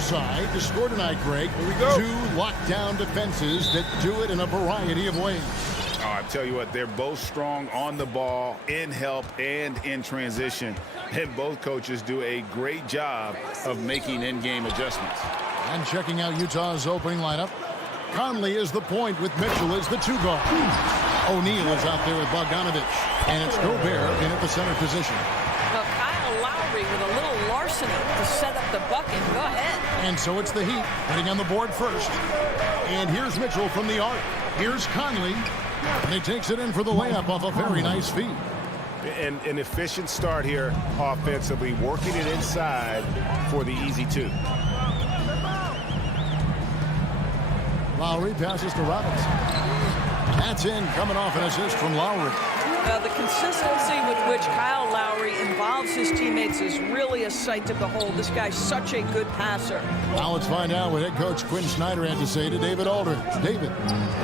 side to score tonight, Greg. Here we go. 2 lockdown defenses that do it in a variety of ways. Oh, I tell you what, they're both strong on the ball, in help, and in transition. And both coaches do a great job of making in-game adjustments. And checking out Utah's opening lineup. Conley is the point with Mitchell as the 2 guard. O'Neal is out there with Bogdanovich. And it's Gobert in at the center position. Well, Kyle Lowry with a little larceny to set up the bucket. Go ahead. And so it's the Heat putting on the board first. And here's Mitchell from the arc. Here's Conley. And he takes it in for the layup off a very nice feed. And an efficient start here offensively, working it inside for the easy 2. Lowry passes to Robinson. That's in, coming off an assist from Lowry. The consistency with which Kyle Lowry involves his teammates is really a sight to behold. This guy's such a good passer. Now let's find out what head coach Quinn Snyder had to say to David Aldridge. David.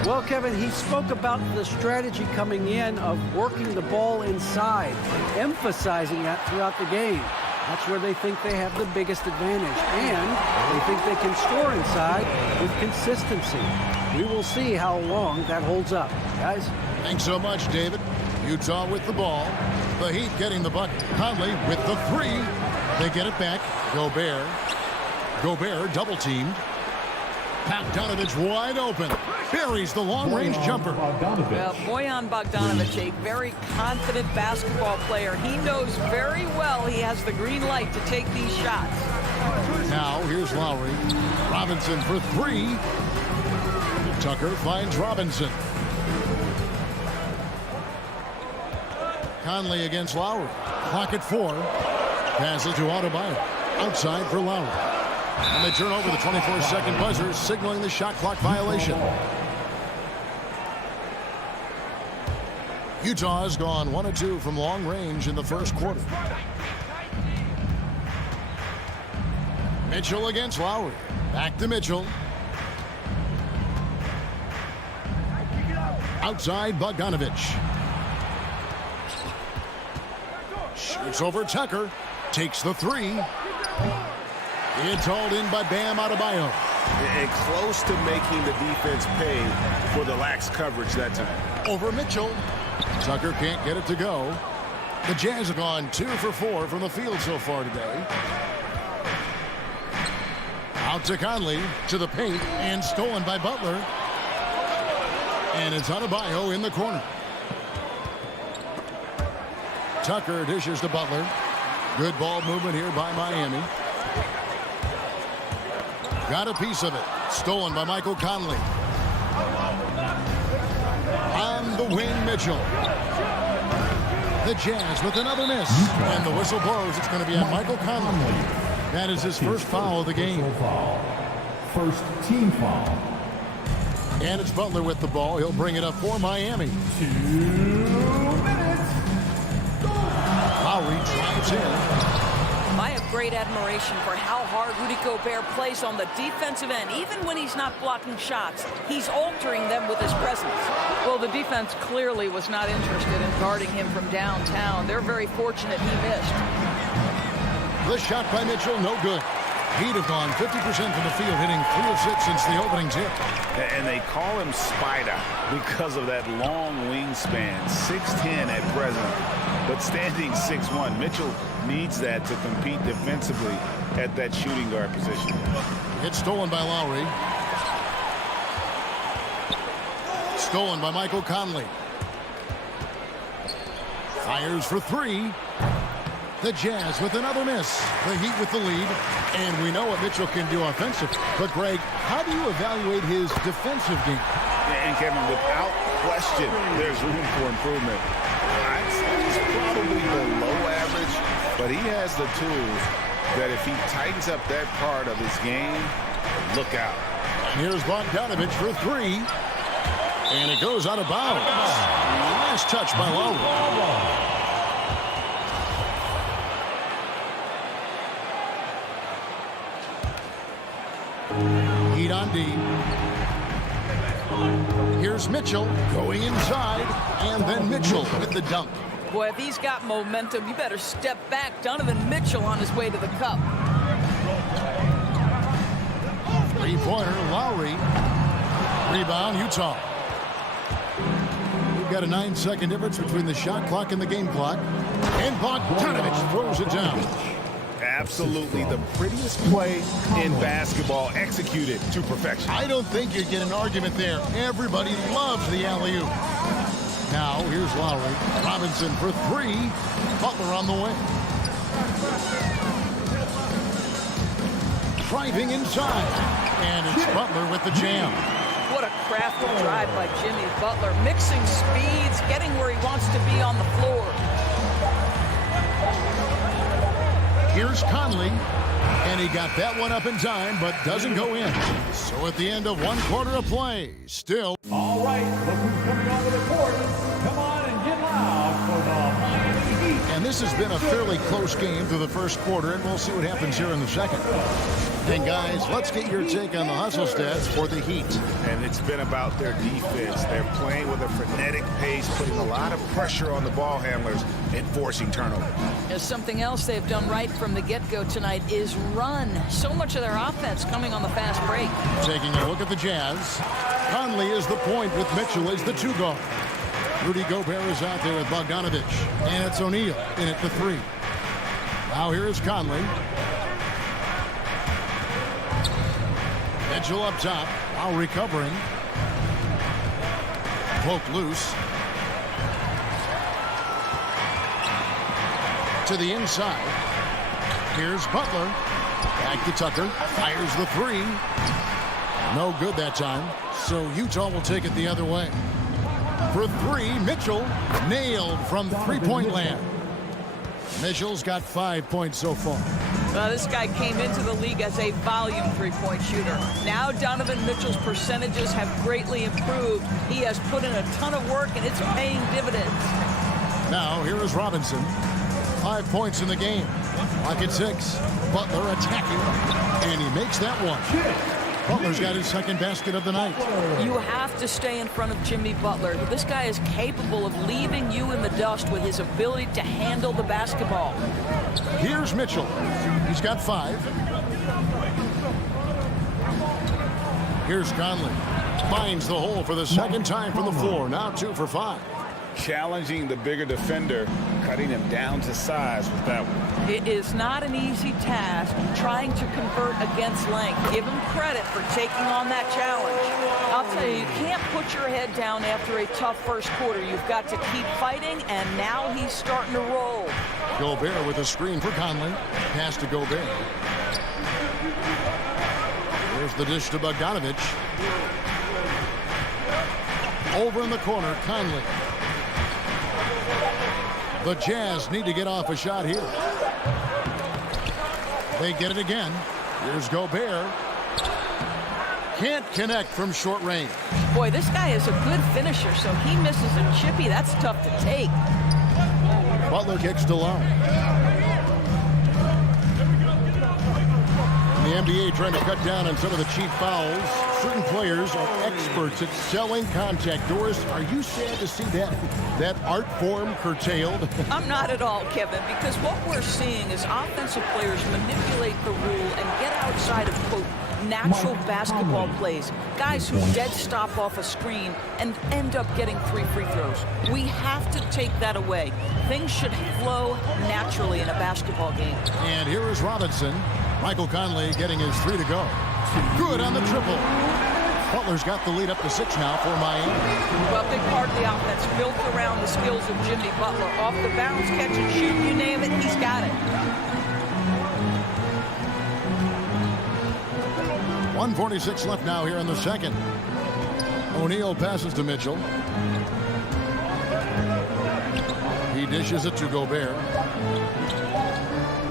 Well, Kevin, he spoke about the strategy coming in of working the ball inside, emphasizing that throughout the game. That's where they think they have the biggest advantage, and they think they can score inside with consistency. We will see how long that holds up. Guys? Thanks so much, David. Utah with the ball. The Heat getting the bucket. Conley with the 3. They get it back. Gobert. Gobert double-teamed. Bogdanovich wide open. Buries the long-range jumper. Well, Bojan Bogdanovich, a very confident basketball player. He knows very well he has the green light to take these shots. Now, here's Lowry. Robinson for 3. Tucker finds Robinson. Conley against Lowry. Clock at 4. Passes to Adebayo. Outside for Lowry. And they turn over the 24-second buzzer, signaling the shot clock violation. Utah has gone 1 of 2 from long range in the first quarter. Mitchell against Lowry. Back to Mitchell. Outside Bogdanovich. Shoots over Tucker. Takes the 3. It's hauled in by Bam Adebayo. And close to making the defense pay for the lax coverage that time. Over Mitchell. Tucker can't get it to go. The Jazz have gone 2 for 4 from the field so far today. Out to Conley, to the paint, and stolen by Butler. And it's Adebayo in the corner. Tucker dishes to Butler. Good ball movement here by Miami. Got a piece of it. Stolen by Michael Conley. On the wing, Mitchell. The Jazz with another miss. And the whistle blows. It's going to be on Michael Conley. That is his first foul of the game. First team foul. And it's Butler with the ball. He'll bring it up for Miami. 2 minutes. Lowry drives in. I have great admiration for how hard Rudy Gobert plays on the defensive end. Even when he's not blocking shots, he's altering them with his presence. Well, the defense clearly was not interested in guarding him from downtown. They're very fortunate he missed. The shot by Mitchell, no good. Heat have gone 50% from the field, hitting 3 of 6 since the opening tip. And they call him Spider because of that long wingspan, 6'10" at present, but standing 6'1". Mitchell needs that to compete defensively at that shooting guard position. It's stolen by Lowry. Stolen by Michael Conley. Fires for 3. The Jazz with another miss. The Heat with the lead. And we know what Mitchell can do offensively. But, Greg, how do you evaluate his defensive game? And, Kevin, without question, there's room for improvement. I'd say he's probably below average, but he has the tools that if he tightens up that part of his game, look out. Here's Bogdanovich for 3. And it goes out of bounds. Nice touch by Lowry. Heat on D. Here's Mitchell going inside, and then Mitchell with the dunk. Boy, if he's got momentum, you better step back. Donovan Mitchell on his way to the cup. Rebound, Utah. We've got a 9-second difference between the shot clock and the game clock. And Bogdanovich throws it down. Absolutely the prettiest play in basketball, executed to perfection. I don't think you'd get an argument there. Everybody loves the alley-oop. Now, here's Lowry. Robinson for three. Butler on the way. Driving inside. And it's Butler with the jam. What a crafty drive by Jimmy Butler. Mixing speeds, getting where he wants to be on the floor. Here's Conley, and he got that one up in time, but doesn't go in. So at the end of 1 quarter of play, still. All right, look who's coming onto the court. Come on and get loud for the Miami Heat. And this has been a fairly close game through the first quarter, and we'll see what happens here in the second. And guys, let's get your take on the hustle stats for the Heat. And it's been about their defense. They're playing with a frenetic pace, putting a lot of pressure on the ball handlers and forcing turnovers. There's something else they've done right from the get-go tonight is run. So much of their offense coming on the fast break. Taking a look at the Jazz. Conley is the point with Mitchell as the 2 guard. Rudy Gobert is out there with Bogdanovich. And it's O'Neal in at the 3. Now here is Conley. Mitchell up top, while recovering. Poke loose. To the inside. Here's Butler. Back to Tucker. Fires the 3. No good that time. So Utah will take it the other way. For 3, Mitchell nailed from three-point land. Mitchell's got 5 points so far. This guy came into the league as a volume three-point shooter. Now Donovan Mitchell's percentages have greatly improved. He has put in a ton of work, and it's paying dividends. Now, here is Robinson. 5 points in the game. Clock at 6. Butler attacking, and he makes that one. Butler's got his second basket of the night. You have to stay in front of Jimmy Butler. This guy is capable of leaving you in the dust with his ability to handle the basketball. Here's Mitchell. He's got 5. Here's Conley. Finds the hole for the second time from the floor. Now 2 for 5. Challenging the bigger defender, cutting him down to size with that one. It is not an easy task trying to convert against length. Give him credit for taking on that challenge. I'll tell you, you can't put your head down after a tough first quarter. You've got to keep fighting, and now he's starting to roll. Gobert with a screen for Conley. Pass to Gobert. There's the dish to Bogdanovich. Over in the corner, Conley. The Jazz need to get off a shot here. They get it again. Here's Gobert. Can't connect from short range. Boy, this guy is a good finisher, so he misses a chippy. That's tough to take. Butler kicks to low. The NBA trying to cut down on some of the cheap fouls. Certain players are experts at selling contact. Doris, are you sad to see that art form curtailed? I'm not at all, Kevin, because what we're seeing is offensive players manipulate the rule and get outside of, quote, natural basketball plays. Guys who dead stop off a screen and end up getting 3 free throws. We have to take that away. Things should flow naturally in a basketball game. And here is Robinson. Michael Conley getting his 3 to go. Good on the triple. Butler's got the lead up to 6 now for Miami. Well, big part of the offense built around the skills of Jimmy Butler. Off the bounce, catch and shoot, you name it, he's got it. 1:46 left now here in the second. O'Neal passes to Mitchell. He dishes it to Gobert.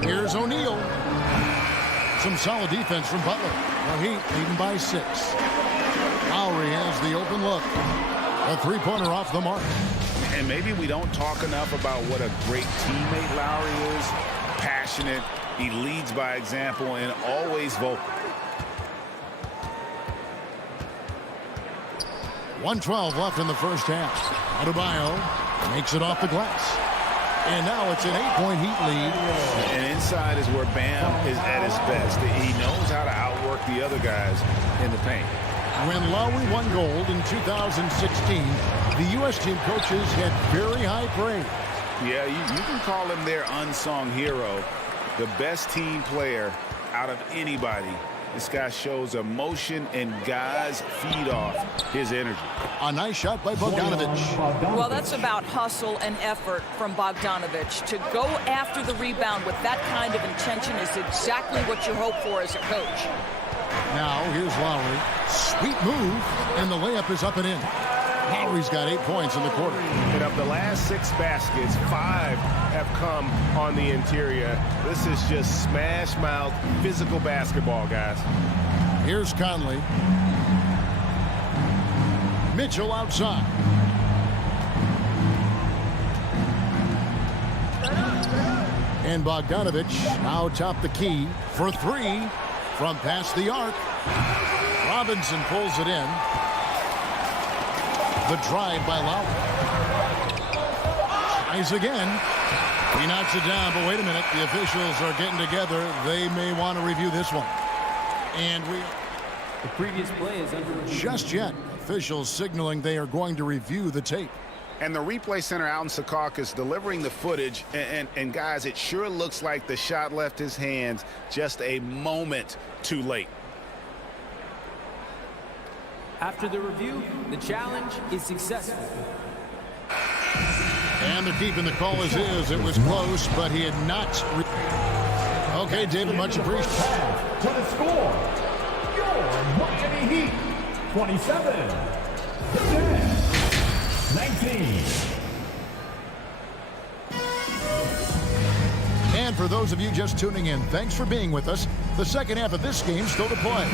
Here's O'Neal. Some solid defense from Butler. The Heat leading by 6. Lowry has the open look. A 3-pointer off the mark. And maybe we don't talk enough about what a great teammate Lowry is. Passionate. He leads by example and always vocal. 1:12 left in the first half. Adebayo makes it off the glass. And now it's an 8-point Heat lead. And inside is where Bam is at his best. He knows how to outwork the other guys in the paint. When Lowry won gold in 2016, the U.S. team coaches had very high praise. Yeah, you can call him their unsung hero, the best team player out of anybody. This guy shows emotion, and guys feed off his energy. A nice shot by Bogdanovich. Well, that's about hustle and effort from Bogdanovich. To go after the rebound with that kind of intention is exactly what you hope for as a coach. Now, here's Lowry. Sweet move, and the layup is up and in. Lowry's got 8 points in the quarter. And of the last 6 baskets, 5 have come on the interior. This is just smash-mouth physical basketball, guys. Here's Conley. Mitchell outside. And Bogdanovich now top the key for 3 from past the arc. Robinson pulls it in. The drive by Lowry. Tries again. He knocks it down, but wait a minute. The officials are getting together. They may want to review this one. And the previous play is under review. Just yet, officials signaling they are going to review the tape. And the replay center out in Secaucus delivering the footage. And guys, it sure looks like the shot left his hands just a moment too late. After the review, the challenge is successful. And they're keeping the call as is. It was close, but he had not. Okay, David, much appreciated. To the score, your Miami Heat, 27, 10, 19. And for those of you just tuning in, thanks for being with us. The second half of this game still to play.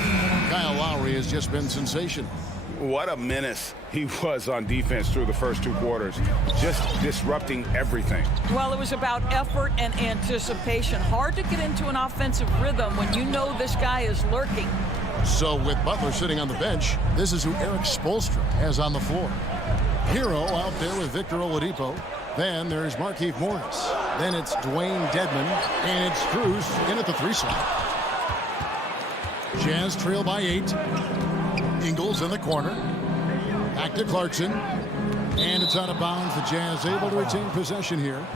Kyle Lowry has just been sensational. What a menace he was on defense through the first 2 quarters. Just disrupting everything. Well, it was about effort and anticipation. Hard to get into an offensive rhythm when you know this guy is lurking. So with Butler sitting on the bench, this is who Eric Spoelstra has on the floor. Hero out there with Victor Oladipo. Then there's Markieff Morris. Then it's Dwayne Dedmon. And it's Strus in at the 3 slot. Jazz trail by 8. Ingles in the corner. Back to Clarkson. And it's out of bounds. The Jazz able to retain possession here.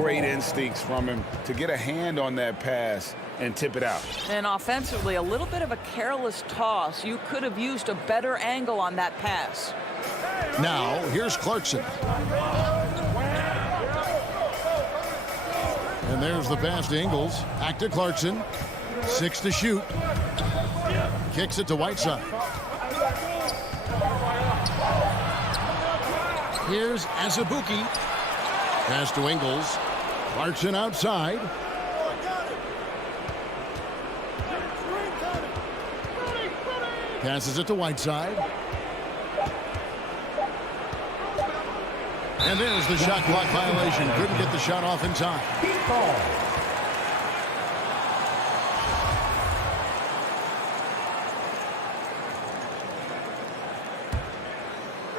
Great instincts from him to get a hand on that pass and tip it out. And offensively, a little bit of a careless toss. You could have used a better angle on that pass. Now, here's Clarkson. And there's the pass to Ingles. Back to Clarkson. 6 to shoot. Kicks it to Whiteside. Here's Azubuike. Pass to Ingles. Clarkson outside. Passes it to Whiteside. And there's the shot clock violation. Couldn't get the shot off in time.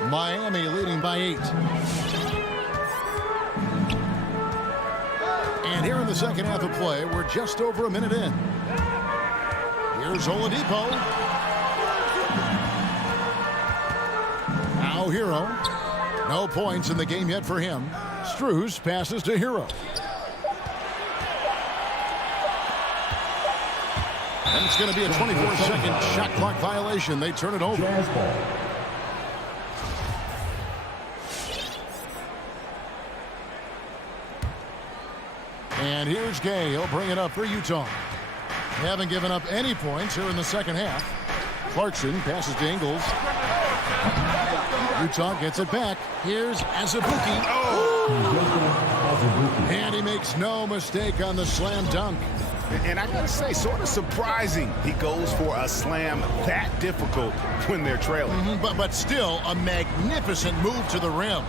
Miami leading by 8. And here in the second half of play, we're just over a minute in. Here's Oladipo. Now Hero. No points in the game yet for him. Strus passes to Hero. And it's going to be a 24-second shot clock violation. They turn it over. And here's Gay. He'll bring it up for Utah. They haven't given up any points here in the second half. Clarkson passes to Ingles. Utah gets it back. Here's Azubuike. Oh! And he makes no mistake on the slam dunk. And I gotta say, sort of surprising he goes for a slam that difficult when they're trailing. But still a magnificent move to the rim.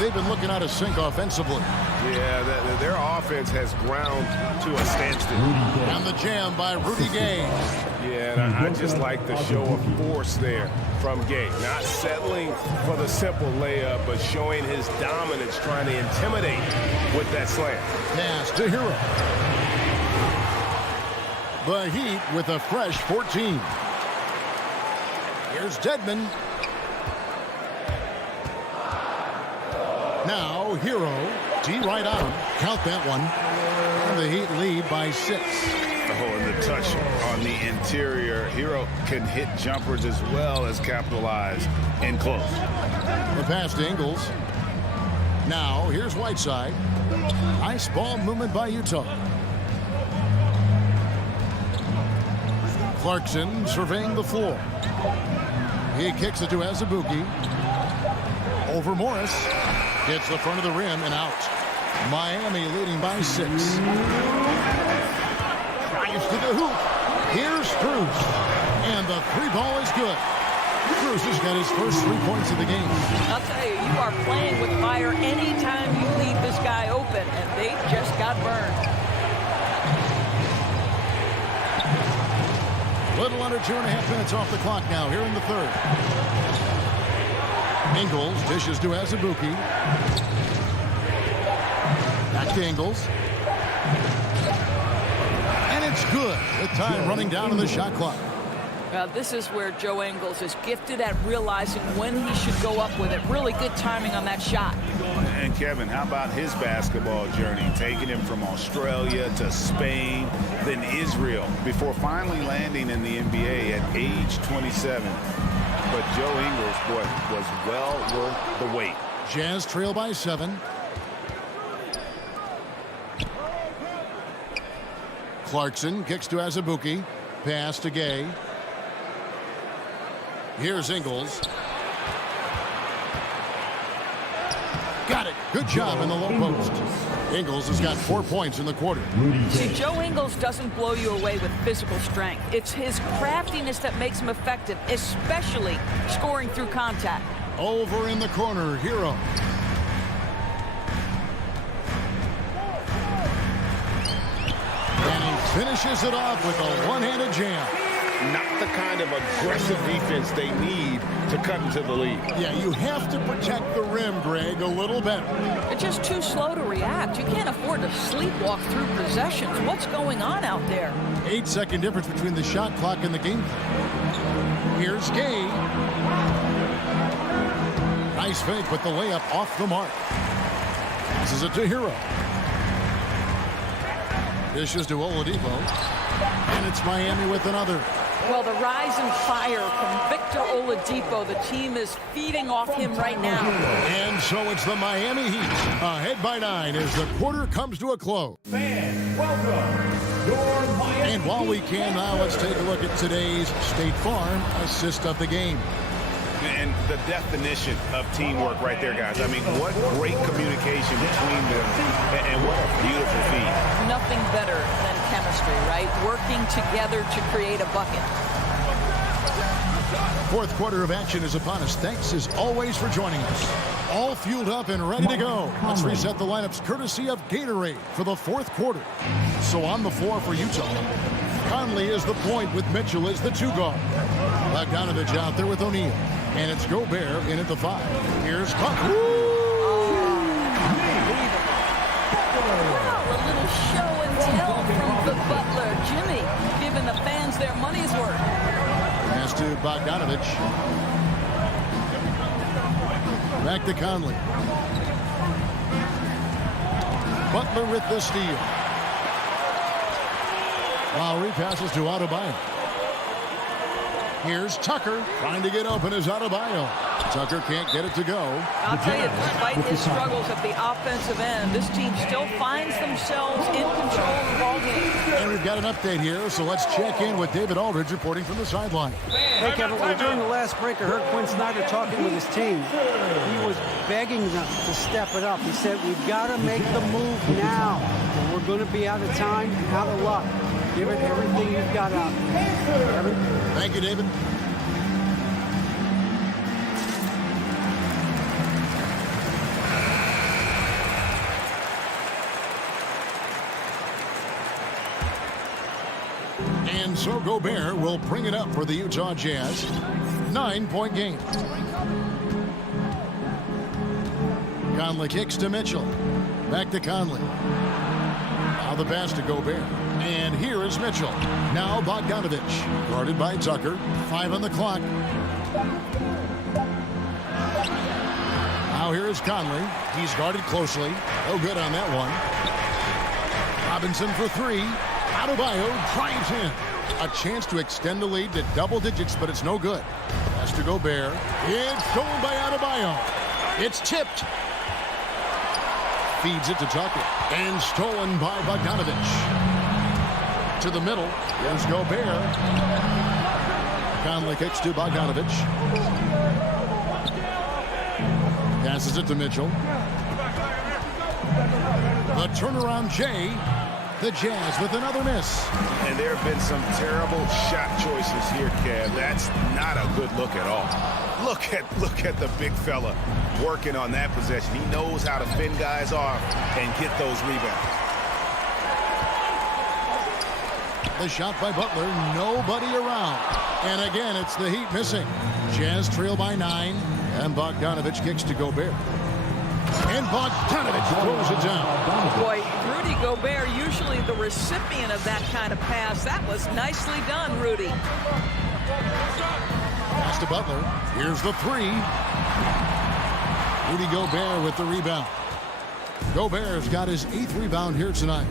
They've been looking out of sync offensively. Yeah, their offense has ground to a standstill. And the jam by Rudy Gay. Yeah, and I just like the show of force there from Gay. Not settling for the simple layup, but showing his dominance, trying to intimidate with that slam. Pass to Hero. The Heat with a fresh 14. Here's Dedmon. Now Hero. D right on. Count that one. And the Heat lead by 6. Oh, and the touch on the interior. Hero can hit jumpers as well as capitalize in close. The pass to Ingles. Now here's Whiteside. Nice ball movement by Utah. Clarkson surveying the floor. He kicks it to Azubuike. Over Morris. Hits the front of the rim and out. Miami leading by 6. Drives to the hoop. Here's Cruz. And the 3 ball is good. Cruz has got his first 3 points of the game. I'll tell you, you are playing with fire anytime you leave this guy open, and they just got burned. Little under 2.5 minutes off the clock now here in the third. Ingles dishes to Azubuike. Back to Ingles. And it's good. The time running down on the shot clock. This is where Joe Ingles is gifted at realizing when he should go up with it. Really good timing on that shot. And Kevin, how about his basketball journey? Taking him from Australia to Spain, then Israel, before finally landing in the NBA at age 27. But Joe Ingles, boy, was well worth the wait. Jazz trail by 7. Clarkson kicks to Azubuike. Pass to Gay. Here's Ingles. Got it. Good job in the low post. Ingles has got 4 points in the quarter. See, Joe Ingles doesn't blow you away with physical strength. It's his craftiness that makes him effective, especially scoring through contact. Over in the corner, Hero. And he finishes it off with a one-handed jam. Not the kind of aggressive defense they need to cut into the lead. Yeah, you have to protect the rim, Greg, a little better. They're just too slow to react. You can't afford to sleepwalk through possessions. What's going on out there? 8-second difference between the shot clock and the game clock. Here's Gay. Nice fake with the layup off the mark. Passes it to Hero. Dishes to Oladipo. And it's Miami with another. Well, the rise in fire from Victor Oladipo. The team is feeding off him right now. And so it's the Miami Heat ahead by 9 as the quarter comes to a close. Fans, welcome your Miami. And while we can now, let's take a look at today's State Farm assist of the game. And the definition of teamwork right there, guys. I mean, what great communication between them, and what a beautiful feat. Nothing better than chemistry, right? Working together to create a bucket. Fourth quarter of action is upon us. Thanks as always for joining us. All fueled up and ready to go. Let's reset the lineups courtesy of Gatorade for the fourth quarter. So on the floor for Utah, Conley is the point with Mitchell as the 2 guard. Bogdanovich out there with O'Neal. And it's Gobert in at the 5. Here's Conley. Wow, a little show and tell from the butler, Jimmy, giving the fans their money's worth. Pass to Bogdanovich. Back to Conley. Butler with the steal. Lowry passes to Adebayo. Here's Tucker trying to get open as Adebayo. Tucker can't get it to go. I'll tell you, despite his struggles at the offensive end, this team still finds themselves in control of the ball game. And we've got an update here, so let's check in with David Aldridge reporting from the sideline. Hey, Kevin, well, during the last break, I heard Quinn Snyder talking with his team. He was begging them to step it up. He said, we've got to make the move now. We're going to be out of time, out of luck. Give it everything you've got out there. Thank you, David. And so Gobert will bring it up for the Utah Jazz. 9-point game. Conley kicks to Mitchell. Back to Conley. Now the pass to Gobert. And here is Mitchell. Now Bogdanovich, guarded by Tucker. 5 on the clock. Now here is Conley. He's guarded closely. No good on that one. Robinson for 3. Adebayo drives in. A chance to extend the lead to double digits, but it's no good. Has to Gobert. It's stolen by Adebayo. It's tipped. Feeds it to Tucker. And stolen by Bogdanovich. To the middle. Here's Gobert. Conley kicks to Bogdanovich. Passes it to Mitchell. The turnaround Jay. The Jazz with another miss. And there have been some terrible shot choices here, Kev. That's not a good look at all. Look at the big fella working on that possession. He knows how to fend guys off and get those rebounds. The shot by Butler, nobody around. And again, it's the Heat missing. Jazz trail by 9, and Bogdanovich kicks to Gobert. And Bogdanovich throws it down. Boy, Rudy Gobert, usually the recipient of that kind of pass. That was nicely done, Rudy. Pass to Butler. Here's the 3. Rudy Gobert with the rebound. Gobert's got his 8th rebound here tonight.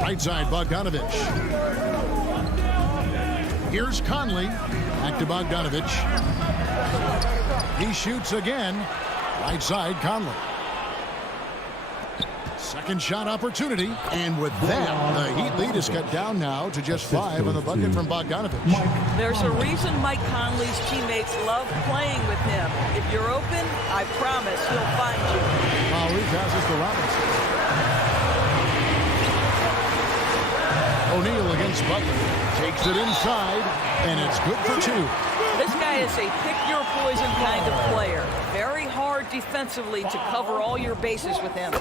Right side, Bogdanovich. Here's Conley. Back to Bogdanovich. He shoots again. Right side, Conley. Second shot opportunity. And with that, the Heat lead is cut down now to just 5 on the bucket from Bogdanovich. There's a reason Mike Conley's teammates love playing with him. If you're open, I promise he'll find you. Lowry passes to Robinson. O'Neal against Butler. Takes it inside, and it's good for 2. This guy is a pick-your-poison kind of player. Very hard defensively to cover all your bases with him.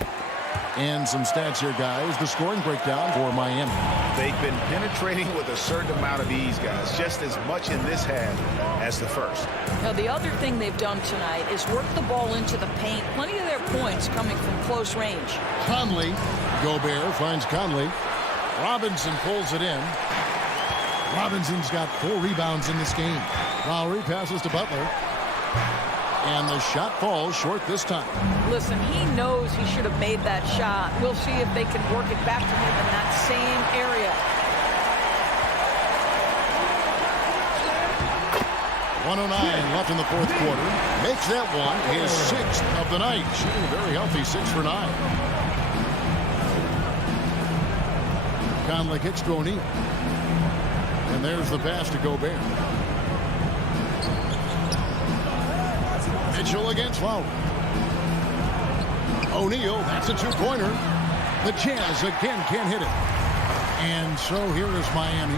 And some stats here, guys. The scoring breakdown for Miami. They've been penetrating with a certain amount of ease, guys. Just as much in this half as the first. Now, the other thing they've done tonight is work the ball into the paint. Plenty of their points coming from close range. Conley. Gobert finds Conley. Robinson pulls it in. Robinson's got 4 rebounds in this game. Lowry passes to Butler. And the shot falls short this time. Listen, he knows he should have made that shot. We'll see if they can work it back to him in that same area. 1:09 left in the 4th quarter. Makes that one his 6th of the night. Shooting very healthy, 6 for 9. Conley kicks to O'Neal. And there's the pass to Gobert. Mitchell against Lowry. O'Neal, that's a 2-pointer. The Jazz again can't hit it. And so here is Miami.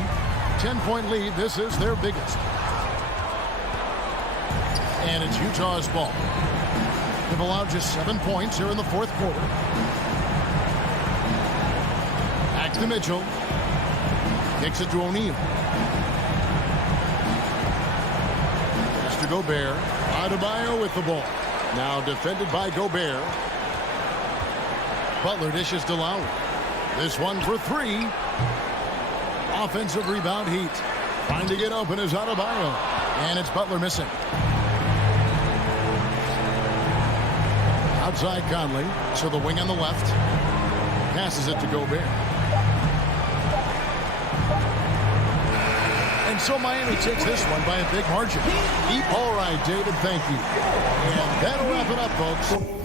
10-point lead. This is their biggest. And it's Utah's ball. They've allowed just 7 points here in the 4th quarter. Back to Mitchell. Kicks it to O'Neal. Pass to Gobert. Adebayo with the ball. Now defended by Gobert. Butler dishes to Lowry. This one for 3. Offensive rebound Heat. Trying to get open is Adebayo. And it's Butler missing. Outside Conley. To the wing on the left. Passes it to Gobert. And so Miami takes this one by a big margin. All right, David, thank you. And that'll wrap it up, folks.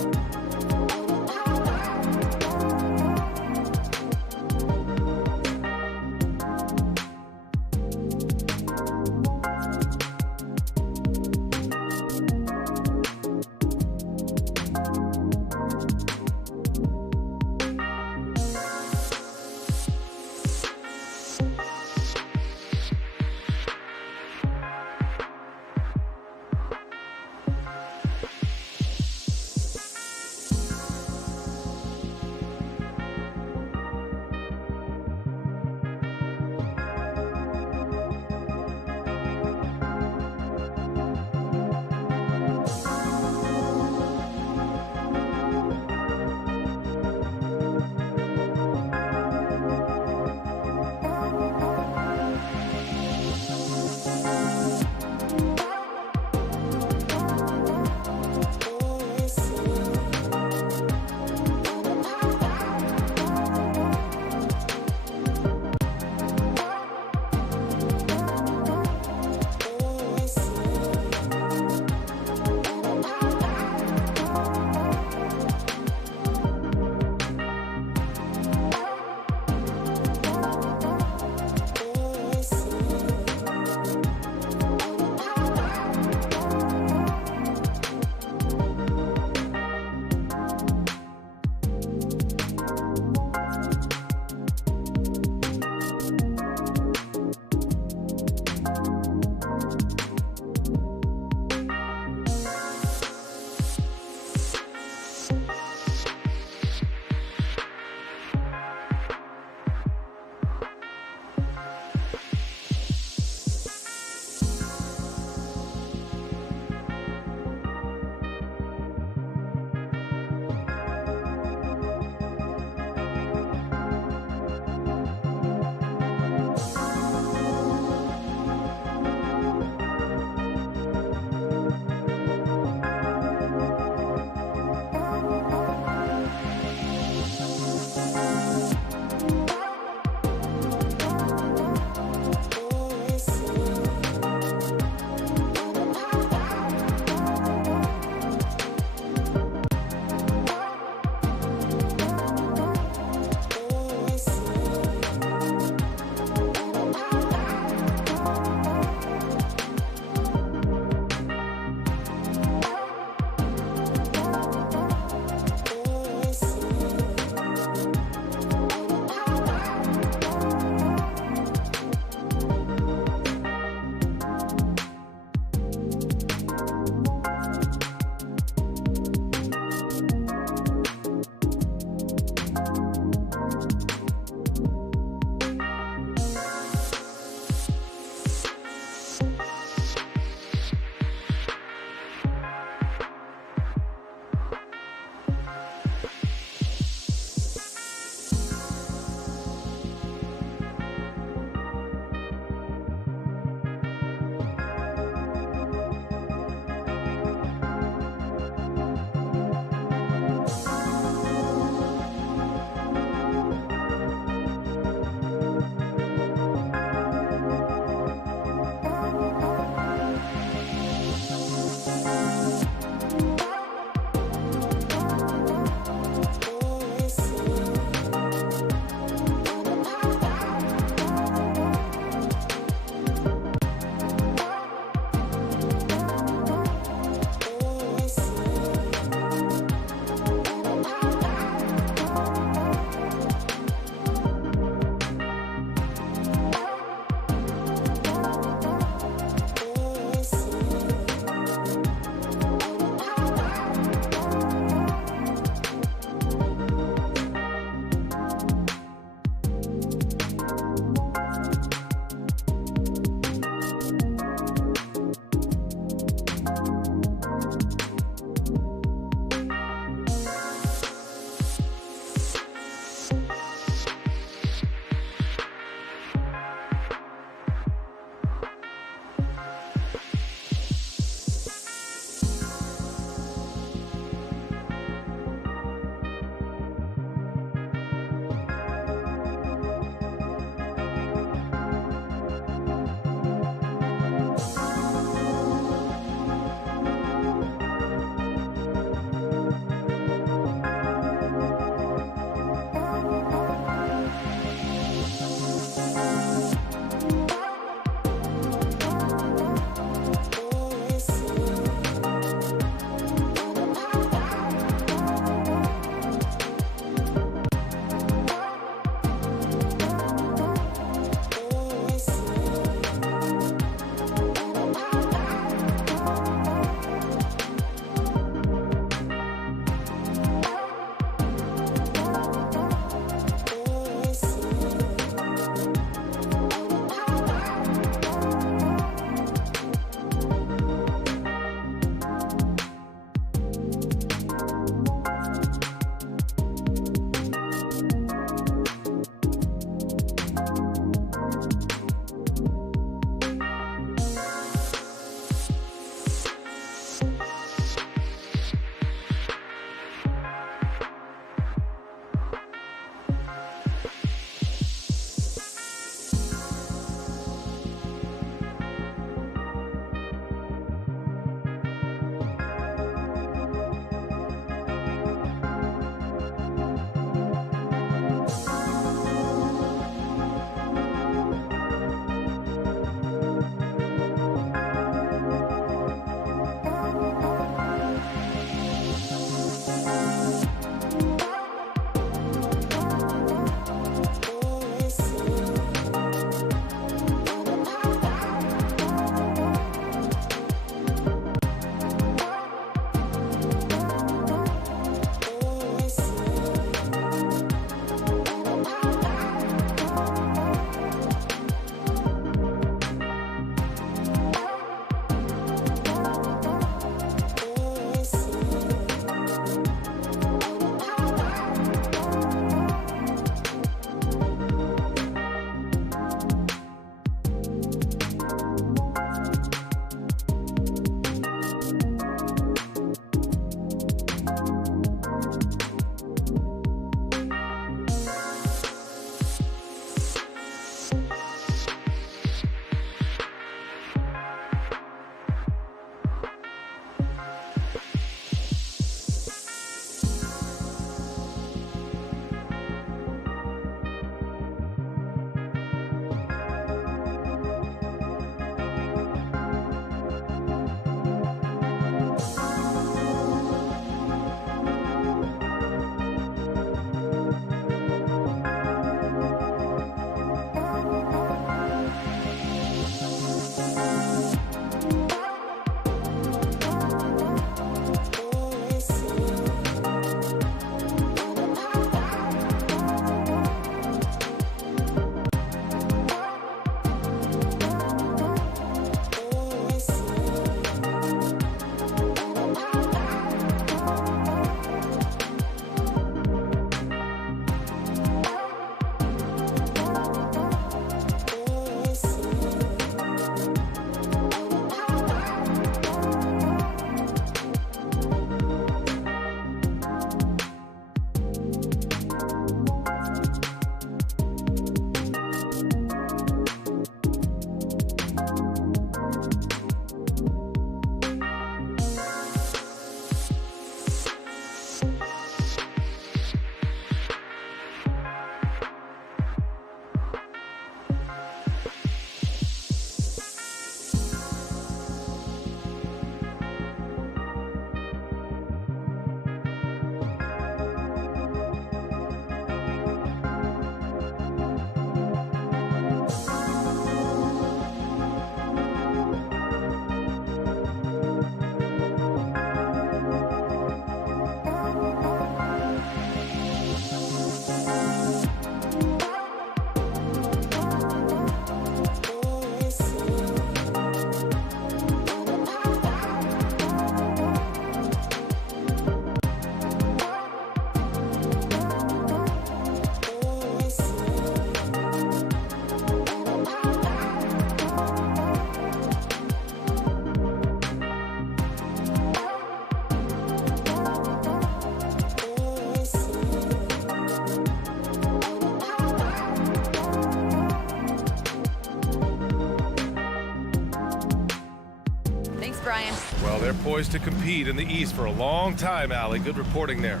they're poised to compete in the East for a long time, Allie. Good reporting there.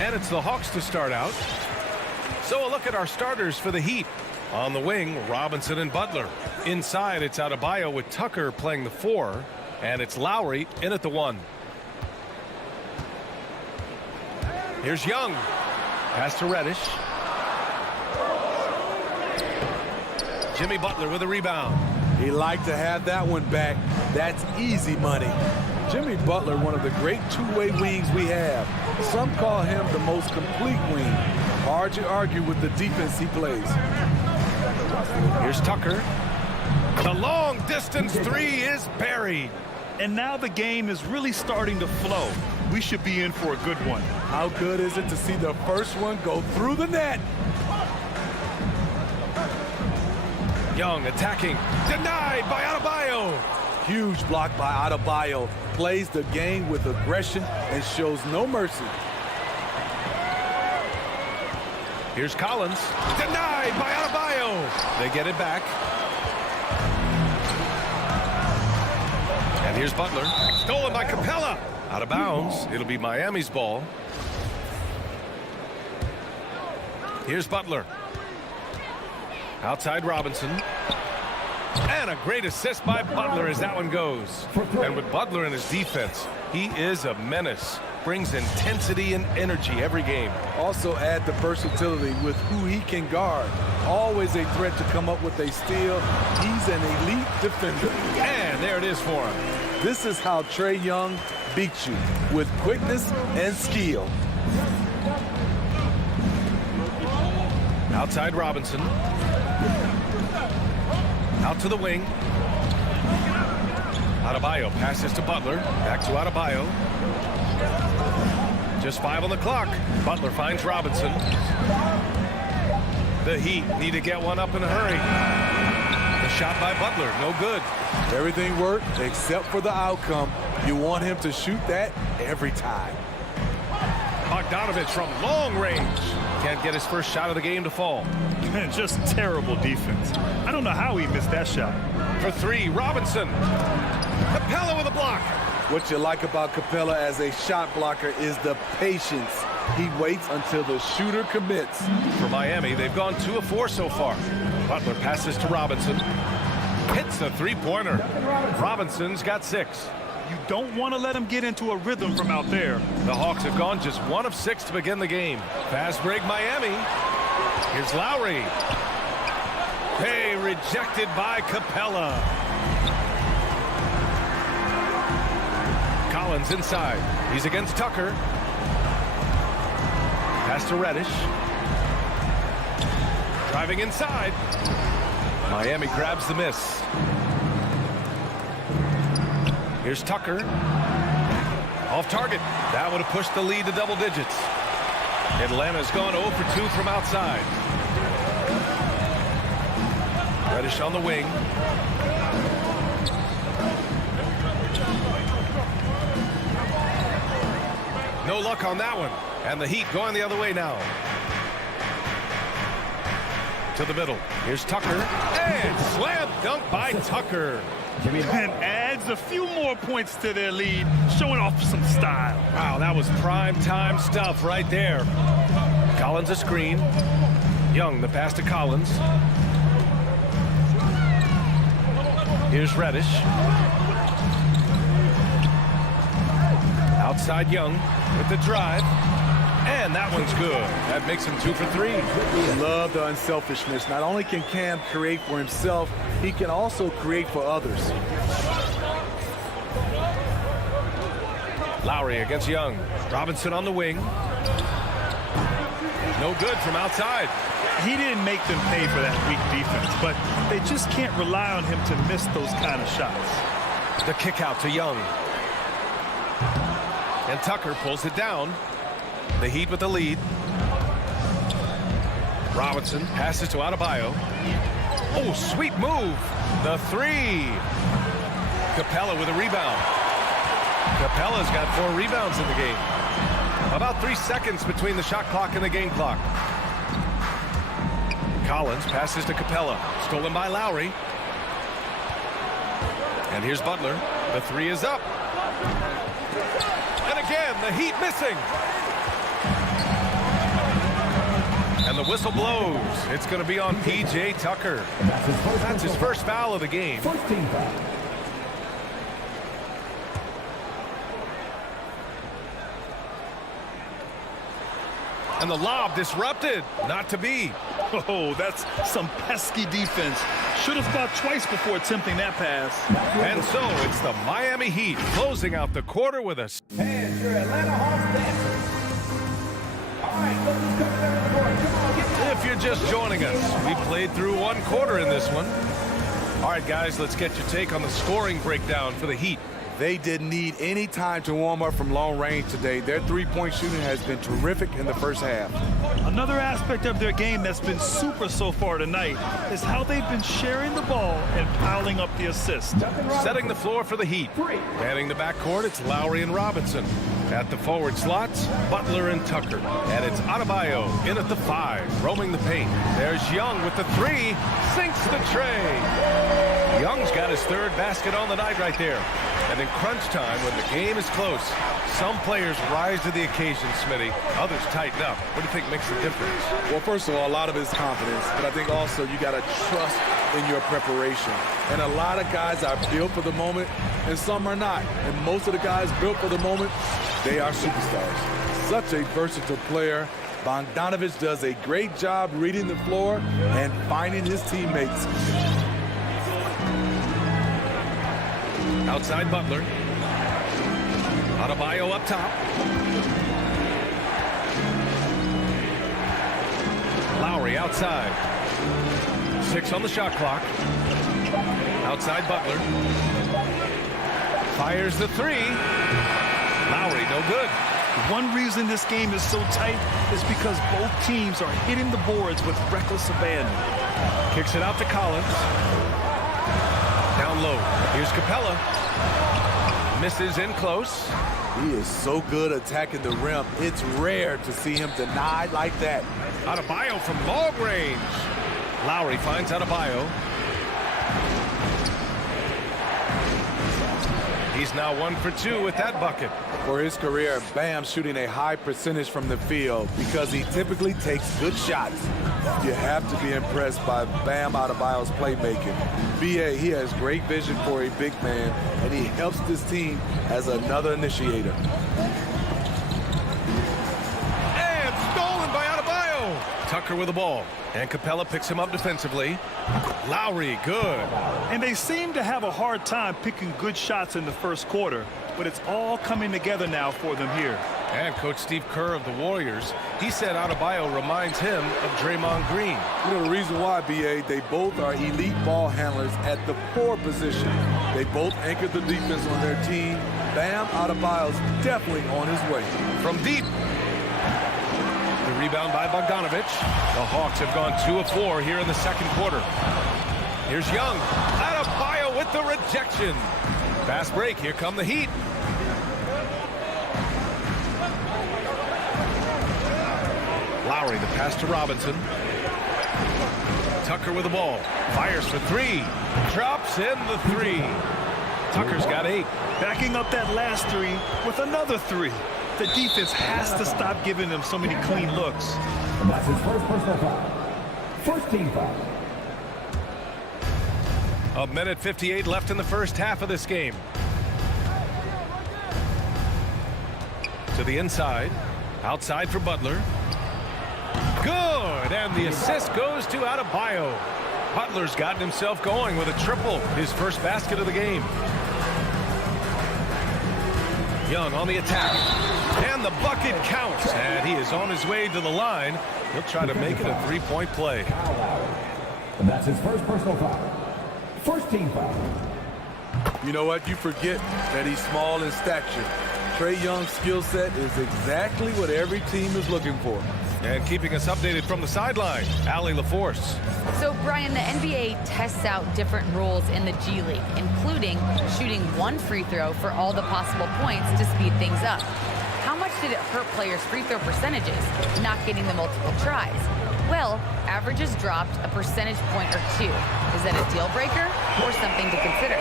And it's the Hawks to start out. So a look at our starters for the Heat. On the wing, Robinson and Butler. Inside, it's Adebayo with Tucker playing the 4. And it's Lowry in at the 1. Here's Young. Pass to Reddish. Jimmy Butler with a rebound. He liked to have that one back. That's easy money. Jimmy Butler, one of the great two-way wings we have. Some call him the most complete wing. Hard to argue with the defense he plays. Here's Tucker. The long distance 3 is buried. And now the game is really starting to flow. We should be in for a good one. How good is it to see the first one go through the net? Young attacking. Denied by Adebayo. Huge block by Adebayo. Plays the game with aggression and shows no mercy. Here's Collins. Denied by Adebayo. They get it back. And here's Butler. Stolen by Capella. Out of bounds. It'll be Miami's ball. Here's Butler. Outside Robinson. And a great assist by Butler as that one goes. And with Butler in his defense, he is a menace. Brings intensity and energy every game. Also add the versatility with who he can guard. Always a threat to come up with a steal. He's an elite defender. And there it is for him. This is how Trae Young beats you, with quickness and skill. Outside Robinson. Out to the wing. Adebayo passes to Butler. Back to Adebayo. Just 5 on the clock. Butler finds Robinson. The Heat need to get one up in a hurry. The shot by Butler, no good. Everything worked except for the outcome. You want him to shoot that every time. Bogdanovich from long range. Can't get his first shot of the game to fall. Just terrible defense. I don't know how he missed that shot. For 3, Robinson. Capella with a block. What you like about Capella as a shot blocker is the patience. He waits until the shooter commits. For Miami, they've gone 2 of 4 so far. Butler passes to Robinson. Hits a 3-pointer. Robinson's got 6. You don't want to let him get into a rhythm from out there. The Hawks have gone just 1 of 6 to begin the game. Fast break Miami. Here's Lowry. Hey, rejected by Capella. Collins inside. He's against Tucker. Pass to Reddish. Driving inside. Miami grabs the miss. Here's Tucker. Off target. That would have pushed the lead to double digits. Atlanta's gone 0 for 2 from outside. Reddish on the wing. No luck on that one. And the Heat going the other way now. To the middle. Here's Tucker. And slam dunk by Tucker. And adds a few more points to their lead, showing off some style. Wow, that was prime time stuff right there. Collins a screen. Young, the pass to Collins. Here's Reddish. Outside Young with the drive. And that one's good. That makes him 2 for 3. Love the unselfishness. Not only can Cam create for himself, he can also create for others. Lowry against Young. Robinson on the wing. No good from outside. He didn't make them pay for that weak defense, but they just can't rely on him to miss those kind of shots. The kick out to Young. And Tucker pulls it down. The Heat with the lead. Robinson passes to Adebayo. Oh, sweet move. The 3. Capella with a rebound. Capella's got 4 rebounds in the game. About 3 seconds between the shot clock and the game clock. Collins passes to Capella. Stolen by Lowry. And here's Butler. The three is up. And again, the Heat missing. And the whistle blows. It's going to be on P.J. Tucker. That's his first foul of the game. First team foul. And the lob disrupted. Not to be. Oh, that's some pesky defense. Should have thought twice before attempting that pass. And so it's the Miami Heat closing out the quarter with us. And your Atlanta Hawks dancers. All right, look who's coming down the court. Come on, get If you're just joining us, we played through one quarter in this one. All right, guys, let's get your take on the scoring breakdown for the Heat. They didn't need any time to warm up from long range today. Their three-point shooting has been terrific in the first half. Another aspect of their game that's been super so far tonight is how they've been sharing the ball and piling up the assists. Setting the floor for the Heat. Manning the backcourt, it's Lowry and Robinson. At the forward slots, Butler and Tucker. And it's Adebayo in at the 5, roaming the paint. There's Young with the 3, sinks the tray. Young's got his third basket on the night right there. And in crunch time, when the game is close, some players rise to the occasion, Smitty. Others tighten up. What do you think makes the difference? Well, first of all, a lot of it is confidence. But I think also you got to trust in your preparation. And a lot of guys are built for the moment, and some are not. And most of the guys built for the moment, they are superstars. Such a versatile player. Bogdanovich does a great job reading the floor and finding his teammates. Outside Butler. Adebayo up top. Lowry outside. 6 on the shot clock. Outside Butler. Fires the 3. Lowry, no good. One reason this game is so tight is because both teams are hitting the boards with reckless abandon. Kicks it out to Collins. Down low. Here's Capella. Misses in close. He is so good attacking the rim. It's rare to see him denied like that. Adebayo from long range. Lowry finds Adebayo. He's now 1 for 2 with that bucket. For his career, Bam shooting a high percentage from the field because he typically takes good shots. You have to be impressed by Bam Adebayo's playmaking. B.A., he has great vision for a big man, and he helps this team as another initiator. And stolen by Adebayo. Tucker with the ball. And Capella picks him up defensively. Lowry, good. And they seem to have a hard time picking good shots in the first quarter, but it's all coming together now for them here. And Coach Steve Kerr of the Warriors, he said Adebayo reminds him of Draymond Green. You know the reason why, B.A., they both are elite ball handlers at the 4 position. They both anchor the defense on their team. Bam Adebayo's definitely on his way. From deep. The rebound by Bogdanovich. The Hawks have gone 2 of 4 here in the second quarter. Here's Young. Adebayo with the rejection. Fast break. Here come the Heat. Lowry, the pass to Robinson. Tucker with the ball. Fires for 3. Drops in the 3. Tucker's got 8. Backing up that last 3 with another 3. The defense has to stop giving them so many clean looks. And that's his first personal foul. First team foul. 1:58 left in the first half of this game. To the inside. Outside for Butler. Good, and the assist goes to Adebayo. Butler's gotten himself going with a triple, his first basket of the game. Young on the attack, and the bucket counts, and he is on his way to the line. He'll try to make it a three-point play. And that's his first personal foul. First team foul. You know what? You forget that he's small in stature. Trae Young's skill set is exactly what every team is looking for. And keeping us updated from the sideline, Allie LaForce. So, Brian, the NBA tests out different rules in the G League, including shooting 1 free throw for all the possible points to speed things up. How much did it hurt players' free throw percentages, not getting the multiple tries? Well, averages dropped a percentage point or 2. Is that a deal breaker or something to consider?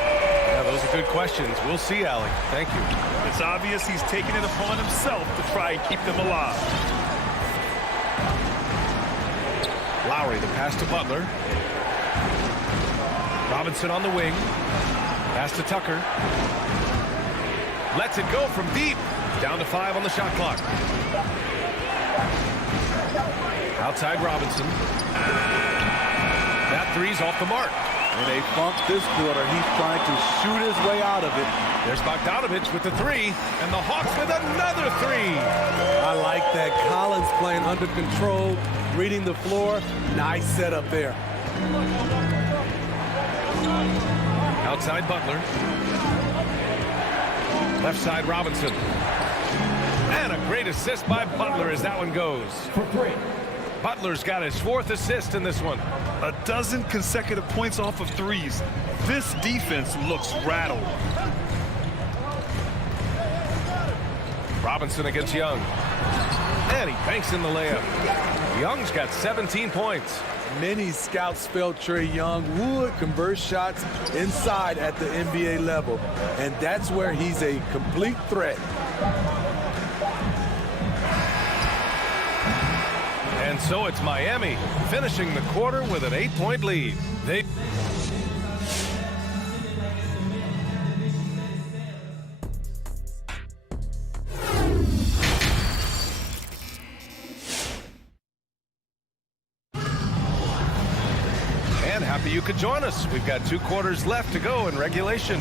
Yeah, those are good questions. We'll see, Alec. Thank you. It's obvious he's taking it upon himself to try and keep them alive. Lowry, the pass to Butler. Robinson on the wing. Pass to Tucker. Lets it go from deep. Down to 5 on the shot clock. Outside Robinson. That three's off the mark. In a funk this quarter, he's trying to shoot his way out of it. There's Bogdanovich with the 3, and the Hawks with another 3. I like that. Collins playing under control, reading the floor. Nice setup there. Outside Butler. Left side Robinson. And a great assist by Butler as that one goes. For 3. Butler's got his 4th assist in this one. A dozen consecutive points off of threes. This defense looks rattled. Robinson against Young. And he banks in the layup. Young's got 17 points. Many scouts felt Trae Young would convert shots inside at the NBA level, and that's where he's a complete threat. And so it's Miami finishing the quarter with an 8-point lead. Happy you could join us. We've got 2 quarters left to go in regulation.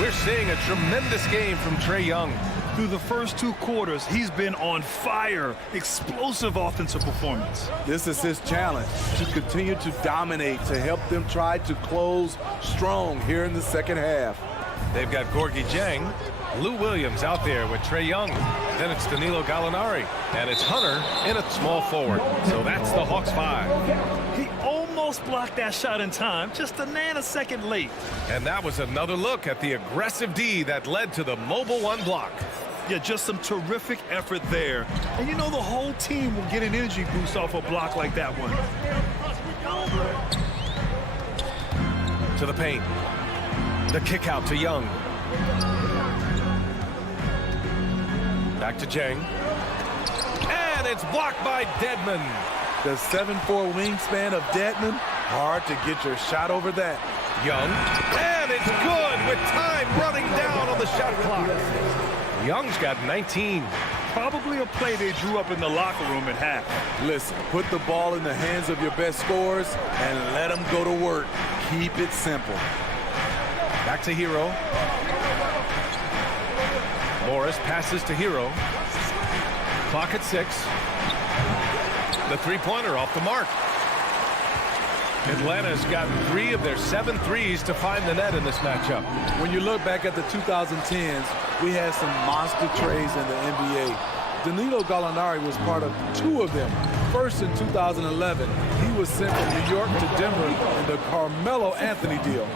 We're seeing a tremendous game from Trae Young. Through the first 2 quarters, he's been on fire. Explosive offensive performance. This is his challenge, to continue to dominate, to help them try to close strong here in the second half. They've got Gorgui Dieng, Lou Williams out there with Trae Young. Then it's Danilo Gallinari. And it's Hunter in at small forward. So that's the Hawks 5. He almost blocked that shot in time, just a nanosecond late. And that was another look at the aggressive D that led to the mobile 1 block. Yeah, just some terrific effort there. And you know the whole team will get an energy boost off a block like that one. To the paint. The kick out to Young. Back to Dieng. And it's blocked by Dedmon. The 7'4" wingspan of Dedmon, hard to get your shot over that. Young, and it's good with time running down on the shot clock. Young's got 19. Probably a play they drew up in the locker room at half. Listen, put the ball in the hands of your best scorers and let them go to work. Keep it simple. Back to Hero. Morris passes to Hero. Clock at 6. The 3-pointer off the mark. Atlanta's got 3 of their 7 threes to find the net in this matchup. When you look back at the 2010s, we had some monster trades in the NBA. Danilo Gallinari was part of 2 of them. First in 2011, he was sent from New York to Denver in the Carmelo Anthony deal.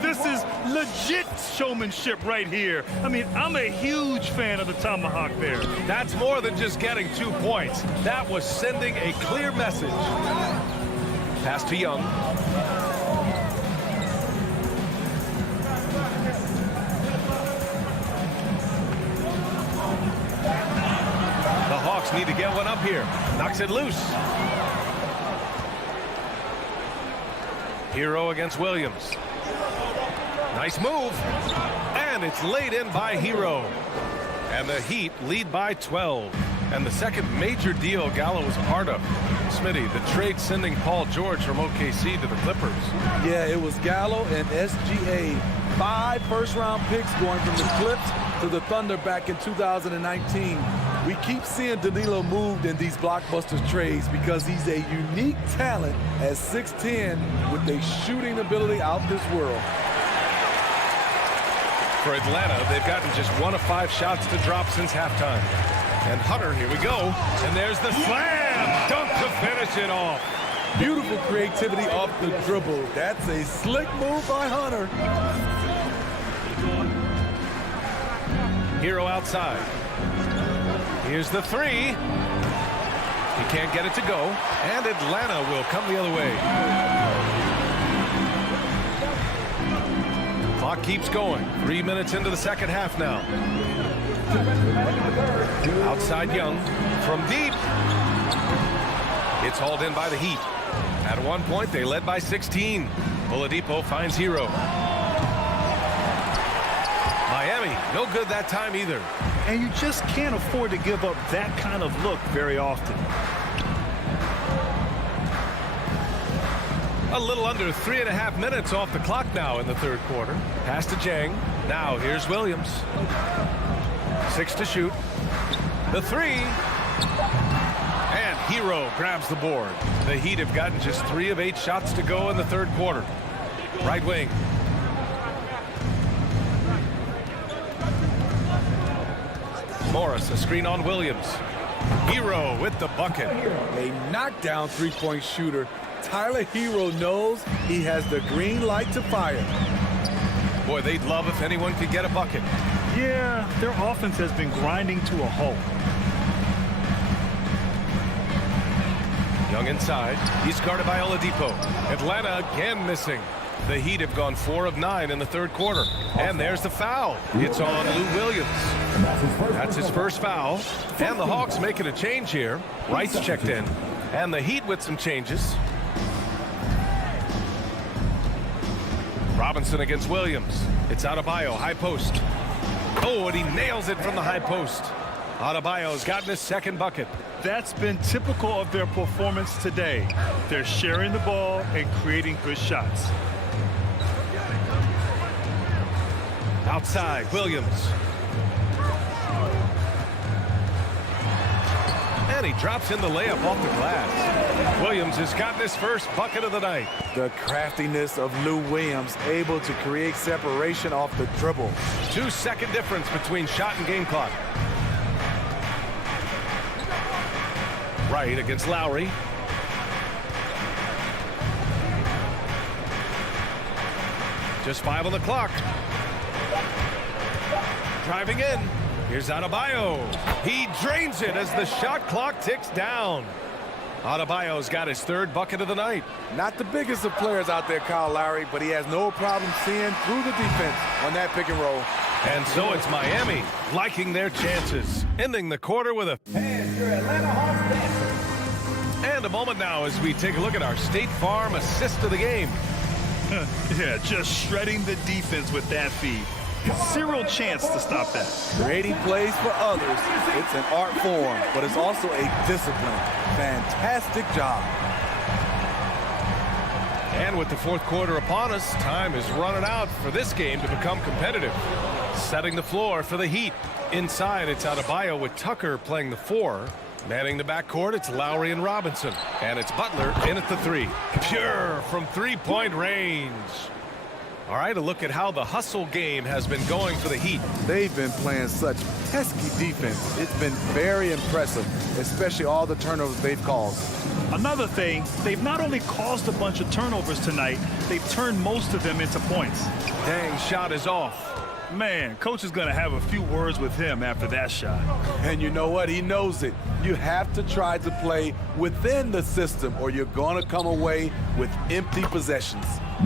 This is legit showmanship right here. I mean, I'm a huge fan of the tomahawk there. That's more than just getting 2 points. That was sending a clear message. Pass to Young. The Hawks need to get one up here. Knocks it loose. Hero against Williams. Nice move. And it's laid in by Hero. And the Heat lead by 12. And the second major deal Gallo was a part of. Smitty, the trade sending Paul George from OKC to the Clippers. Yeah, it was Gallo and SGA. 5 first-round picks going from the Clips to the Thunder back in 2019. We keep seeing Danilo moved in these blockbuster trades because he's a unique talent at 6'10" with a shooting ability out this world. For Atlanta, they've gotten just 1 of 5 shots to drop since halftime. And Hunter, here we go. And there's the slam dunk to finish it off. Beautiful creativity off the dribble. That's a slick move by Hunter. Hero outside. Here's the 3. He can't get it to go. And Atlanta will come the other way. Clock Clock keeps going. 3 minutes into the second half now. Outside Young from deep. It's hauled in by the Heat. At one point, they led by 16. Oladipo finds Hero. Miami, no good that time either. And you just can't afford to give up that kind of look very often. A little under 3.5 minutes off the clock now in the third quarter. Pass to Jang. Now here's Williams. 6 to shoot. The 3. And Hero grabs the board. The Heat have gotten just 3 of 8 shots to go in the third quarter. Right wing. Morris, a screen on Williams. Hero with the bucket. A knockdown three-point shooter. Tyler Hero knows he has the green light to fire. Boy, they'd love if anyone could get a bucket. Yeah, their offense has been grinding to a halt. Young inside. He's guarded by Oladipo. Atlanta again missing. The Heat have gone 4 of 9 in the third quarter. And there's the foul. It's on Lou Williams. That's his first foul. And the Hawks making a change here. Wright's checked in. And the Heat with some changes. Robinson against Williams. It's Adebayo, high post. Oh, and he nails it from the high post. Adebayo's gotten his second bucket. That's been typical of their performance today. They're sharing the ball and creating good shots. Outside, Williams. And he drops in the layup off the glass. Williams has gotten his first bucket of the night. The craftiness of Lou Williams, able to create separation off the dribble. 2-second difference between shot and game clock. Wright against Lowry. Just 5 on the clock. Driving in. Here's Adebayo. He drains it as the shot clock ticks down. Adebayo's got his third bucket of the night. Not the biggest of players out there, Kyle Lowry, but he has no problem seeing through the defense on that pick and roll. And so it's Miami liking their chances, ending the quarter with a... And your Atlanta Hawks dancers. And a moment now as we take a look at our State Farm assist of the game. Yeah, just shredding the defense with that feed. Zero chance to stop that. Creating plays for others, it's an art form, but it's also a discipline. Fantastic job. And with the fourth quarter upon us, time is running out for this game to become competitive. Setting the floor for the Heat. Inside, it's Adebayo with Tucker playing the 4. Manning the backcourt, it's Lowry and Robinson. And it's Butler in at the 3. Pure from three-point range. All right, a look at how the hustle game has been going for the Heat. They've been playing such pesky defense. It's been very impressive, especially all the turnovers they've caused. Another thing, they've not only caused a bunch of turnovers tonight, they've turned most of them into points. Dang, shot is off. Man, coach is going to have a few words with him after that shot. And you know what? He knows it. You have to try to play within the system or you're going to come away with empty possessions.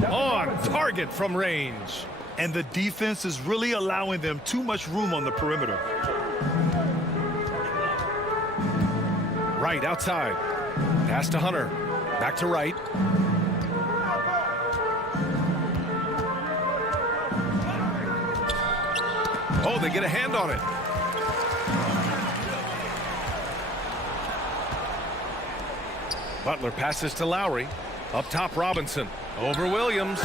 On target from range. And the defense is really allowing them too much room on the perimeter. Wright outside. Pass to Hunter. Back to Wright. Oh, they get a hand on it. Butler passes to Lowry. Up top, Robinson. Over Williams.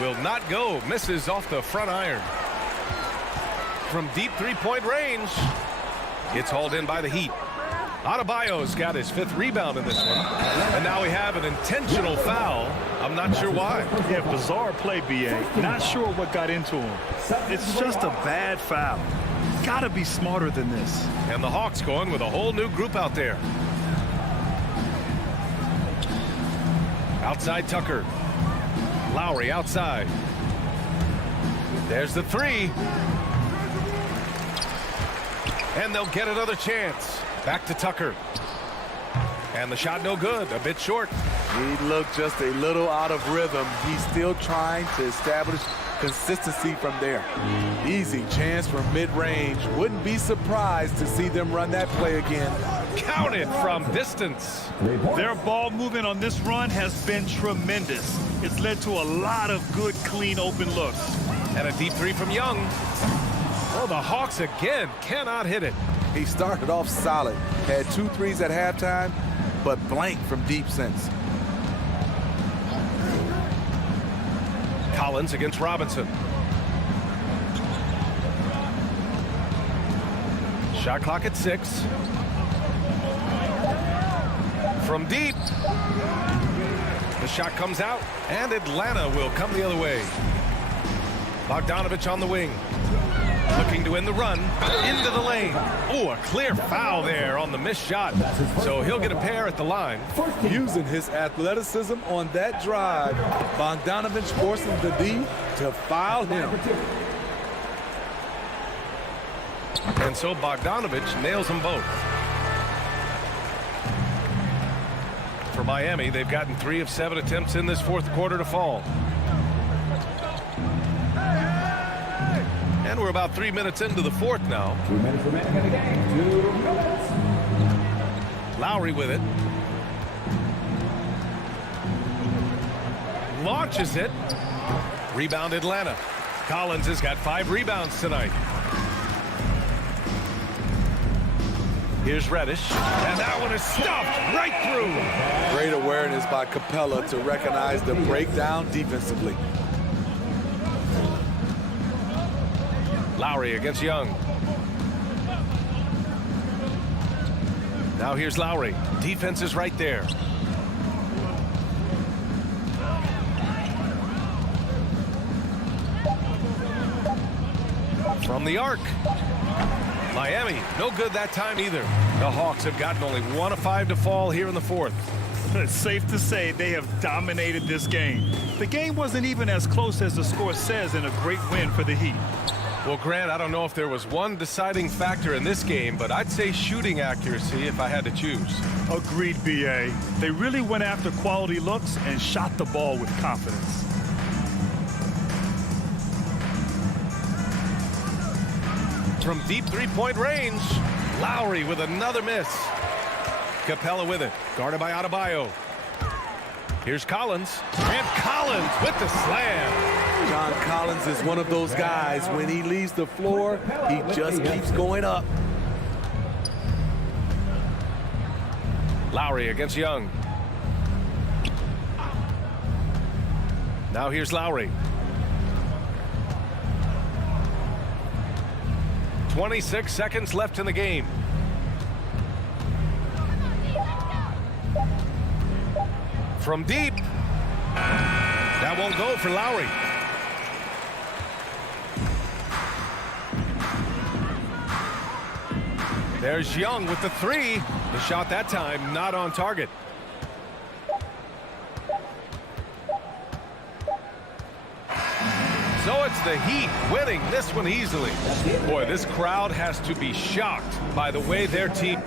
Will not go. Misses off the front iron. From deep three-point range. It's hauled in by the Heat. Adebayo's got his 5th rebound in this one. And now we have an intentional foul. I'm not sure why. Yeah, bizarre play, B.A. Not sure what got into him. It's just a bad foul. Gotta be smarter than this. And the Hawks going with a whole new group out there. Outside Tucker. Lowry outside. There's the 3. And they'll get another chance. Back to Tucker. And the shot no good. A bit short. He looked just a little out of rhythm. He's still trying to establish consistency from there. Easy chance from mid-range. Wouldn't be surprised to see them run that play again. Counted from distance. Their ball movement on this run has been tremendous. It's led to a lot of good, clean, open looks. And a deep three from Young. Oh, the Hawks again cannot hit it. He started off solid. Had 2 threes at halftime, but blank from deep since. Collins against Robinson. Shot clock at 6. From deep. The shot comes out, and Atlanta will come the other way. Bogdanovich on the wing. Looking to end the run. Into the lane. Oh, a clear foul there on the missed shot. So he'll get a pair at the line. Using his athleticism on that drive, Bogdanovich forces the D to foul him. And so Bogdanovich nails them both. For Miami, they've gotten 3 of 7 attempts in this fourth quarter to fall. And we're about 3 minutes into the fourth now. 2 minutes remaining in the game. 2 minutes. Lowry with it. Launches it. Rebound Atlanta. Collins has got 5 rebounds tonight. Here's Reddish. And that one is stuffed right through. Great awareness by Capella to recognize the breakdown defensively. Lowry against Young. Now here's Lowry. Defense is right there. From the arc. Miami, no good that time either. The Hawks have gotten only 1 of 5 to fall here in the fourth. It's safe to say they have dominated this game. The game wasn't even as close as the score says, in a great win for the Heat. Well, Grant, I don't know if there was one deciding factor in this game, but I'd say shooting accuracy if I had to choose. Agreed, B.A. They really went after quality looks and shot the ball with confidence. From deep three-point range, Lowry with another miss. Capella with it, guarded by Adebayo. Here's Collins, and Collins with the slam. John Collins is one of those guys, when he leaves the floor, he just keeps going up. Lowry against Young. Now here's Lowry. 26 seconds left in the game. From deep. That won't go for Lowry. There's Young with the 3. The shot that time not on target. So it's the Heat winning this one easily. Boy, this crowd has to be shocked by the way their team...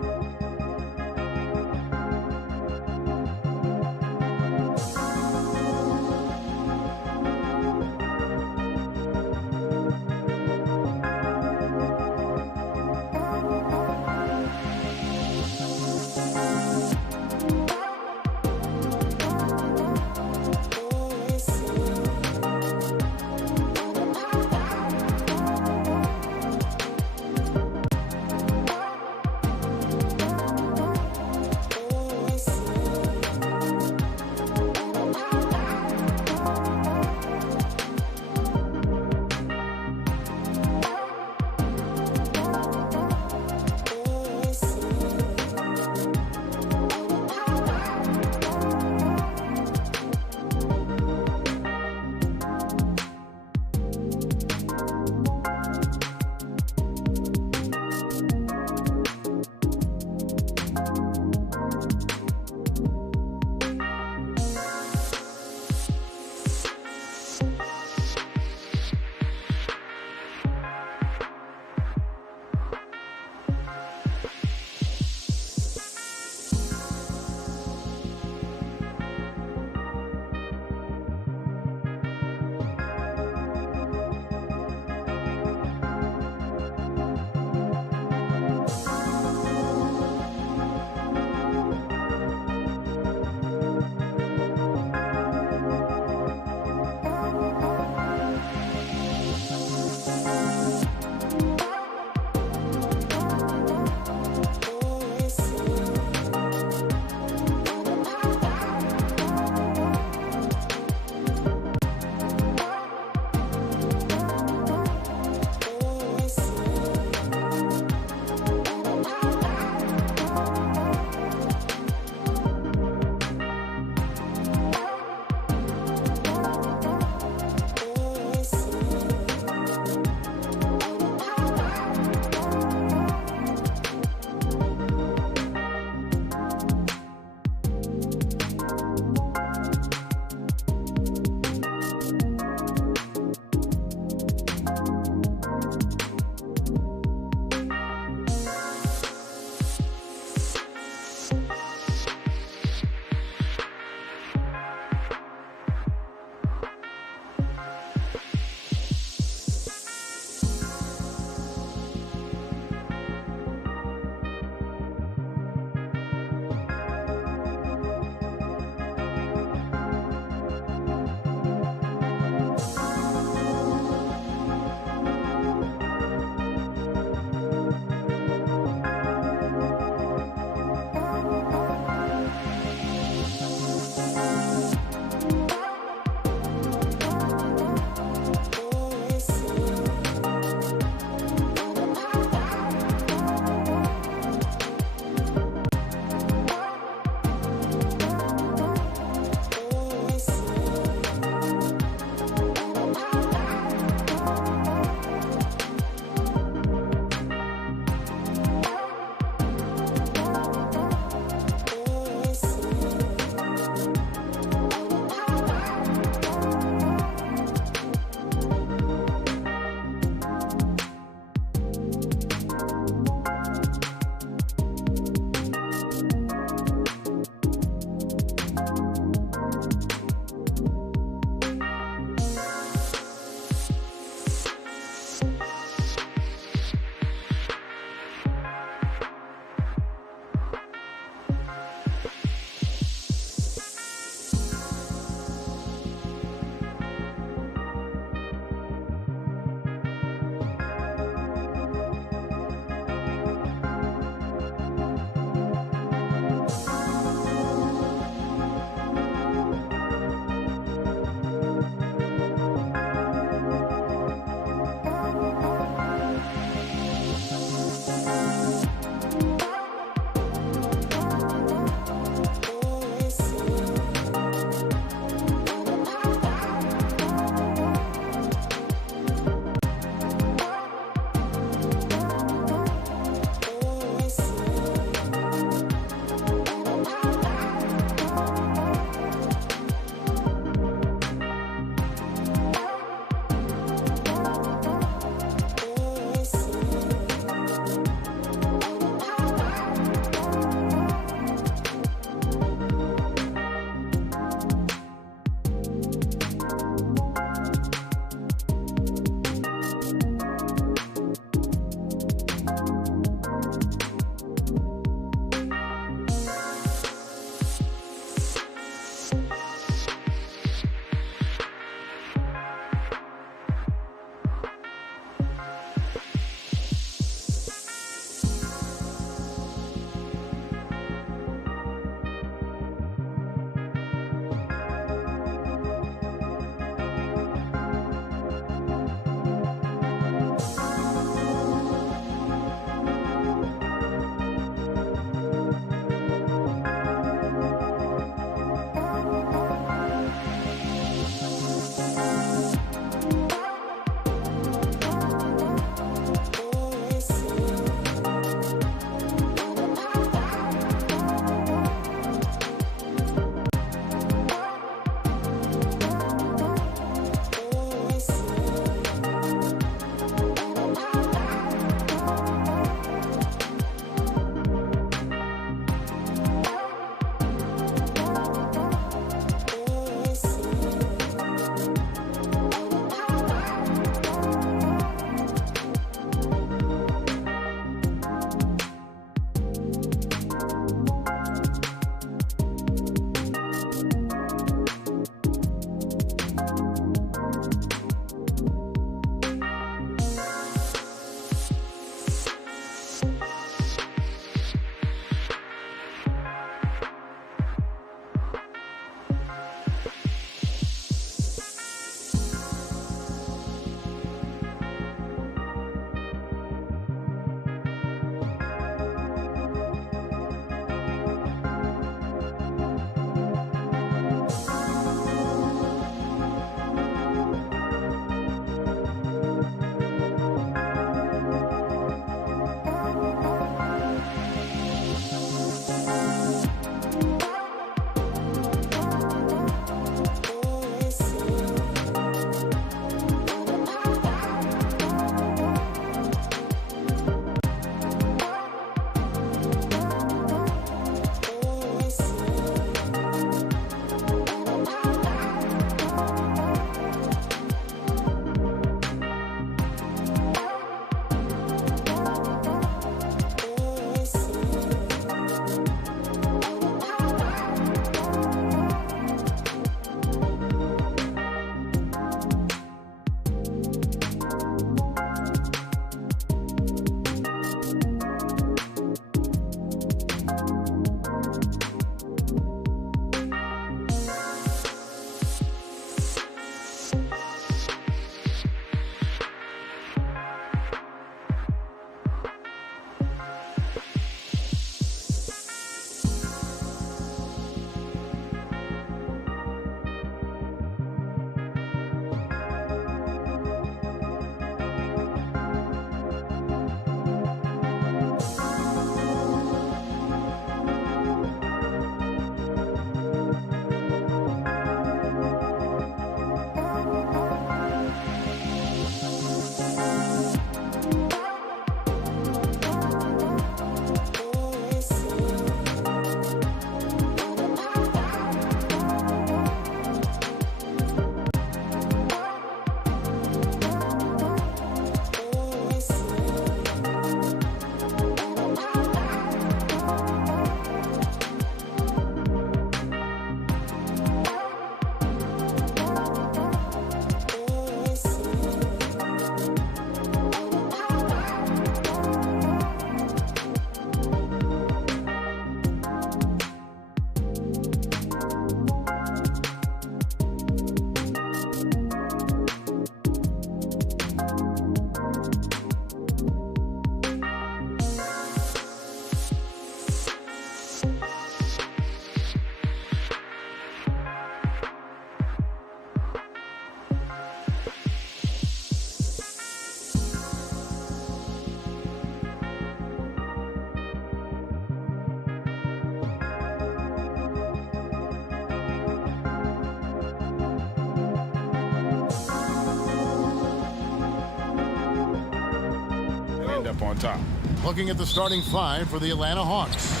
up on top. Looking at the starting five for the Atlanta Hawks.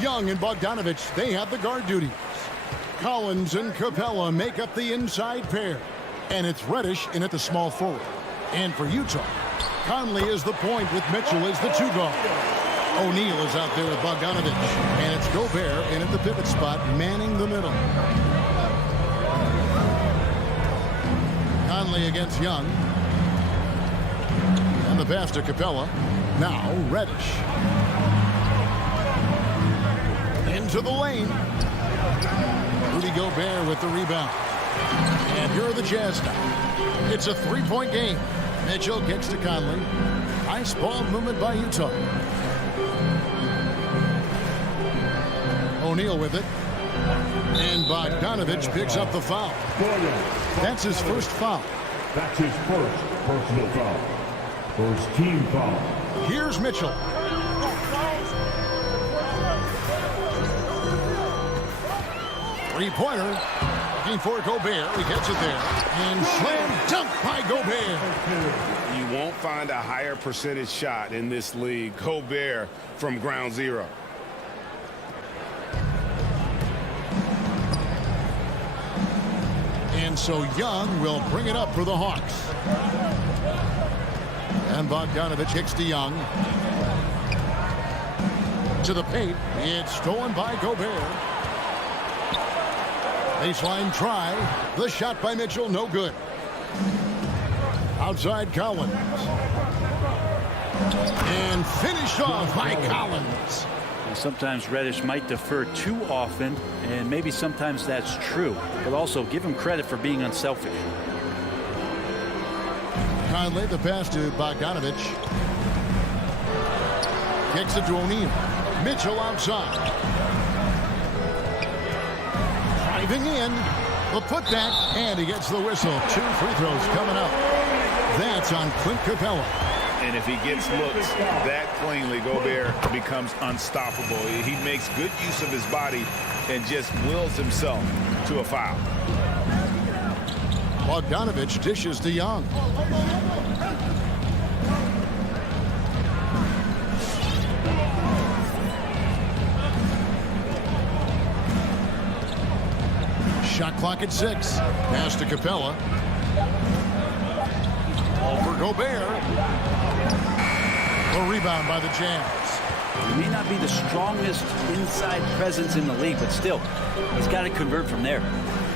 Young and Bogdanovich, they have the guard duties. Collins and Capella make up the inside pair. And it's Reddish in at the small forward. And for Utah, Conley is the point with Mitchell as the two guard. O'Neal is out there with Bogdanovich. And it's Gobert in at the pivot spot, manning the middle. Conley against Young. And the pass to Capella. Now Reddish. Into the lane. Rudy Gobert with the rebound. And here are the Jazz now. It's a three-point game. Mitchell gets to Conley. Nice ball movement by Utah. O'Neal with it. And Bogdanovich picks up the foul. That's his first foul. That's his first personal foul. First team foul. Here's Mitchell. Three-pointer. Looking for Gobert. He gets it there. And slam dunk by Gobert. You won't find a higher percentage shot in this league. Gobert from ground zero. And so Young will bring it up for the Hawks. And Bogdanovich kicks to Young. To the paint. It's stolen by Gobert. Baseline try. The shot by Mitchell, no good. Outside Collins. And finished off by Collins. Sometimes Reddish might defer too often, and maybe sometimes that's true. But also give him credit for being unselfish. Conley, the pass to Bogdanovich. Kicks it to O'Neal. Mitchell outside. Driving in. The putback, and he gets the whistle. 2 free throws coming up. That's on Clint Capella. And if he gets looks that cleanly, Gobert becomes unstoppable. He makes good use of his body and just wills himself to a foul. Bogdanovich dishes to Young. Shot clock at 6. Pass to Capella. All for Gobert. A rebound by the Jazz. He may not be the strongest inside presence in the league, but still, he's got to convert from there.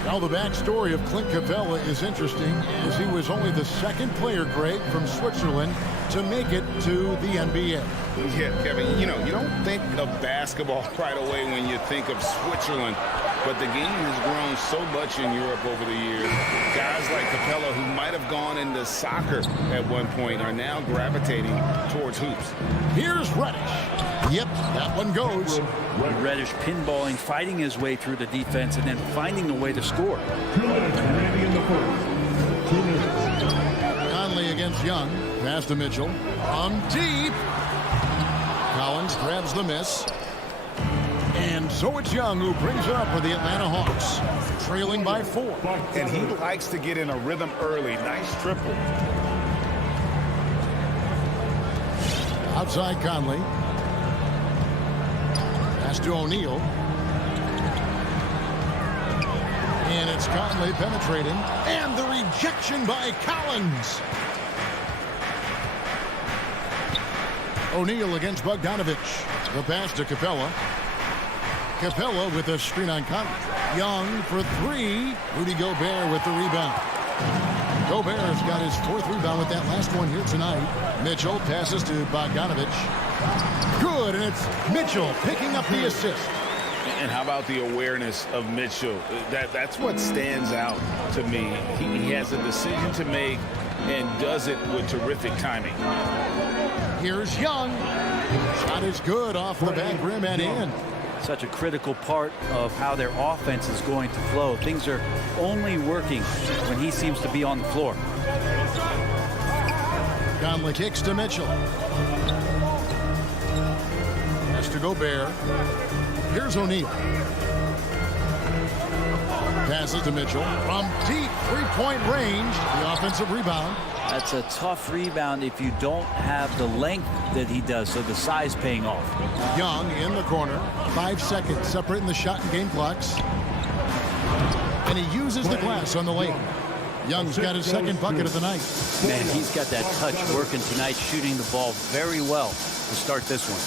Now the backstory of Clint Capella is interesting, as he was only the second player, Greg, from Switzerland to make it to the NBA. Yeah, Kevin, you don't think of basketball right away when you think of Switzerland, but the game has grown so much in Europe over the years. Guys like Capella, who might have gone into soccer at one point, are now gravitating towards hoops. Here's Reddish. Yep, that one goes. Reddish pinballing, fighting his way through the defense, and then finding a way to score. 2 minutes remaining in the first. 2 minutes. Conley against Young. Pass to Mitchell. From deep. Collins grabs the miss. And so it's Young who brings it up for the Atlanta Hawks. Trailing by 4. And he likes to get in a rhythm early. Nice triple. Outside Conley. Pass to O'Neal. And it's Conley penetrating. And the rejection by Collins. O'Neal against Bogdanovich. The pass to Capella. Capella with a screen on Conley. Young for 3. Rudy Gobert with the rebound. Gobert's got his 4th rebound with that last one here tonight. Mitchell passes to Bogdanovich. Good, and it's Mitchell picking up the assist. And how about the awareness of Mitchell? That's what stands out to me. He has a decision to make and does it with terrific timing. Here's Young. Shot is good off the back rim and in. Such a critical part of how their offense is going to flow. Things are only working when he seems to be on the floor. Conley kicks to Mitchell. Pass to Gobert. Here's O'Neal. Passes to Mitchell. From deep 3-point range. The offensive rebound. That's a tough rebound if you don't have the length that he does, so the size paying off. Young in the corner. 5 seconds separating the shot and game clocks. And he uses the glass on the lane. Young's got his second bucket of the night. Man, he's got that touch working tonight, shooting the ball very well to start this one.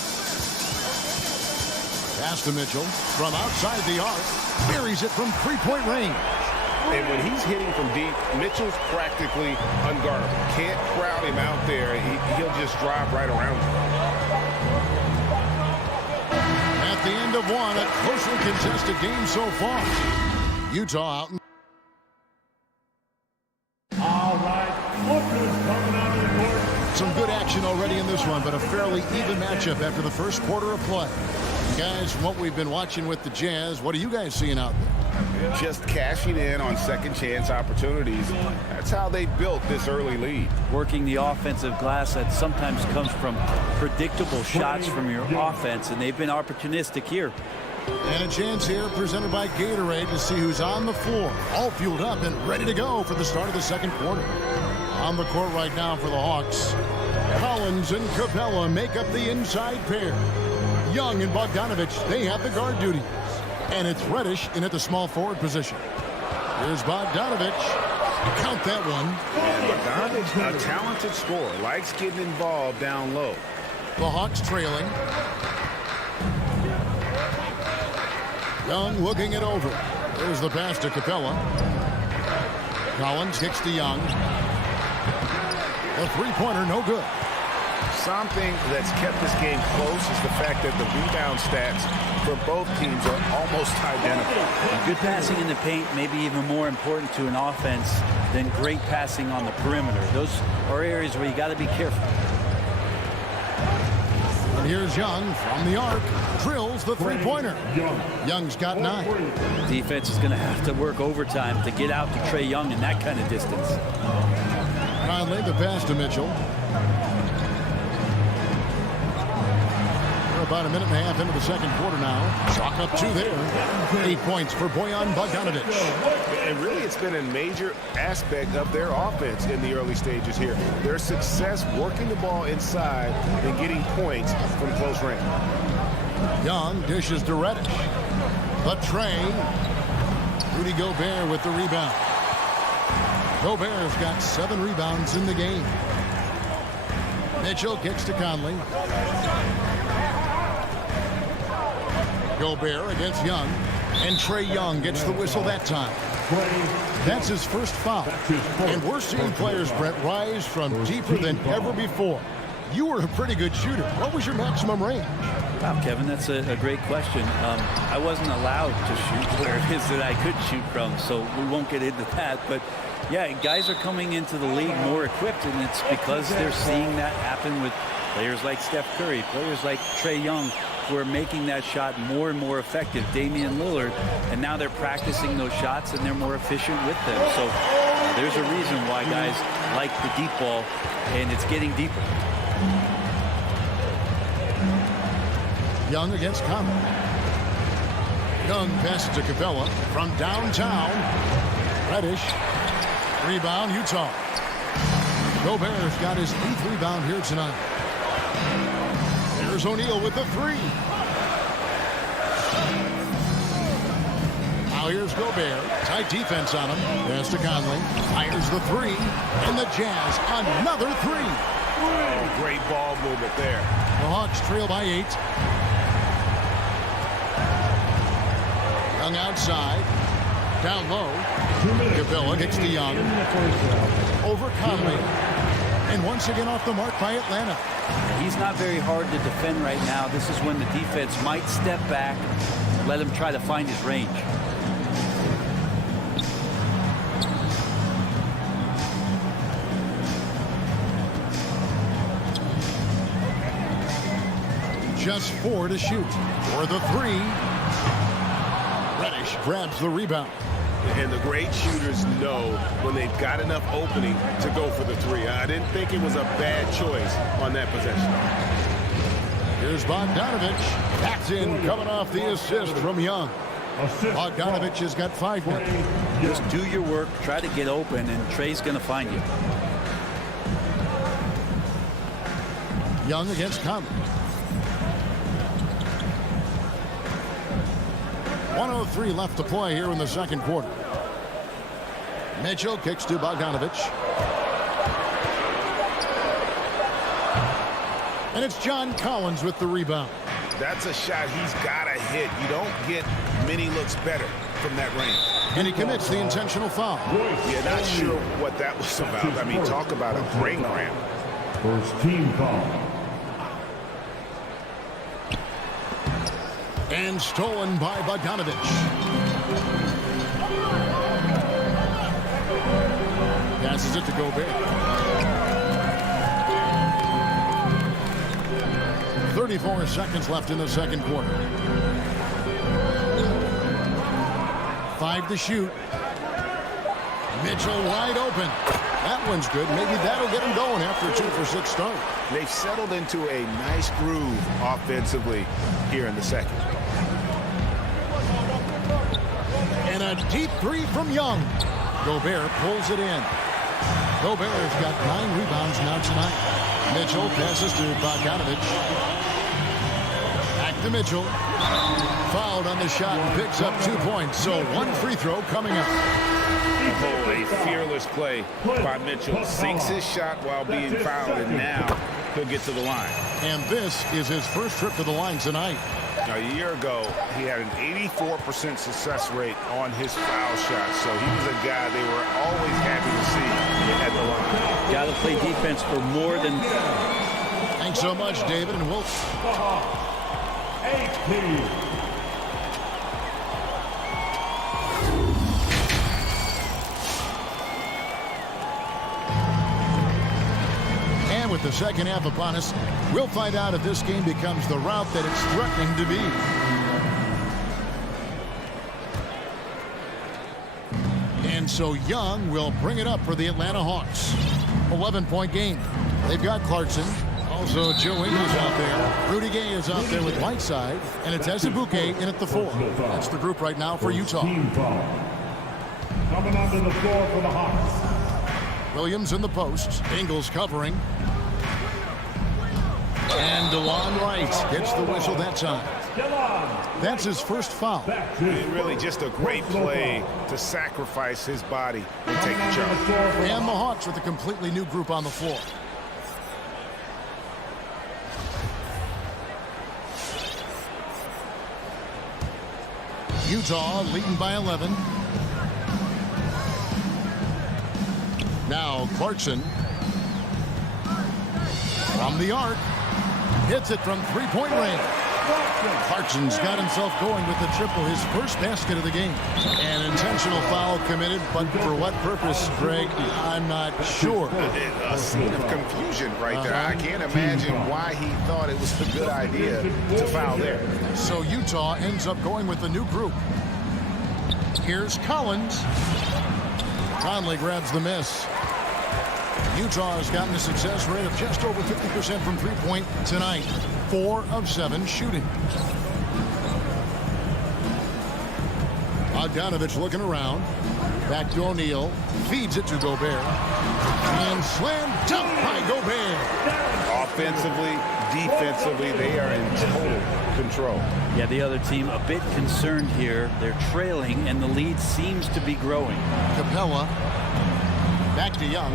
Pass to Mitchell from outside the arc. Buries it from three-point range. And when he's hitting from deep, Mitchell's practically unguardable. Can't crowd him out there. He'll just drive right around him. At the end of one, a closely contested game so far. Utah out. All right, lookers coming out of the court. Some good action already in this one, but a fairly even matchup after the first quarter of play. Guys, from what we've been watching with the Jazz, what are you guys seeing out there? Just cashing in on second chance opportunities. That's how they built this early lead. Working the offensive glass that sometimes comes from predictable shots from your offense, and they've been opportunistic here. And a chance here presented by Gatorade to see who's on the floor, all fueled up and ready to go for the start of the second quarter. On the court right now for the Hawks, Collins and Capella make up the inside pair. Young and Bogdanovich, they have the guard duties. And it's Reddish in at the small forward position. Here's Bogdanovich. Count that one. And Bogdanovich, a talented scorer, likes getting involved down low. The Hawks trailing. Young looking it over. There's the pass to Capella. Collins kicks to Young. A three-pointer, no good. Something that's kept this game close is the fact that the rebound stats for both teams are almost identical. Good passing in the paint may be even more important to an offense than great passing on the perimeter. Those are areas where you got to be careful. And here's Young from the arc. Drills the three-pointer. Young's got 9. Defense is going to have to work overtime to get out to Trae Young in that kind of distance. Conley, the pass to Mitchell. We're about a minute and a half into the second quarter now. Chalk up 2 there. 8 points for Bojan Bogdanovich. And really, it's been a major aspect of their offense in the early stages here. Their success working the ball inside and getting points from close range. Young dishes to Reddish. The Trae. Rudy Gobert with the rebound. Gobert's got 7 rebounds in the game. Mitchell kicks to Conley. Gobert against Young. And Trae Young gets the whistle that time. That's his first foul. And we're seeing players, Brett, rise from deeper than ever before. You were a pretty good shooter. What was your maximum range? Wow, Kevin, that's a great question. I wasn't allowed to shoot where it is that I could shoot from, so we won't get into that. But, yeah, guys are coming into the league more equipped, and it's because they're seeing that happen with players like Steph Curry, players like Trae Young, who are making that shot more and more effective, Damian Lillard, and now they're practicing those shots, and they're more efficient with them. So there's a reason why guys like the deep ball, and it's getting deeper. Young against Conley. Young passes to Capella from downtown. Reddish. Rebound, Utah. Gobert's got his 8th rebound here tonight. There's O'Neal with the 3. Now here's Gobert. Tight defense on him. Pass to Conley. Fires the 3. And the Jazz another 3. Oh, great ball movement there. The Hawks trail by 8. Young outside. Down low. Capella gets to Young. Over Conley. And once again off the mark by Atlanta. He's not very hard to defend right now. This is when the defense might step back, let him try to find his range. Just 4 to shoot. For the 3. Reddish grabs the rebound. And the great shooters know when they've got enough opening to go for the 3. I didn't think it was a bad choice on that possession. Here's Bogdanovich. That's in, coming off the assist from Young. Bogdanovich has got 5 now. Just do your work, try to get open, and Trae's going to find you. Young against Conley. 1:03 left to play here in the second quarter. Mitchell kicks to Bogdanovich. And it's John Collins with the rebound. That's a shot he's got to hit. You don't get many looks better from that range. And he commits the intentional foul. Yeah, not sure what that was about. I mean, talk about a brain cramp. First team foul. And stolen by Bogdanovich. Passes it to Gobert. 34 seconds left in the second quarter. 5 to shoot. Mitchell wide open. That one's good. Maybe that'll get him going after a 2-for-6 start. They've settled into a nice groove offensively here in the second. And a deep three from Young. Gobert pulls it in. Gobert's got 9 rebounds now tonight. Mitchell passes to Bogdanovich. Back to Mitchell. Fouled on the shot and picks up 2 points. So 1 free throw coming up. Oh, a fearless play by Mitchell. Sinks his shot while being fouled, and now he'll get to the line. And this is his first trip to the line tonight. A year ago, he had an 84% success rate on his foul shot. So he was a guy they were always happy to see at the line. Got to play defense for more than... Thanks so much, David, and we'll... 18. And with the second half upon us, we'll find out if this game becomes the route that it's threatening to be. And so Young will bring it up for the Atlanta Hawks. 11-point game. They've got Clarkson. Also, Joe Ingles out there. Rudy Gay is out there with Whiteside. And it's Azubuike in at the 4. That's the group right now for Utah. Team foul. Coming onto the floor for the Hawks. Williams in the post. Ingles covering. And DeLon Wright gets the whistle that time. That's his first foul. Really just a great play to sacrifice his body and take the charge. And the Hawks with a completely new group on the floor. Utah leading by 11. Now Clarkson from the arc. Hits it from three-point range. Clarkson's got himself going with the triple, his first basket of the game. An intentional foul committed, but for what purpose, Greg, I'm not sure. A scene of confusion right there. I can't imagine why he thought it was a good idea to foul there. So Utah ends up going with the new group. Here's Collins. Conley grabs the miss. Utah has gotten a success rate of just over 50% from three-point tonight. 4 of 7 shooting. Bogdanovich looking around. Back to O'Neal. Feeds it to Gobert. And slam dunk by Gobert. Offensively, defensively, they are in total control. Yeah, the other team a bit concerned here. They're trailing, and the lead seems to be growing. Capella. Back to Young.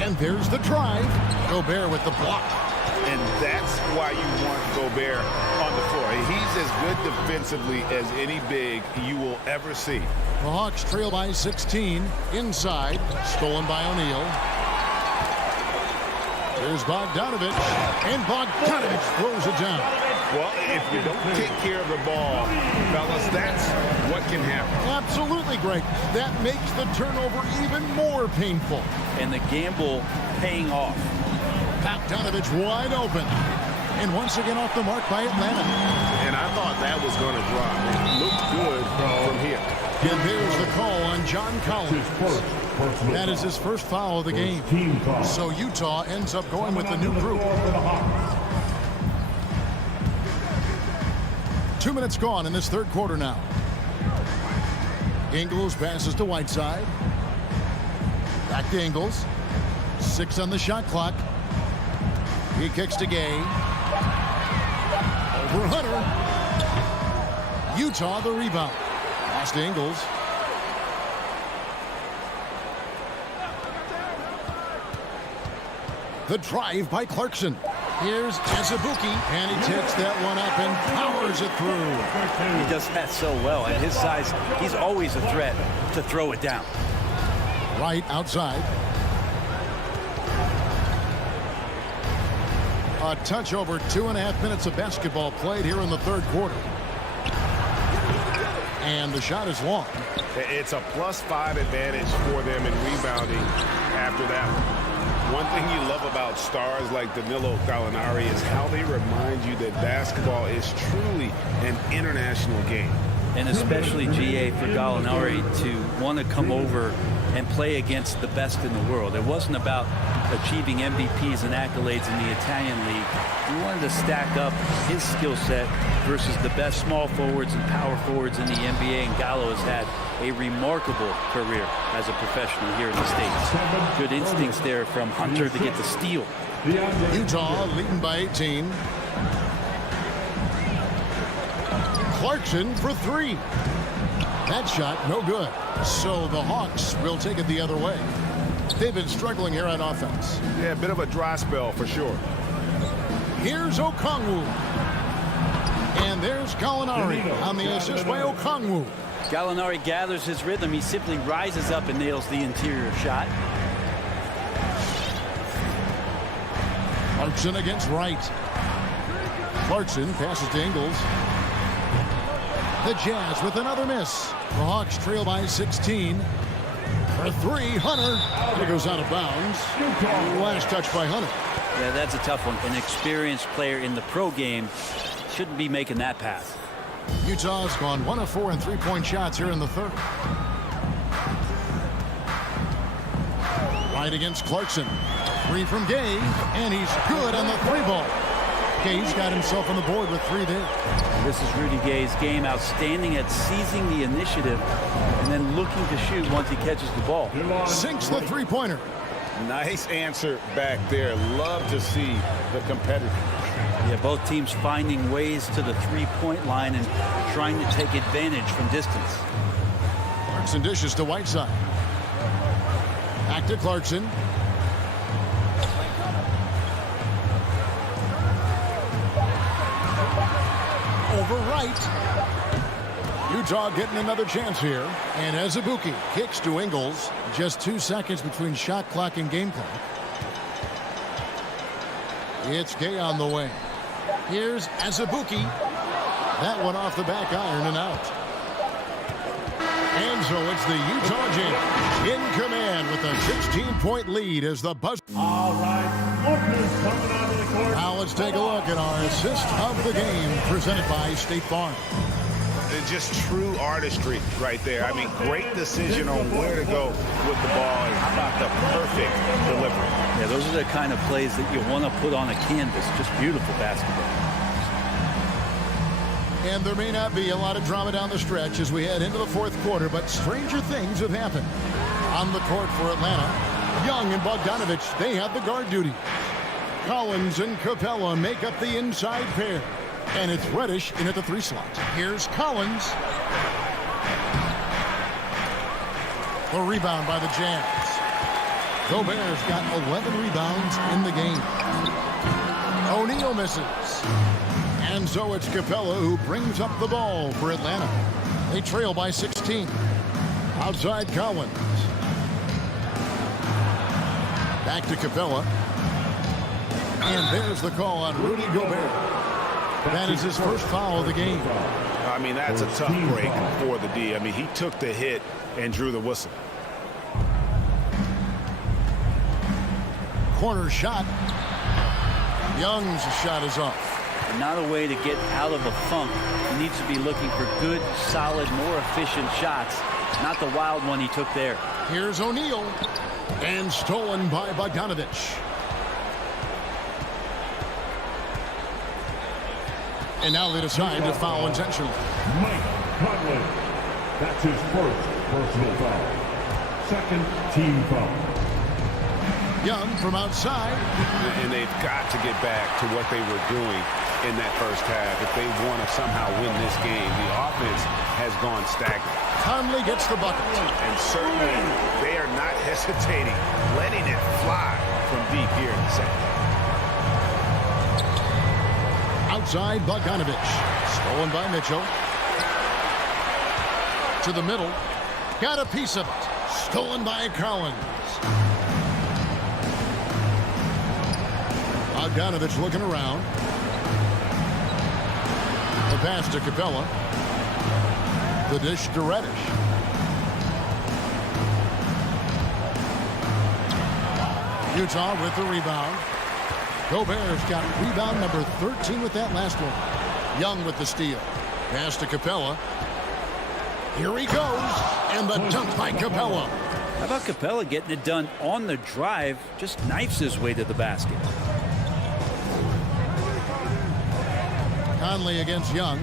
And there's the drive. Gobert with the block. And that's why you want Gobert on the floor. He's as good defensively as any big you will ever see. The Hawks trail by 16. Inside. Stolen by O'Neal. There's Bogdanovich. And Bogdanovich throws it down. Well, if you don't take care of the ball, fellas, that's what can happen. Absolutely, Greg. That makes the turnover even more painful. And the gamble paying off. Bogdanovich wide open. And once again off the mark by Atlanta. And I thought that was going to drop. It looked good from here. And there's the call on John Collins. That is his first foul of the game. So Utah ends up going with the new group. 2 minutes gone in this third quarter now. Ingles passes to Whiteside. Back to Ingles. 6 on the shot clock. He kicks to Gay. Over Hunter. Utah the rebound. Pass to Ingles. The drive by Clarkson. Here's Azubuike, and he takes that one up and powers it through. He does that so well. At his size, he's always a threat to throw it down. Right outside. A touch over 2.5 minutes of basketball played here in the third quarter. And the shot is long. It's a +5 advantage for them in rebounding after that one. One thing you love about stars like Danilo Gallinari is how they remind you that basketball is truly an international game. And especially, GA, for Gallinari to want to come over and play against the best in the world. It wasn't about achieving MVPs and accolades in the Italian league. He wanted to stack up his skill set versus the best small forwards and power forwards in the NBA, and Gallo has had a remarkable career as a professional here in the States. Good instincts there from Hunter to get the steal. Utah leading by 18. Clarkson for 3. That shot no good. So the Hawks will take it the other way. They've been struggling here on offense. Yeah, a bit of a dry spell for sure. Here's Okongwu. And there's Gallinari on the assist by Okongwu. Gallinari gathers his rhythm. He simply rises up and nails the interior shot. Clarkson against Wright. Clarkson passes to Ingles. The Jazz with another miss. The Hawks trail by 16. For 3, Hunter. It goes out of bounds. Last touch by Hunter. Yeah, that's a tough one. An experienced player in the pro game shouldn't be making that pass. Utah's gone 1 of 4 in three-point shots here in the third. Right against Clarkson. 3 from Gay, and he's good on the 3-ball. Gay's got himself on the board with 3 there. This is Rudy Gay's game, outstanding at seizing the initiative and then looking to shoot once he catches the ball. Sinks the 3-pointer. Nice answer back there. Love to see the competitor. Yeah, both teams finding ways to the 3-point line and trying to take advantage from distance. Clarkson dishes to Whiteside. Back to Clarkson. Over Wright. Utah getting another chance here. And Azubuike kicks to Ingles. Just 2 seconds between shot clock and game clock. It's Gay on the way. Here's Azubuike. That one off the back iron and out. And so it's the Utah Jazz in command with a 16-point lead as the buzzer. All right, Lucas coming onto the court. Now let's take a look at our assist of the game presented by State Farm. It's just true artistry right there. I mean, great decision on where to go with the ball, and how about the perfect delivery. Yeah, those are the kind of plays that you want to put on a canvas. Just beautiful basketball. And there may not be a lot of drama down the stretch as we head into the fourth quarter, but stranger things have happened. On the court for Atlanta, Young and Bogdanovich, they have the guard duty. Collins and Capella make up the inside pair. And it's Reddish in at the 3 slot. Here's Collins. The rebound by the Jazz. Gobert's got 11 rebounds in the game. O'Neal misses. And so it's Capella who brings up the ball for Atlanta. They trail by 16. Outside Collins. Back to Capella. And there's the call on Rudy Gobert. That is his first foul of the game. I mean, that's a tough break for the D. I mean, he took the hit and drew the whistle. Corner shot. Young's shot is off. Not a way to get out of a funk. He needs to be looking for good, solid, more efficient shots. Not the wild one he took there. Here's O'Neal. And stolen by Bogdanovich. And now they decide to foul intentionally. Mike Conley. That's his first personal foul. Second team foul. Young from outside. And they've got to get back to what they were doing in that first half if they want to somehow win this game. The offense has gone stagnant. Conley gets the bucket. And certainly they are not hesitating, letting it fly from deep here in the second half. Outside, Bogdanovich. Stolen by Mitchell. To the middle. Got a piece of it. Stolen by Collins. Bogdanovich looking around. The pass to Capella. The dish to Reddish. Utah with the rebound. Gobert's got rebound number 13 with that last one. Young with the steal. Pass to Capella. Here he goes. And the dunk by Capella. How about Capella getting it done on the drive? Just knifes his way to the basket. Conley against Young.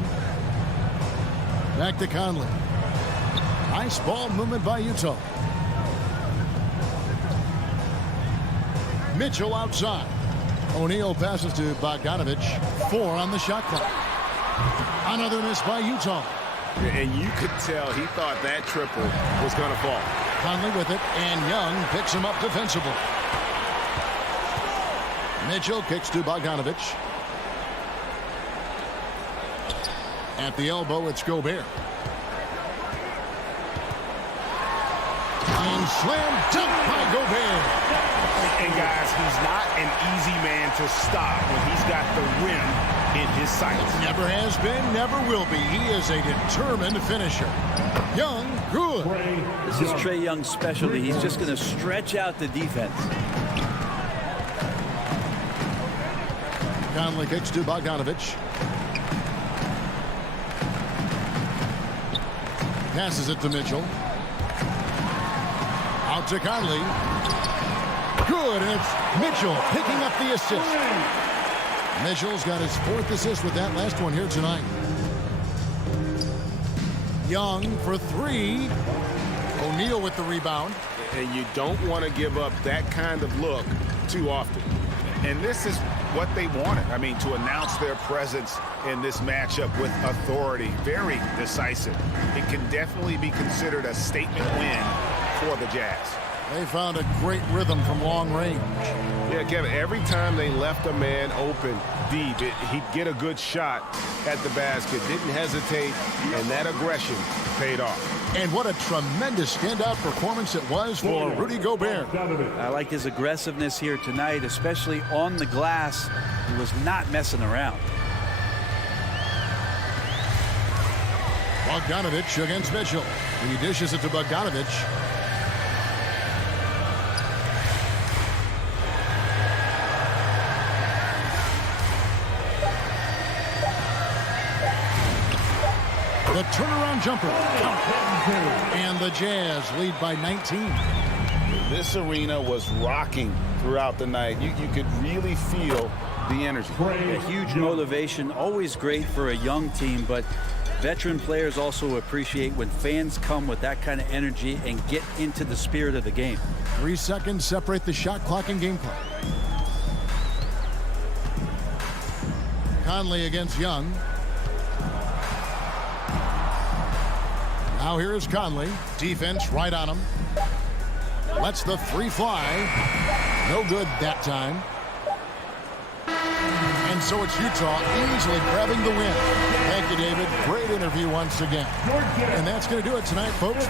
Back to Conley. Nice ball movement by Utah. Mitchell outside. O'Neal passes to Bogdanovich. 4 on the shot clock. Another miss by Utah. And you could tell he thought that triple was going to fall. Conley with it, and Young picks him up defensively. Mitchell kicks to Bogdanovich. At the elbow, it's Gobert. And slam dunk by Gobert. And guys, he's not an easy man to stop when he's got the rim in his sights. Never has been, never will be. He is a determined finisher. Young, good. This is Trae Young's specialty. He's just going to stretch out the defense. Conley kicks to Bogdanovich. Passes it to Mitchell. Out to Conley. Good, and it's Mitchell picking up the assist. Mitchell's got his 4th assist with that last one here tonight. Young for 3. O'Neal with the rebound. And you don't want to give up that kind of look too often. And this is what they wanted. I mean, to announce their presence in this matchup with authority. Very decisive. It can definitely be considered a statement win for the Jazz. They found a great rhythm from long range. Yeah, Kevin, every time they left a man open deep, he'd get a good shot at the basket. Didn't hesitate, and that aggression paid off. And what a tremendous standout performance it was for Rudy Gobert. I like his aggressiveness here tonight, especially on the glass. He was not messing around. Bogdanovich against Mitchell. He dishes it to Bogdanovich. The turnaround jumper. And the Jazz lead by 19. This arena was rocking throughout the night. You could really feel the energy. A huge motivation, always great for a young team, but veteran players also appreciate when fans come with that kind of energy and get into the spirit of the game. 3 seconds separate the shot clock and game clock. Conley against Young. Now here is Conley. Defense right on him. Lets the 3 fly. No good that time. And so it's Utah easily grabbing the win. Thank you, David. Great interview once again. And that's going to do it tonight, folks.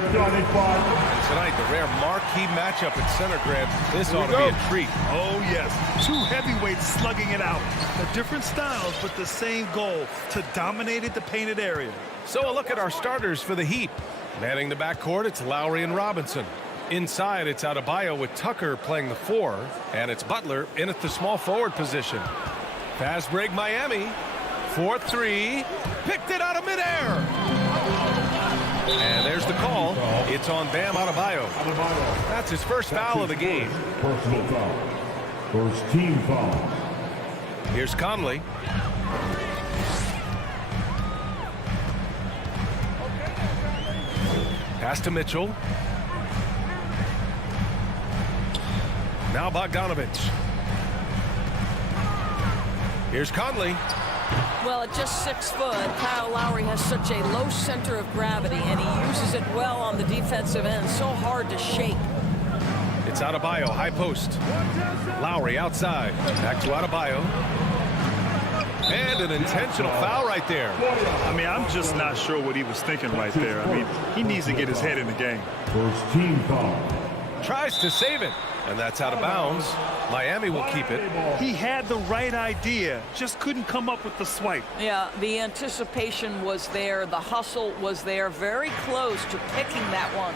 the 25. And tonight, the rare marquee matchup at center, Grant. This ought to be a treat. Oh, yes. Two heavyweights slugging it out. The different styles, but the same goal, to dominate the painted area. So a look at our starters for the Heat. Manning the backcourt, it's Lowry and Robinson. Inside, it's Adebayo with Tucker playing the 4, and it's Butler in at the small forward position. Fast break Miami. 4-3. Picked it out of midair. And there's the call. It's on Bam Adebayo. That's his first foul of the game. Personal foul. First team foul. Here's Conley. Pass to Mitchell. Now Bogdanovich. Here's Conley. Well, at just 6 foot, Kyle Lowry has such a low center of gravity, and he uses it well on the defensive end. So hard to shake. It's Adebayo, high post. Lowry outside. Back to Adebayo. And an intentional foul right there. I mean, I'm just not sure what he was thinking right there. I mean, he needs to get his head in the game. First team foul. Tries to save it, and that's out of bounds. Miami will keep it. He had the right idea, just couldn't come up with the swipe. Yeah, the anticipation was there. The hustle was there. Very close to picking that one.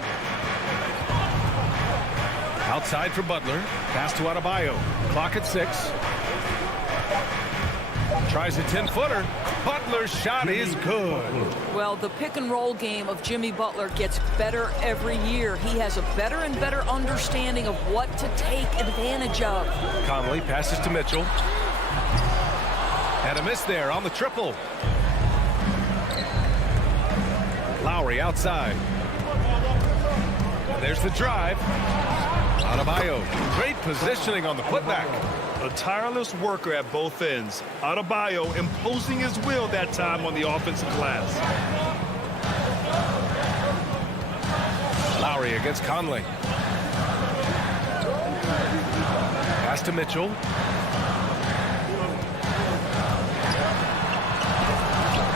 Outside for Butler. Pass to Adebayo. Clock at 6. Tries a 10-footer. Butler's shot is good. Well, the pick-and-roll game of Jimmy Butler gets better every year. He has a better and better understanding of what to take advantage of. Conley passes to Mitchell. And a miss there on the triple. Lowry outside. There's the drive. Adebayo, great positioning on the putback. A tireless worker at both ends. Adebayo imposing his will that time on the offensive glass. Lowry against Conley. Pass to Mitchell.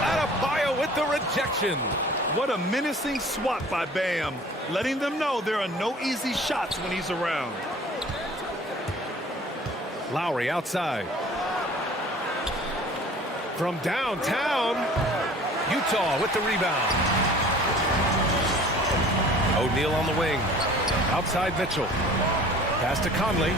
Adebayo with the rejection. What a menacing swat by Bam, letting them know there are no easy shots when he's around. Lowry outside. From downtown, Utah with the rebound. O'Neal on the wing. Outside Mitchell. Pass to Conley.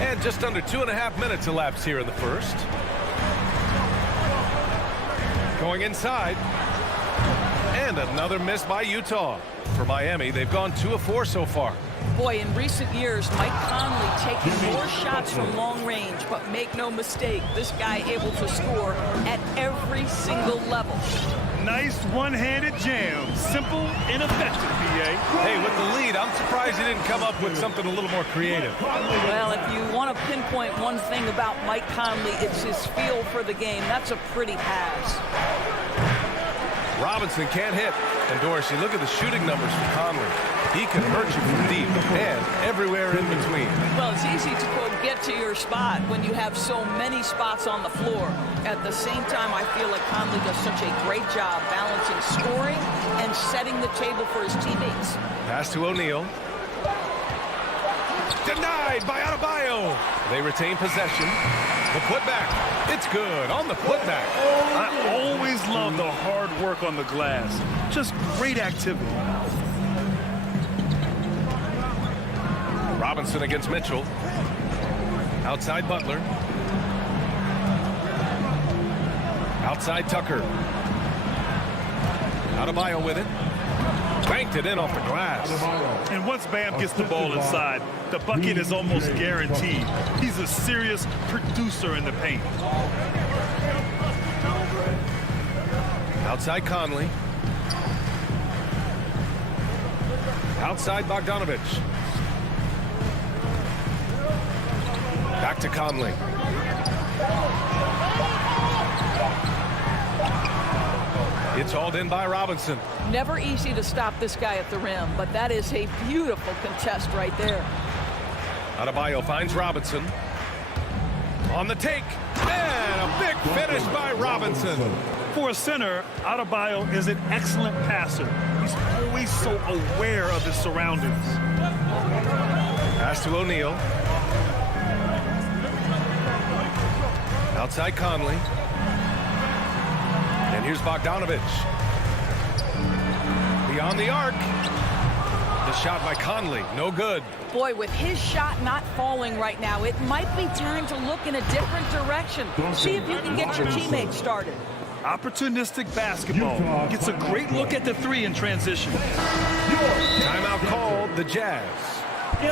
And just under 2.5 minutes elapsed here in the first. Going inside. And another miss by Utah. For Miami, they've gone 2 of 4 so far. Boy, in recent years, Mike Conley taking more shots from long range, but make no mistake, this guy able to score at every single level. Nice one-handed jam. Simple and effective, PA. Hey, with the lead, I'm surprised he didn't come up with something a little more creative. Well, if you want to pinpoint one thing about Mike Conley, it's his feel for the game. That's a pretty pass. Robinson can't hit. And Doris, you look at the shooting numbers for Conley. He can hurt you from deep and everywhere in between. Well, it's easy to, quote, get to your spot when you have so many spots on the floor. At the same time, I feel like Conley does such a great job balancing scoring and setting the table for his teammates. Pass to O'Neal. Denied by Adebayo. They retain possession. The putback. It's good on the putback. I always love the hard work on the glass. Just great activity. Robinson against Mitchell. Outside Butler. Outside Tucker. Adebayo with it. Banked it in off the glass. And once Bam gets the ball inside, the bucket is almost guaranteed. He's a serious producer in the paint. Outside Conley. Outside Bogdanovich. Back to Conley. It's hauled in by Robinson. Never easy to stop this guy at the rim, but that is a beautiful contest right there. Adebayo finds Robinson. On the take. And a big finish by Robinson. For a center, Adebayo is an excellent passer. He's always so aware of his surroundings. Pass to O'Neal. Outside Conley. And here's Bogdanovich. Beyond the arc. The shot by Conley, no good. Boy, with his shot not falling right now, it might be time to look in a different direction. See if you can get your teammates started. Opportunistic basketball. Gets a great look at the three in transition. Timeout called, the Jazz.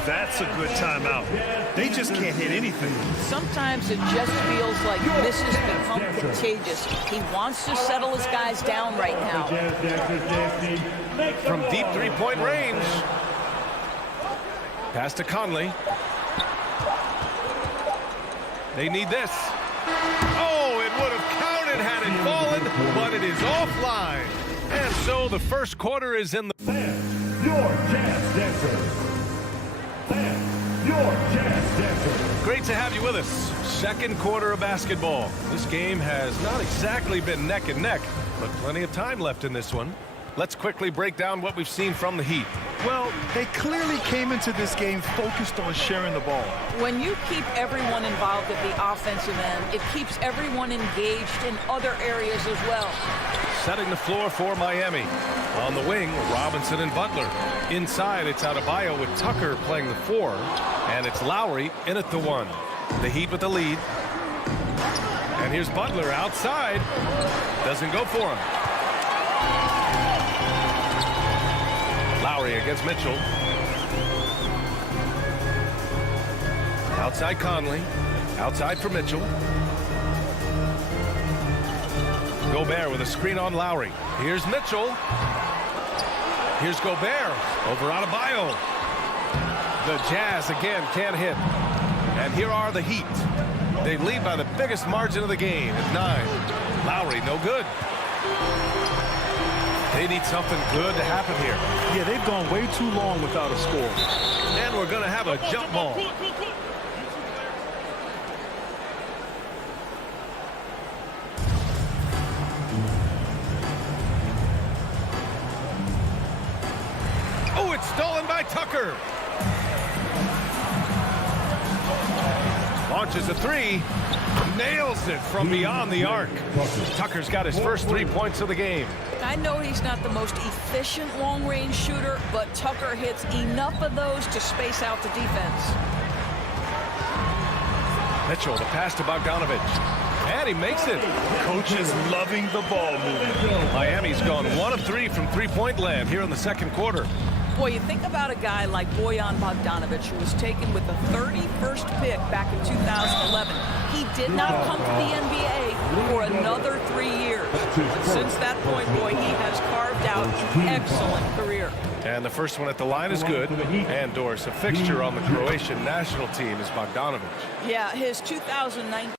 That's a good timeout. They just can't hit anything. Sometimes it just feels like this has become contagious. He wants to settle his guys down right now. From deep three-point range. Pass to Conley. They need this. Oh, it would have counted had it fallen, but it is offline. And so the first quarter is in the... Your Jazz Dancers. Your Jazz Dancers. Great to have you with us. Second quarter of basketball. This game has not exactly been neck and neck, but plenty of time left in this one. Let's quickly break down what we've seen from the Heat. Well, they clearly came into this game focused on sharing the ball. When you keep everyone involved at the offensive end, it keeps everyone engaged in other areas as well. Setting the floor for Miami. On the wing, Robinson and Butler. Inside, it's Adebayo with Tucker playing the 4. And it's Lowry in at the 1. The Heat with the lead. And here's Butler outside. Doesn't go for him. Lowry against Mitchell. Outside Conley. Outside for Mitchell. Gobert with a screen on Lowry. Here's Mitchell. Here's Gobert over Adebayo. The Jazz again can't hit. And here are the Heat. They lead by the biggest margin of the game at 9. Lowry no good. They need something good to happen here. Yeah, they've gone way too long without a score. And we're going to have a jump ball. Oh, it's stolen by Tucker. Launches a 3. Nails it from beyond the arc. Tucker's got his first 3 points of the game. I know he's not the most efficient long-range shooter, but Tucker hits enough of those to space out the defense. Mitchell, the pass to Bogdanovich. And he makes it. Coach is loving the ball movement. Miami's gone 1 of 3 from three-point land here in the second quarter. Boy, you think about a guy like Bojan Bogdanovic, who was taken with the 31st pick back in 2011. He did not come to the NBA for another 3 years. But since that point, boy, he has carved out an excellent career. And the first one at the line is good. And Doris, a fixture on the Croatian national team is Bogdanovic. Yeah, his 2019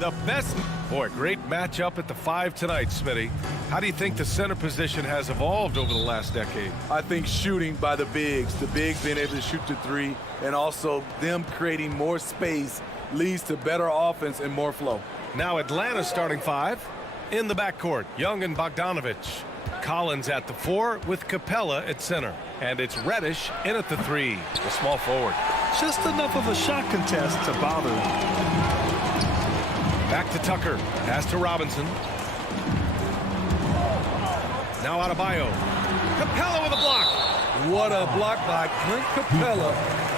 The best. Boy, great matchup at the 5 tonight, Smitty. How do you think the center position has evolved over the last decade? I think shooting by the bigs being able to shoot the 3, and also them creating more space leads to better offense and more flow. Now Atlanta's starting 5 in the backcourt. Young and Bogdanovich. Collins at the 4 with Capella at center. And it's Reddish in at the 3, the small forward. Just enough of a shot contest to bother him. Back to Tucker. Pass to Robinson. Now Adebayo. Capella with a block. What a block by Clint Capella.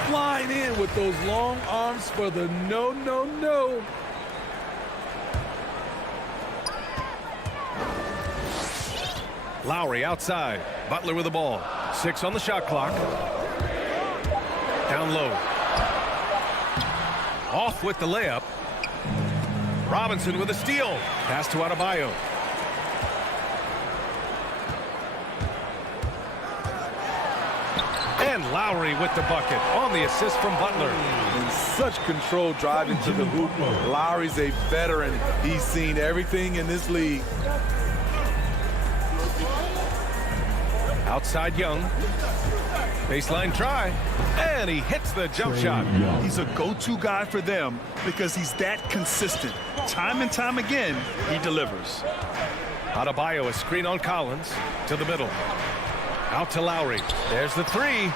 Flying in with those long arms for the no. Lowry outside. Butler with the ball. 6 on the shot clock. Down low. Off with the layup. Robinson with a steal. Pass to Adebayo. And Lowry with the bucket on the assist from Butler. In such control driving to the hoop. Lowry's a veteran. He's seen everything in this league. Outside Young. Baseline try. And he hits the jump shot. He's a go-to guy for them because he's that consistent. Time and time again, he delivers. Adebayo, a screen on Collins. To the middle. Out to Lowry. There's the 3.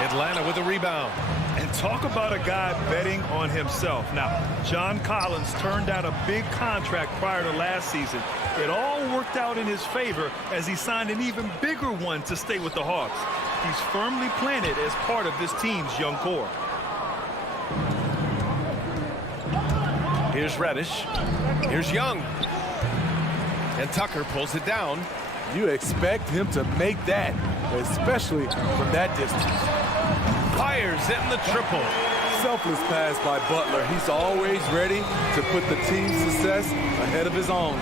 Atlanta with a rebound. And talk about a guy betting on himself. Now, John Collins turned down a big contract prior to last season. It all worked out in his favor as he signed an even bigger one to stay with the Hawks. He's firmly planted as part of this team's young core. Here's Reddish. Here's Young. And Tucker pulls it down. You expect him to make that, especially from that distance. Fires in the triple. Selfless pass by Butler. He's always ready to put the team's success ahead of his own.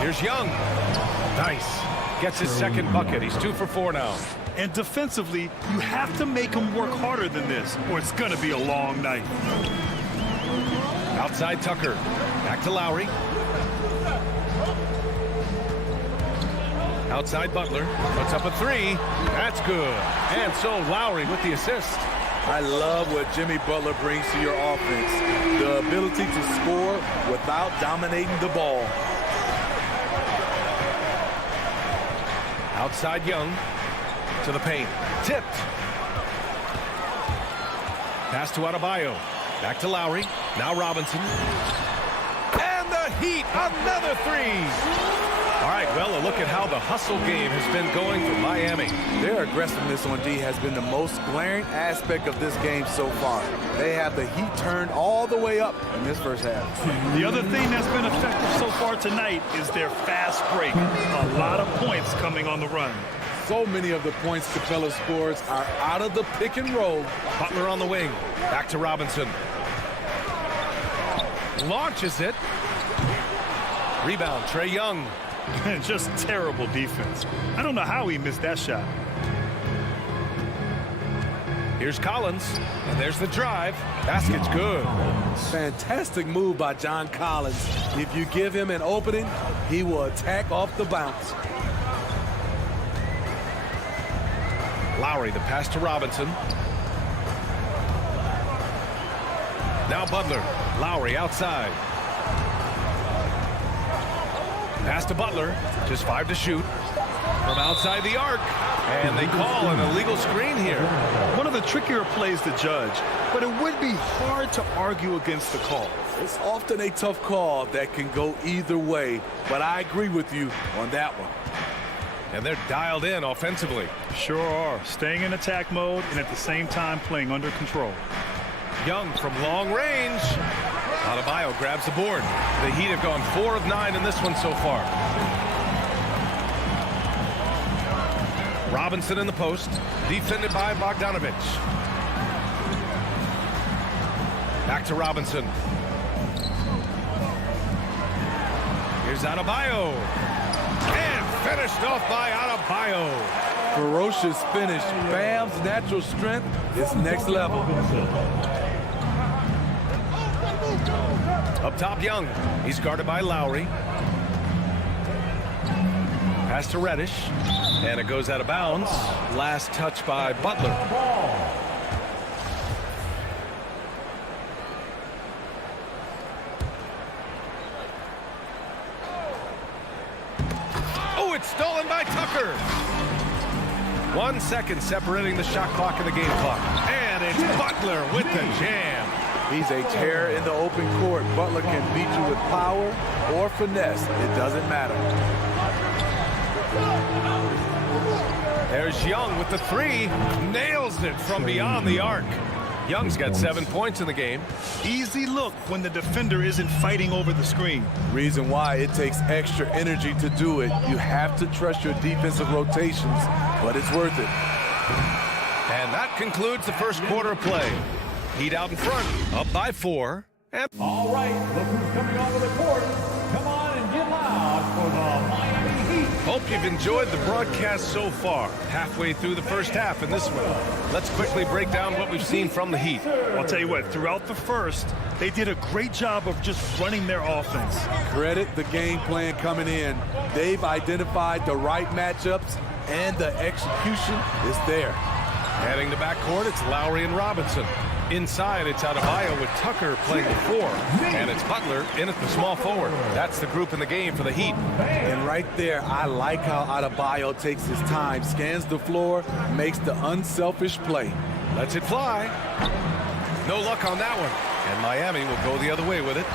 Here's Young. Nice. Gets his second bucket. He's 2 for 4 now. And defensively, you have to make him work harder than this, or it's going to be a long night. Outside Tucker. Back to Lowry. Outside Butler. Puts up a 3. That's good. And so Lowry with the assist. I love what Jimmy Butler brings to your offense. The ability to score without dominating the ball. Outside Young. To the paint. Tipped. Pass to Adebayo. Back to Lowry. Now Robinson. And the Heat. Another 3. All right, well, a look at how the hustle game has been going for Miami. Their aggressiveness on D has been the most glaring aspect of this game so far. They have the heat turned all the way up in this first half. The other thing that's been effective so far tonight is their fast break. A lot of points coming on the run. So many of the points Capella scores are out of the pick and roll. Butler on the wing. Back to Robinson. Launches it. Rebound, Trae Young. Just terrible defense. I don't know how he missed that shot. Here's Collins, and there's the drive. Basket's good. Fantastic move by John Collins. If you give him an opening, he will attack off the bounce. Lowry, the pass to Robinson. Now Butler. Lowry outside. Pass to Butler. Just 5 to shoot. From outside the arc. And they call an illegal screen here. One of the trickier plays to judge, but it would be hard to argue against the call. It's often a tough call that can go either way, but I agree with you on that one. And they're dialed in offensively. Sure are. Staying in attack mode and at the same time playing under control. Young from long range. Adebayo grabs the board. The Heat have gone 4 of 9 in this one so far. Robinson in the post. Defended by Bogdanovich. Back to Robinson. Here's Adebayo. And finished off by Adebayo. Ferocious finish. Bam's natural strength is next level. Up top, Young. He's guarded by Lowry. Pass to Reddish. And it goes out of bounds. Last touch by Butler. Oh, it's stolen by Tucker. 1 second separating the shot clock and the game clock. And it's Butler with the jam. He's a terror in the open court. Butler can beat you with power or finesse. It doesn't matter. There's Young with the three. Nails it from beyond the arc. Young's got 7 points in the game. Easy look when the defender isn't fighting over the screen. Reason why it takes extra energy to do it. You have to trust your defensive rotations, but it's worth it. And that concludes the first quarter of play. Heat out in front, up by 4. And All right, look who's coming onto the court. Come on and get loud for the Miami Heat. hope you've enjoyed the broadcast so far. Halfway through the first half in this one. Let's quickly break down what we've seen from the Heat. I'll tell you what, throughout the first, they did a great job of just running their offense. Credit the game plan coming in. They've identified the right matchups, and the execution is there. Heading to backcourt, it's Lowry and Robinson. Inside, it's Adebayo with Tucker playing the 4. And it's Butler in at the small forward. That's the group in the game for the Heat. And right there, I like how Adebayo takes his time, scans the floor, makes the unselfish play. Lets it fly. No luck on that one. And Miami will go the other way with it.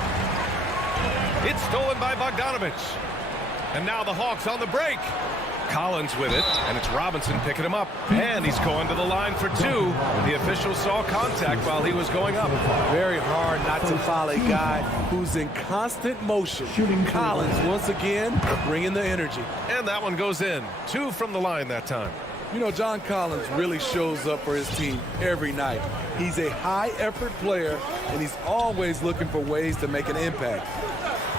It's stolen by Bogdanovich. And now the Hawks on the break. Collins with it, and it's Robinson picking him up. And he's going to the line for 2. The official saw contact while he was going up. Very hard not to foul a guy who's in constant motion. Collins, once again, bringing the energy. And that one goes in. 2 from the line that time. You know, John Collins really shows up for his team every night. He's a high-effort player, and he's always looking for ways to make an impact.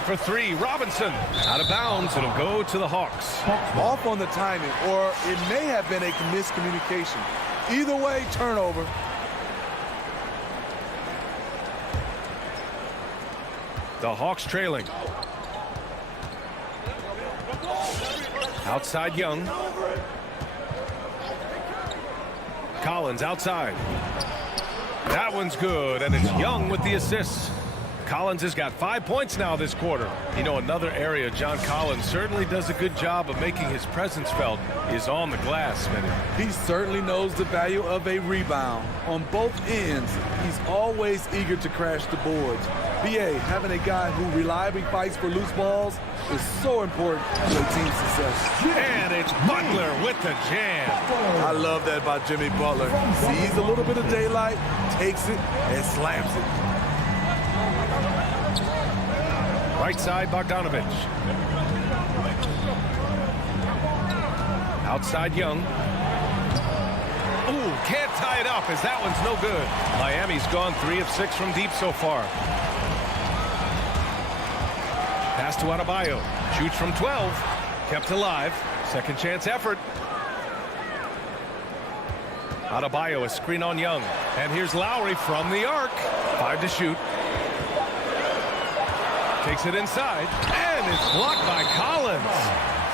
For 3, Robinson. Out of bounds, it'll go to the Hawks. Off on the timing, or it may have been a miscommunication. Either way, turnover. The Hawks trailing. Outside Young. Collins outside. That one's good, and it's Young with the assist. Collins has got 5 points now this quarter. You know, another area John Collins certainly does a good job of making his presence felt is on the glass, Smitty. He certainly knows the value of a rebound. On both ends, he's always eager to crash the boards. BA, having a guy who reliably fights for loose balls is so important to a team's success. And it's Butler with the jam. I love that about Jimmy Butler. Sees a little bit of daylight, takes it, and slams it. Right side, Bogdanovich. Outside, Young. Ooh, can't tie it up as that one's no good. Miami's gone 3 of 6 from deep so far. Pass to Adebayo. Shoots from 12. Kept alive. Second chance effort. Adebayo, a screen on Young. And here's Lowry from the arc. 5 to shoot. Takes it inside, and it's blocked by Collins.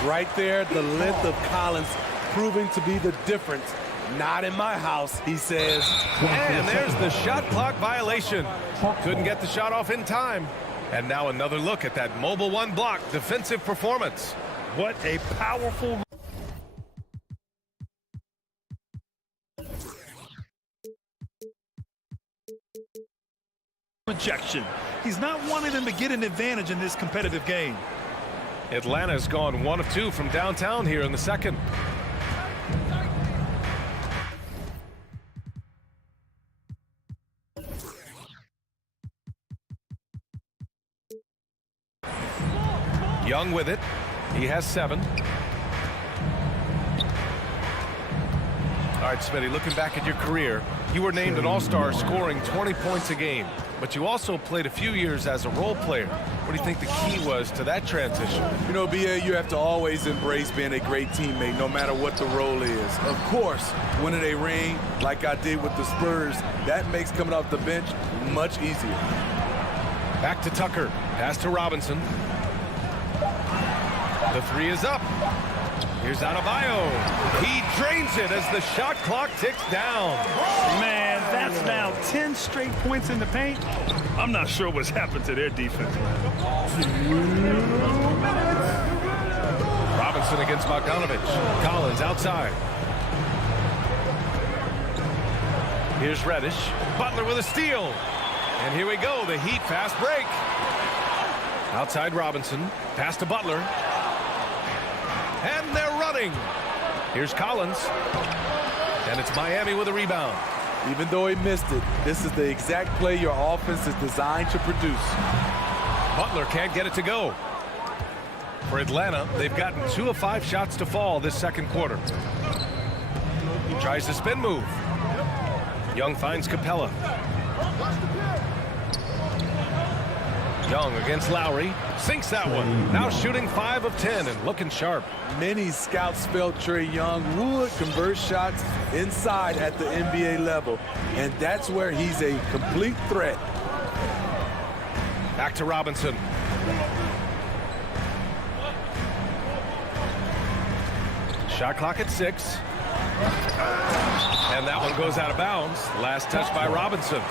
Right there, the length of Collins proving to be the difference. Not in my house, he says. And there's the shot clock violation. Couldn't get the shot off in time. And now another look at that mobile 1 block defensive performance. What a powerful rejection. He's not wanting them to get an advantage in this competitive game. Atlanta's gone 1 of 2 from downtown here in the second. Young with it. He has 7. All right, Smitty, looking back at your career, you were named an all-star scoring 20 points a game, but you also played a few years as a role player. What do you think the key was to that transition? You know, BA, you have to always embrace being a great teammate, no matter what the role is. Of course, winning a ring like I did with the Spurs, that makes coming off the bench much easier. Back to Tucker. Pass to Robinson. The three is up. Here's Adebayo. He drains it as the shot clock ticks down. Man, that's now 10 straight points in the paint. I'm not sure what's happened to their defense. Robinson against Bogdanovich. Collins outside. Here's Reddish. Butler with a steal. And here we go, the Heat fast break. Outside Robinson. Pass to Butler. And they're running. Here's Collins. And it's Miami with a rebound. Even though he missed it, this is the exact play your offense is designed to produce. Butler can't get it to go. For Atlanta, they've gotten 2 of 5 shots to fall this second quarter. He tries the spin move. Young finds Capella. Young against Lowry. Sinks that one. Now shooting 5 of 10 and looking sharp. Many scouts felt Trae Young would convert shots inside at the NBA level. And that's where he's a complete threat. Back to Robinson. Shot clock at 6. And that one goes out of bounds. Last touch by Robinson.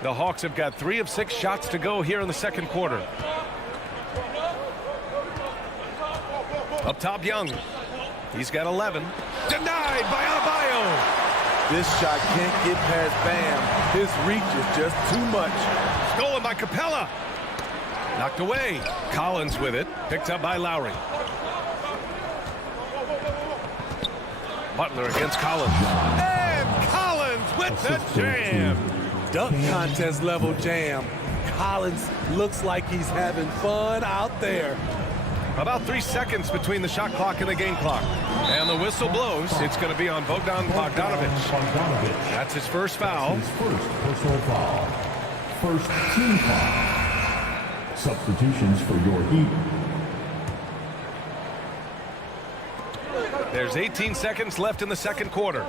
The Hawks have got 3 of 6 shots to go here in the second quarter. Up top, Young. He's got 11. Denied by Adebayo. This shot can't get past Bam. His reach is just too much. Stolen by Capella. Knocked away. Collins with it. Picked up by Lowry. Butler against Collins. And Collins with the jam. Dunk contest level jam. Collins looks like he's having fun out there. About 3 seconds between the shot clock and the game clock. And the whistle blows. It's going to be on Bogdanovich. That's his first foul. His first personal foul. First team foul. Substitutions for your Heat. There's 18 seconds left in the second quarter.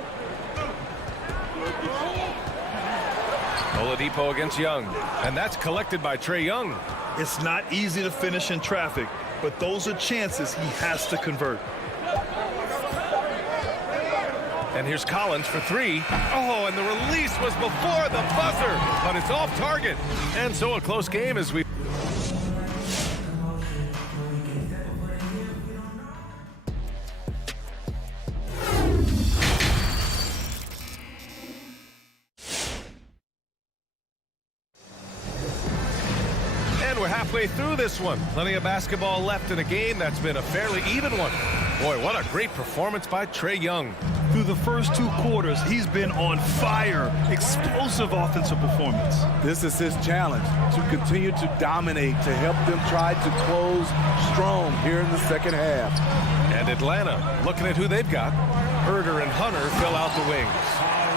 Oladipo against Young. And that's collected by Trae Young. It's not easy to finish in traffic, but those are chances he has to convert. And here's Collins for 3. Oh, and the release was before the buzzer, but it's off target. And so a close game as we... We're halfway through this one. Plenty of basketball left in a game that's been a fairly even one. Boy, what a great performance by Trae Young. Through the first 2 quarters, he's been on fire. Explosive offensive performance. This is his challenge, to continue to dominate, to help them try to close strong here in the second half. And Atlanta, looking at who they've got. Herder and Hunter fill out the wings.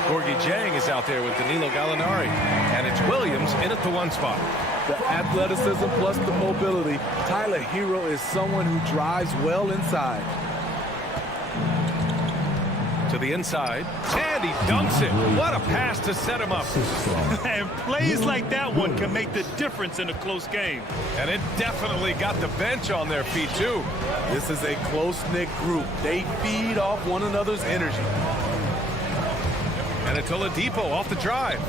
Gorgie Jang is out there with Danilo Gallinari. And it's Williams in at the 1 spot. The athleticism plus the mobility. Tyler Hero is someone who drives well inside. To the inside, and he dunks it. What a pass to set him up. And plays like that one can make the difference in a close game. And it definitely got the bench on their feet, too. This is a close-knit group. They feed off one another's energy. And it's Oladipo off the drive.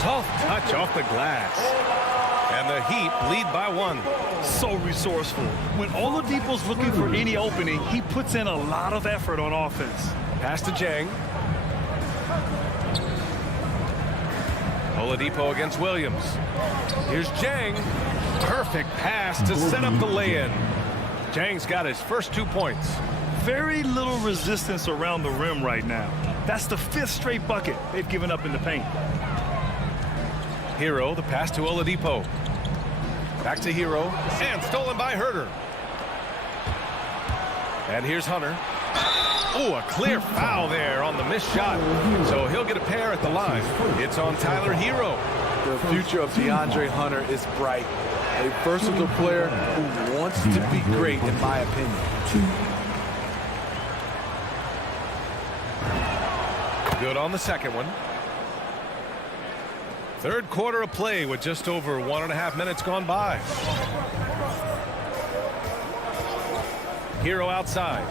Soft touch off the glass. And the Heat lead by 1. So resourceful. When Oladipo's looking for any opening, he puts in a lot of effort on offense. Pass to Jang. Oladipo against Williams. Here's Jang. Perfect pass to set up the lay-in. Jang's got his first 2 points. Very little resistance around the rim right now. That's the 5th straight bucket they've given up in the paint. Hero, the pass to Oladipo. Back to Hero, and stolen by Herder. And here's Hunter. Oh, a clear foul there on the missed shot. So he'll get a pair at the line. It's on Tyler Hero. The future of DeAndre Hunter is bright. A versatile player who wants to be great, in my opinion. Good on the second one. Third quarter of play with just over 1.5 minutes gone by. Hero outside.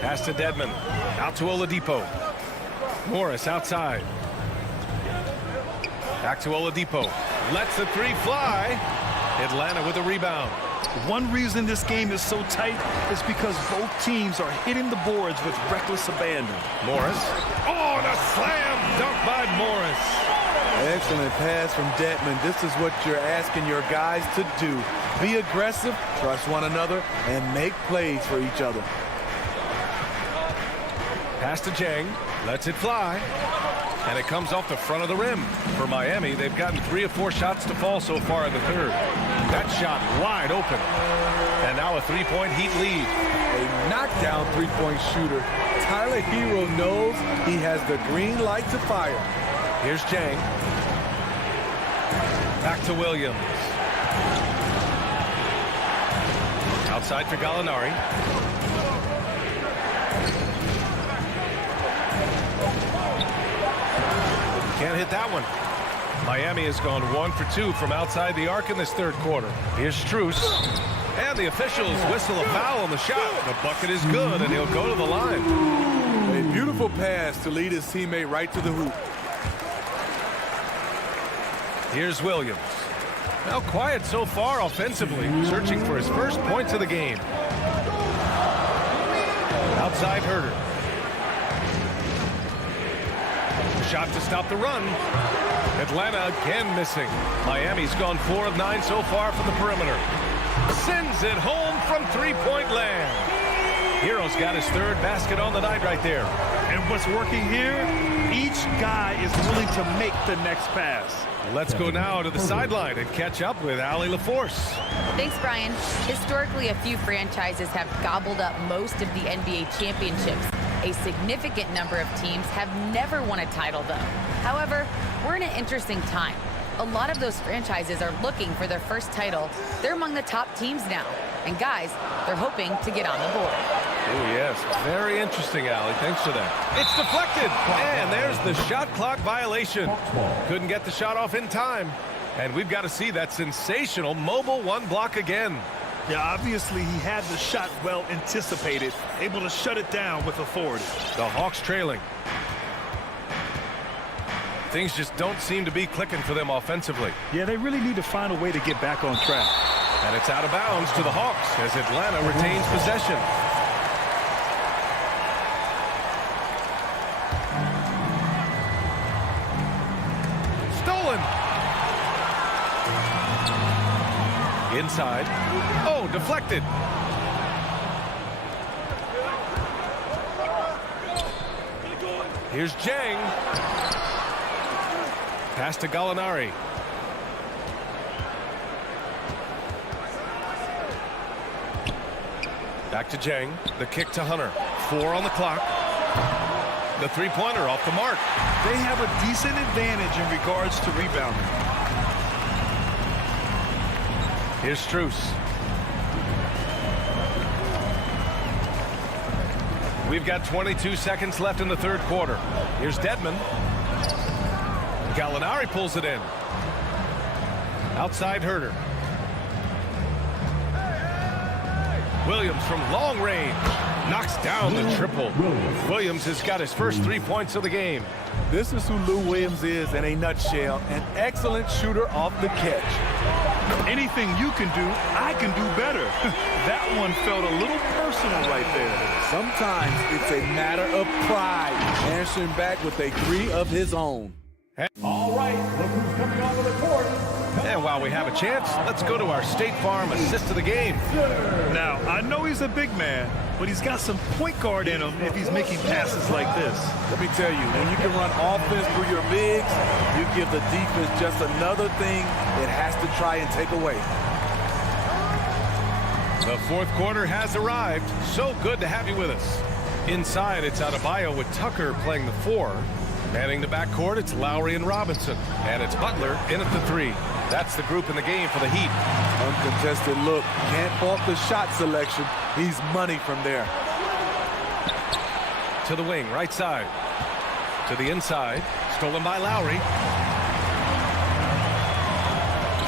Pass to Dedmon. Out to Oladipo. Morris outside. Back to Oladipo. Lets the three fly. Atlanta with a rebound. One reason this game is so tight is because both teams are hitting the boards with reckless abandon. Morris. Oh, the slam dunk by Morris. Excellent pass from Dedmon. This is what you're asking your guys to do. Be aggressive, trust one another, and make plays for each other. Pass to Jang. Lets it fly. And it comes off the front of the rim. For Miami, they've gotten 3 of 4 shots to fall so far in the third. That shot wide open. And now a 3-point Heat lead. A knockdown three-point shooter. Tyler Hero knows he has the green light to fire. Here's Jang. Back to Williams. Outside for Gallinari. Can't hit that one. Miami has gone 1 for 2 from outside the arc in this third quarter. Here's Strus. And the officials whistle a foul on the shot. The bucket is good, and he'll go to the line. A beautiful pass to lead his teammate right to the hoop. Here's Williams. Now quiet so far offensively, searching for his first points of the game. Outside Herter. Shot to stop the run. Atlanta again missing. Miami's gone 4 of 9 so far from the perimeter. Sends it home from three-point land. Hero's got his third basket on the night right there. And what's working here, each guy is willing to make the next pass. Let's go now to the sideline and catch up with Allie LaForce. Thanks, Brian. Historically, a few franchises have gobbled up most of the NBA championships. A significant number of teams have never won a title, though. However, we're in an interesting time. A lot of those franchises are looking for their first title. They're among the top teams now. And guys, they're hoping to get on the board. Oh, yes. Very interesting, Allie. Thanks for that. It's deflected. And there's the shot clock violation. Couldn't get the shot off in time. And we've got to see that sensational mobile one block again. Yeah, obviously he had the shot well anticipated, able to shut it down with authority. The Hawks trailing. Things just don't seem to be clicking for them offensively. Yeah, they really need to find a way to get back on track. And it's out of bounds to the Hawks as Atlanta retains possession. Stolen. Inside. Oh, deflected. Here's Jang. Pass to Gallinari. Back to Jang. The kick to Hunter. 4 on the clock. The three-pointer off the mark. They have a decent advantage in regards to rebounding. Here's Strus. We've got 22 seconds left in the third quarter. Here's Dedmon. Gallinari pulls it in. Outside Herter. Williams from long range. Knocks down the triple. Williams has got his first 3 points of the game. This is who Lou Williams is in a nutshell. An excellent shooter off the catch. Anything you can do, I can do better. That one felt a little personal right there. Sometimes it's a matter of pride. Answering back with a 3 of his own. All right, look who's coming onto the court. And while we have a chance, let's go to our State Farm assist of the game. Now, I know he's a big man, but he's got some point guard in him if he's making passes like this. Let me tell you, when you can run offense through your bigs, you give the defense just another thing it has to try and take away. The fourth quarter has arrived. So good to have you with us. Inside, it's Adebayo with Tucker playing the 4. Manning the backcourt, it's Lowry and Robinson. And it's Butler in at the 3. That's the group in the game for the Heat. Uncontested look. Can't fault the shot selection. He's money from there. To the wing, right side. To the inside. Stolen by Lowry.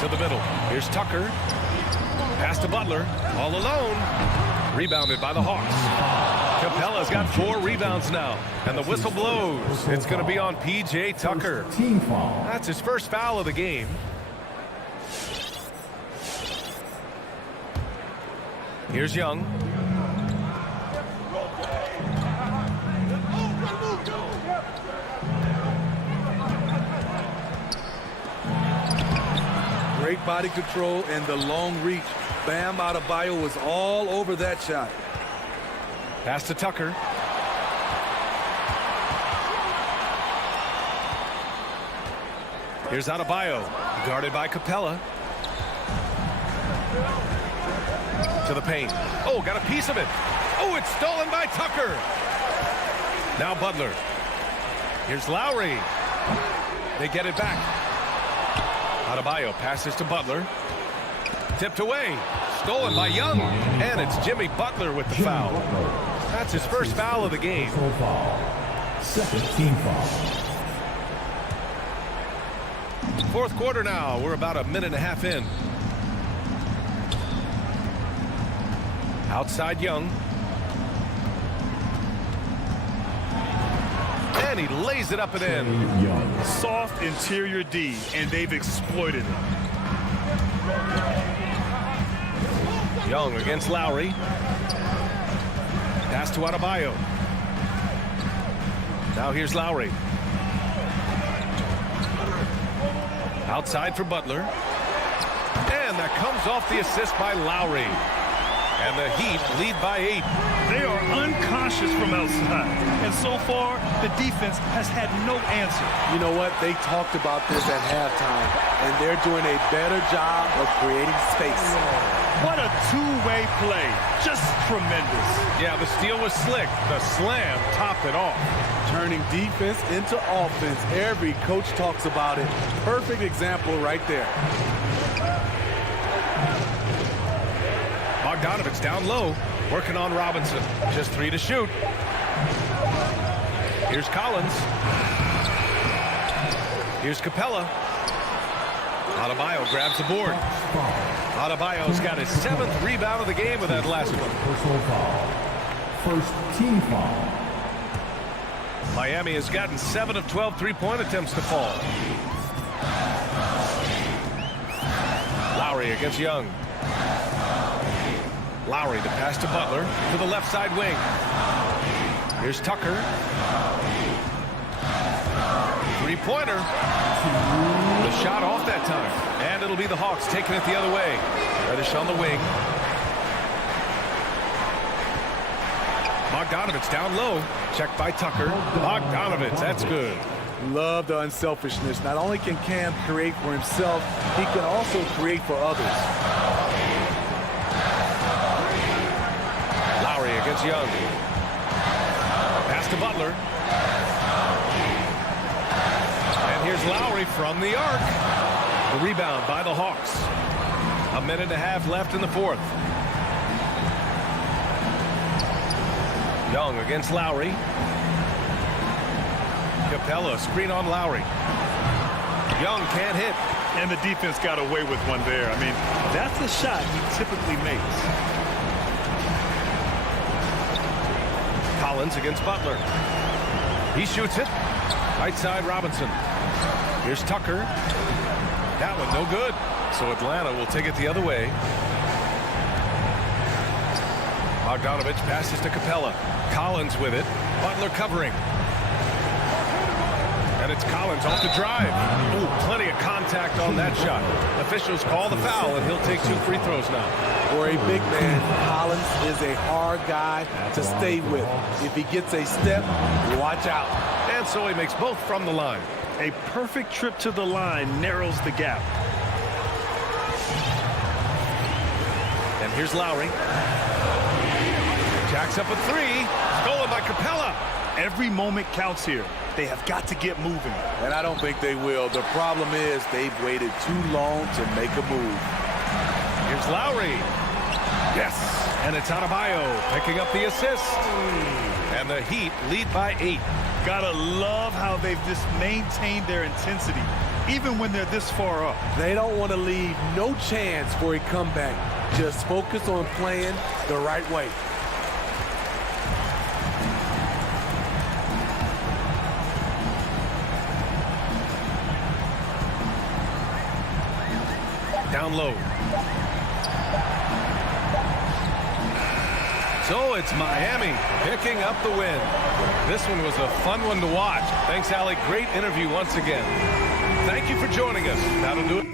To the middle. Here's Tucker. Pass to Butler. All alone. Rebounded by the Hawks. Capella's got 4 rebounds now. And the whistle blows. It's going to be on P.J. Tucker. Team foul. That's his first foul of the game. Here's Young. Great body control and the long reach. Bam Adebayo was all over that shot. Pass to Tucker. Here's Adebayo, guarded by Capella. To the paint. Oh, got a piece of it. Oh, it's stolen by Tucker. Now Butler. Here's Lowry. They get it back. Adebayo passes to Butler. Tipped away. Stolen by Young. And it's Jimmy Butler with the foul. That's his first foul of the game. Second team foul. Fourth quarter now. We're about a minute and a half in. Outside Young. And he lays it up and in. Soft interior D, and they've exploited it. Young against Lowry. Pass to Adebayo. Now here's Lowry. Outside for Butler. And that comes off the assist by Lowry. And the Heat lead by 8. They are unconscious from outside. And so far, the defense has had no answer. You know what? They talked about this at halftime, and they're doing a better job of creating space. What a two-way play. Just tremendous. Yeah, the steal was slick. The slam topped it off. Turning defense into offense. Every coach talks about it. Perfect example right there. Bogdanovich down low, working on Robinson. Just 3 to shoot. Here's Collins. Here's Capella. Adebayo grabs the board. Adebayo's got his 7th rebound of the game with that last one. Personal foul. First team foul. Miami has gotten 7 of 12 three-point attempts to fall. Lowry against Young. Lowry, the pass to Butler to the left side wing. Here's Tucker. Three-pointer. The shot off that time. And it'll be the Hawks taking it the other way. Reddish on the wing. Bogdanovich down low. Checked by Tucker. Bogdanovich, that's good. Love the unselfishness. Not only can Cam create for himself, he can also create for others. Lowry against Young. Pass to Butler. And here's Lowry from the arc. The rebound by the Hawks. A minute and a half left in the fourth. Young against Lowry. Capella, screen on Lowry. Young can't hit. And the defense got away with one there. I mean, that's the shot he typically makes. Collins against Butler. He shoots it. Right side Robinson. Here's Tucker. That one no good. So Atlanta will take it the other way. Bogdanovich passes to Capella. Collins with it. Butler covering. And it's Collins off the drive. Ooh, plenty of contact on that shot. Officials call the foul, and he'll take 2 free throws now. For a big man, Collins is a hard guy to stay with. If he gets a step, watch out. And so he makes both from the line. A perfect trip to the line narrows the gap. And here's Lowry. Jacks up a 3. Stolen by Capella. Every moment counts here. They have got to get moving. And I don't think they will. The problem is they've waited too long to make a move. Here's Lowry. Yes, and it's Adebayo picking up the assist. And the Heat lead by 8. Gotta love how they've just maintained their intensity, even when they're this far up. They don't want to leave no chance for a comeback. Just focus on playing the right way. Down low. So it's Miami picking up the win. This one was a fun one to watch. Thanks, Allie. Great interview once again. Thank you for joining us. That'll do it.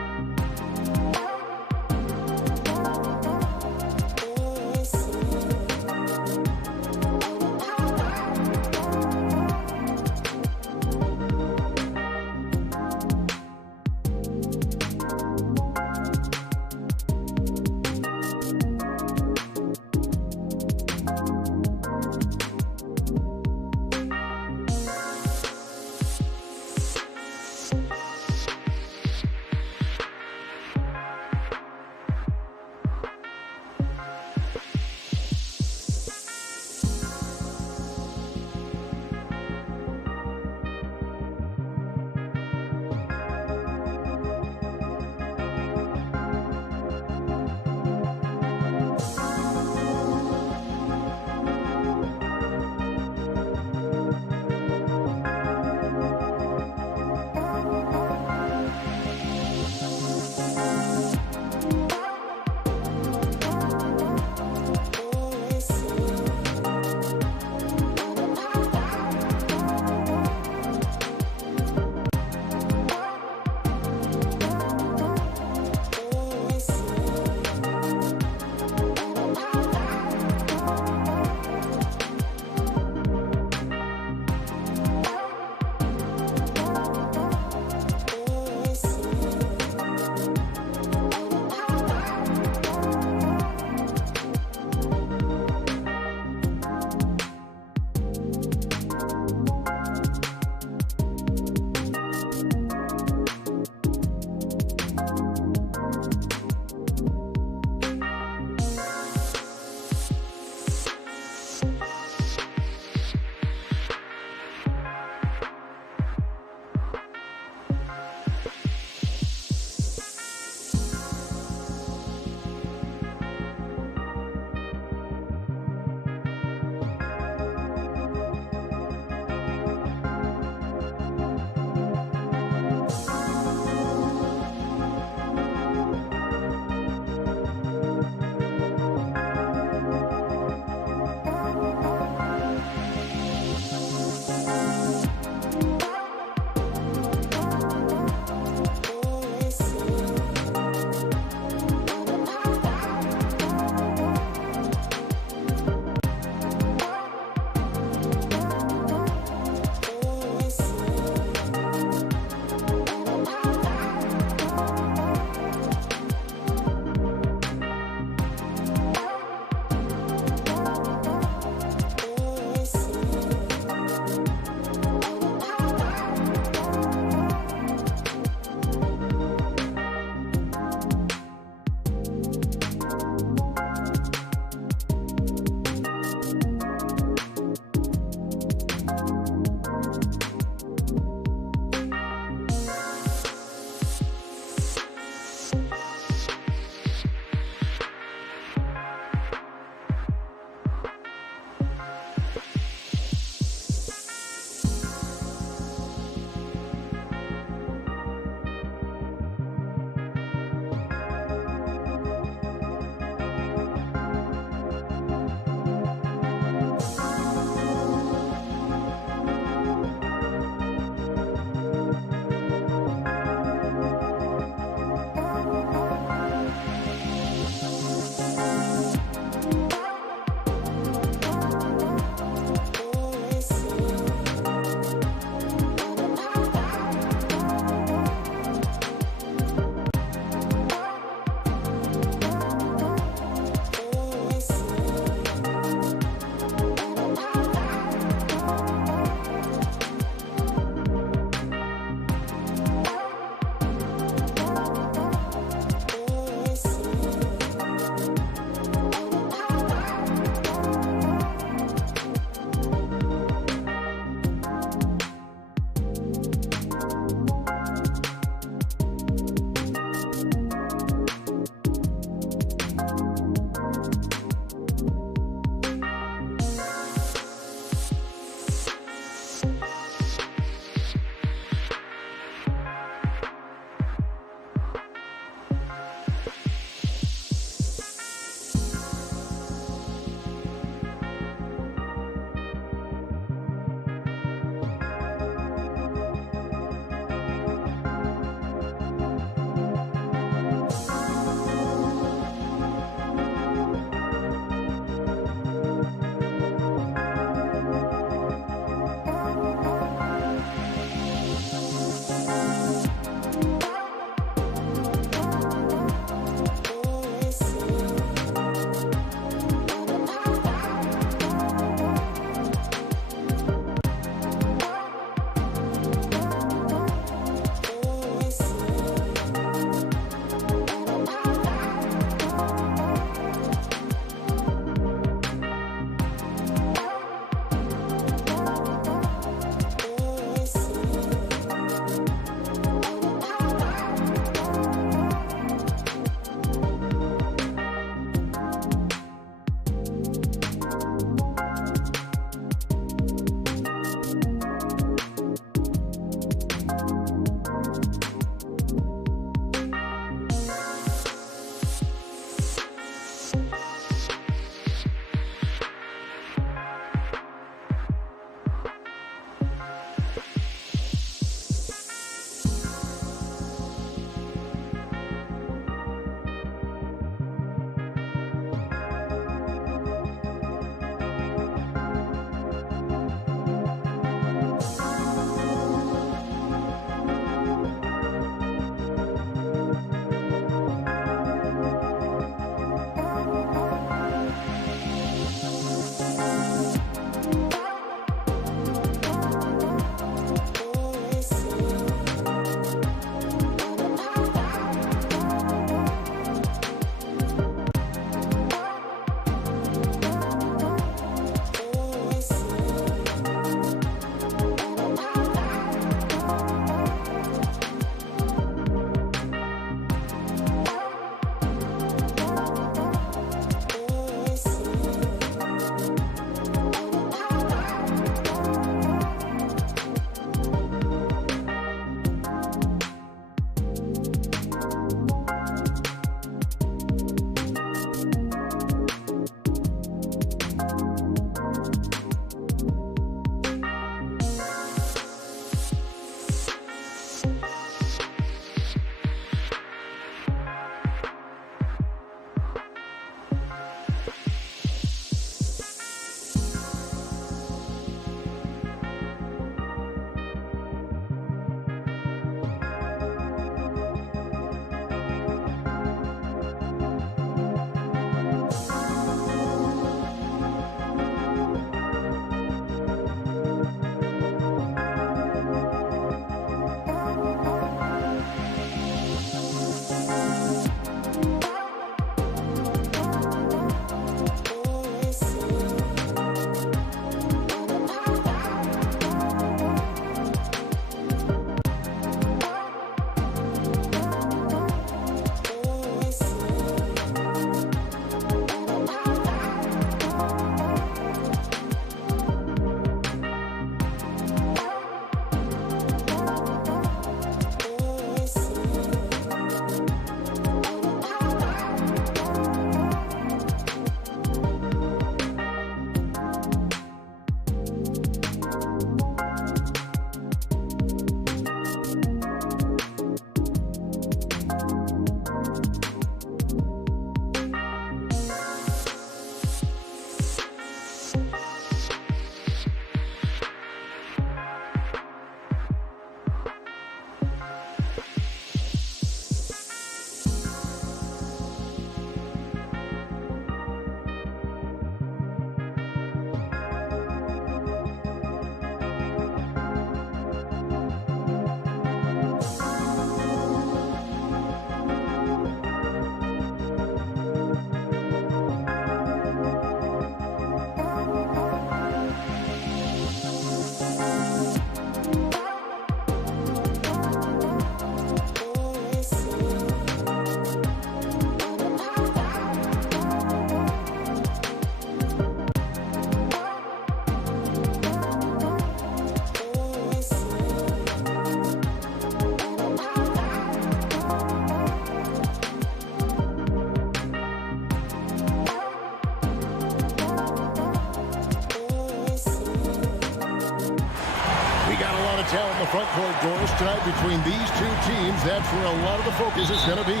front court doors tonight between these two teams. That's where a lot of the focus is going to be.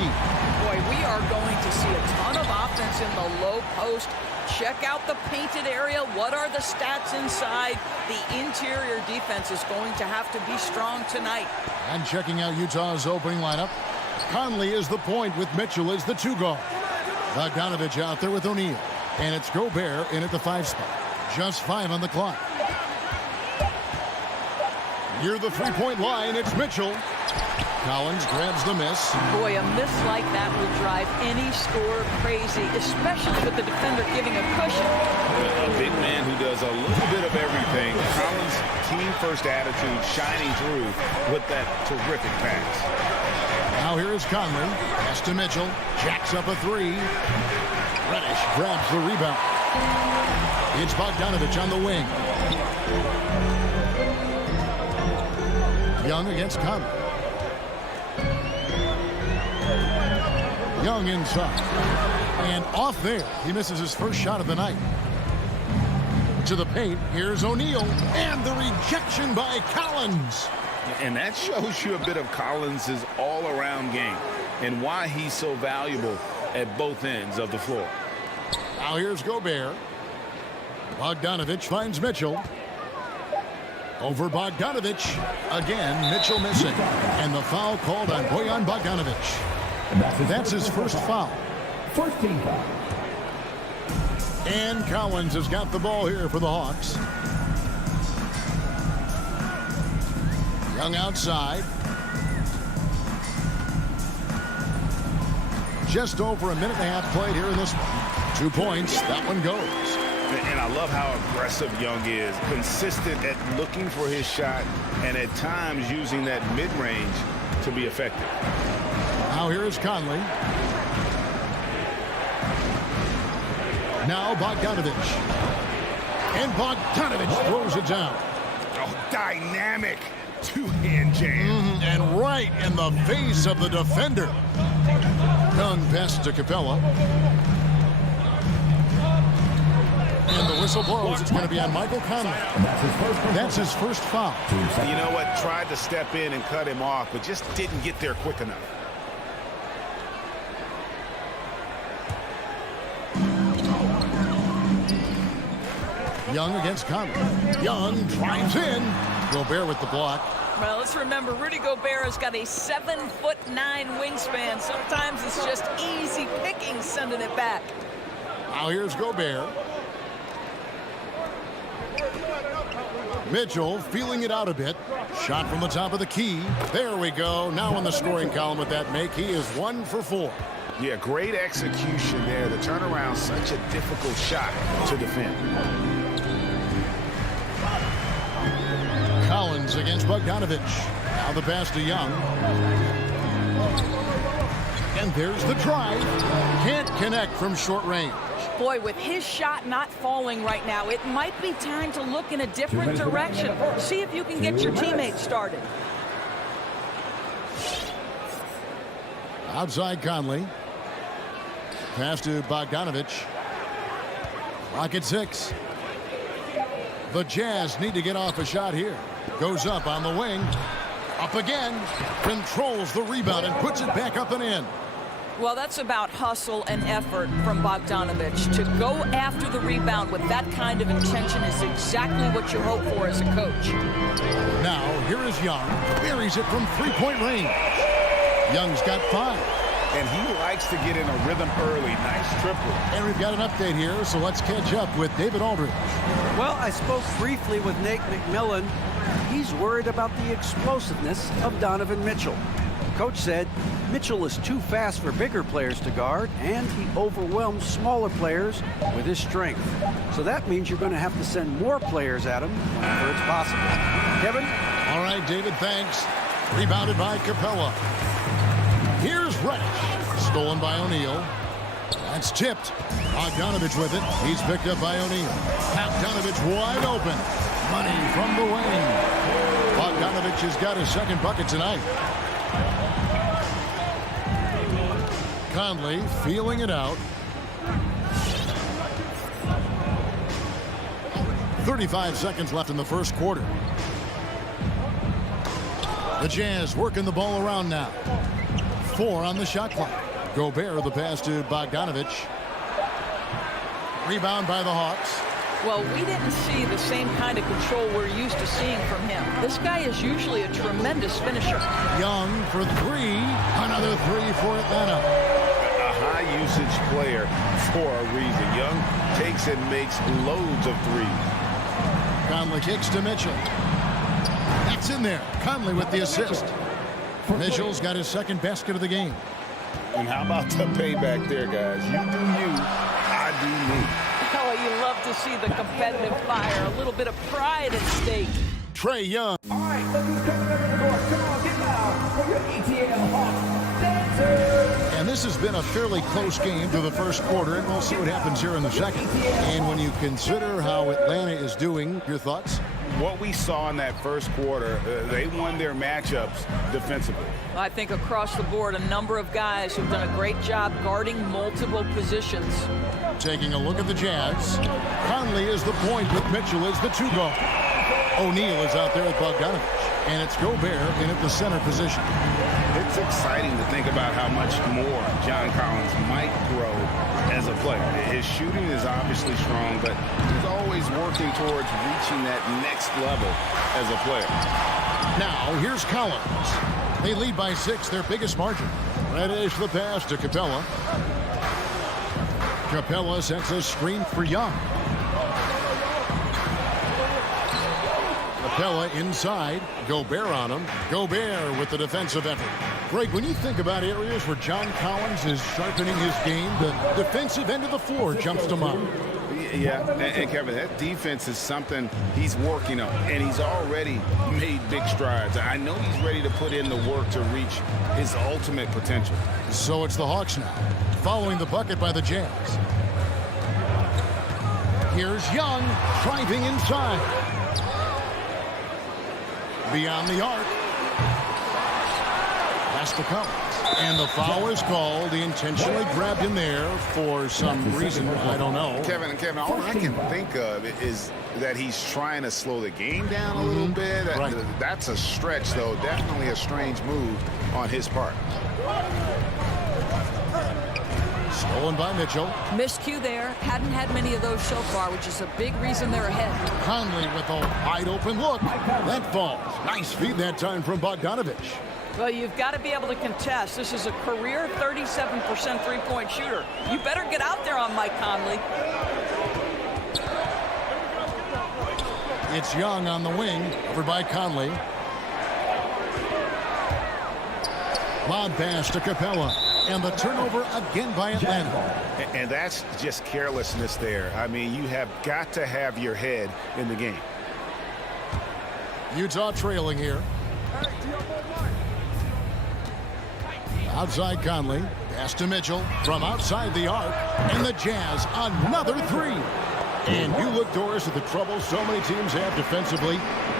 Boy, we are going to see a ton of offense in the low post. Check out the painted area. What are the stats inside? The interior defense is going to have to be strong tonight. And checking out Utah's opening lineup, Conley is the point with Mitchell as the 2 guard. Bogdanovich out there with O'Neal. And it's Gobert in at the 5 spot. Just 5 on the clock. Near the 3-point line, it's Mitchell. Collins grabs the miss. Boy, a miss like that will drive any scorer crazy, especially with the defender giving a cushion. A big man who does a little bit of everything. Collins' team-first attitude shining through with that terrific pass. Now here is Conley. Pass to Mitchell. Jacks up a 3. Reddish grabs the rebound. It's Bogdanovich on the wing. Young against Conley. Young inside. And off there. He misses his first shot of the night. To the paint. Here's O'Neal. And the rejection by Collins. And that shows you a bit of Collins' all-around game and why he's so valuable at both ends of the floor. Now here's Gobert. Bogdanovich finds Mitchell. Over Bogdanovich. Again, Mitchell missing. And the foul called on Bojan Bogdanovich. That's his first foul. First team foul. And Collins has got the ball here for the Hawks. Young outside. Just over a minute and a half played here in this one. 2 points. That one goes. And I love how aggressive Young is. Consistent at looking for his shot and at times using that mid-range to be effective. Now here is Conley. Now Bogdanovich. And Bogdanovich throws it down. Oh, dynamic two-hand jam. And right in the face of the defender. Young pass to Capella. And the whistle blows. It's going to be on Michael Conley. That's his first foul. You know what? Tried to step in and cut him off, but just didn't get there quick enough. Young against Conley. Young drives in. Gobert with the block. Well, let's remember, Rudy Gobert has got a 7'9" wingspan. Sometimes it's just easy picking sending it back. Now here's Gobert. Mitchell feeling it out a bit. Shot from the top of the key. There we go. Now in the scoring column with that make. He is 1 for 4. Yeah, great execution there. The turnaround, such a difficult shot to defend. Collins against Bogdanovich. Now the pass to Young. And there's the drive. Can't connect from short range. Boy, with his shot not falling right now, it might be time to look in a different direction. See if you can get your teammates started. Outside Conley. Pass to Bogdanovich. Clock at 6. The Jazz need to get off a shot here. Goes up on the wing. Up again. Controls the rebound and puts it back up and in. Well, that's about hustle and effort from Bogdanovich. To go after the rebound with that kind of intention is exactly what you hope for as a coach. Now, here is Young. Buries it from 3-point range. Young's got 5. And he likes to get in a rhythm early. Nice triple. And we've got an update here, so let's catch up with David Aldridge. Well, I spoke briefly with Nate McMillan. He's worried about the explosiveness of Donovan Mitchell. Coach said Mitchell is too fast for bigger players to guard, and he overwhelms smaller players with his strength. So that means you're going to have to send more players at him whenever it's possible. Kevin? All right, David, thanks. Rebounded by Capella. Here's Reddish. Stolen by O'Neal. That's tipped. Bogdanovich with it. He's picked up by O'Neal. Bogdanovich wide open. Money from the wing. Bogdanovich has got his second bucket tonight. Conley feeling it out. 35 seconds left in the first quarter. The Jazz working the ball around now. 4 on the shot clock. Gobert, the pass to Bogdanovich. Rebound by the Hawks. Well, we didn't see the same kind of control we're used to seeing from him. This guy is usually a tremendous finisher. Young for 3. Another 3 for Atlanta. A high-usage player for a reason. Young takes and makes loads of threes. Conley kicks to Mitchell. That's in there. Conley with the assist. Mitchell's got his second basket of the game. And how about the payback there, guys? You do you, I do me. Oh, you love to see the competitive fire. A little bit of pride at stake. Trae Young. All right, look who's coming up the door. Come on, get loud for your ETL Hawks dancers. And this has been a fairly close game through the first quarter, and we'll see what happens here in the second. And when you consider how Atlanta is doing, your thoughts? What we saw in that first quarter, they won their matchups defensively. I think across the board, a number of guys who've done a great job guarding multiple positions. Taking a look at the Jazz. Conley is the point with Mitchell is the 2 guard. O'Neal is out there with Bogdanovich. And it's Gobert in at the center position. It's exciting to think about how much more John Collins might grow as a player. His shooting is obviously strong, but he's always working towards reaching that next level as a player. Now, here's Collins. They lead by 6, their biggest margin. Reddish the pass to Capella. Capella sets a screen for Young. Capella inside. Gobert on him. Gobert with the defensive effort. Greg, when you think about areas where John Collins is sharpening his game, the defensive end of the floor jumps to mind. Yeah, and Kevin, that defense is something he's working on, and he's already made big strides. I know he's ready to put in the work to reach his ultimate potential. So it's the Hawks now, following the bucket by the Jazz. Here's Young, driving inside. Beyond the arc. Pass to Collins. And the foul is called. He intentionally grabbed him there for some reason. I don't know. Kevin, all I can think of is that he's trying to slow the game down a little bit. Right. That's a stretch, though. Definitely a strange move on his part. Stolen by Mitchell. Miscue there. Hadn't had many of those so far, which is a big reason they're ahead. Conley with a wide open look. That falls. Nice feed that time from Bogdanovich. Well, you've got to be able to contest. This is a career 37% three-point shooter. You better get out there on Mike Conley. It's Young on the wing, over by Conley. Lob pass to Capella. And the turnover again by Atlanta. And that's just carelessness there. I mean, you have got to have your head in the game. Utah trailing here. Outside Conley. Pass to Mitchell from outside the arc. And the Jazz, another 3. And you look, Doris, at the trouble so many teams have defensively.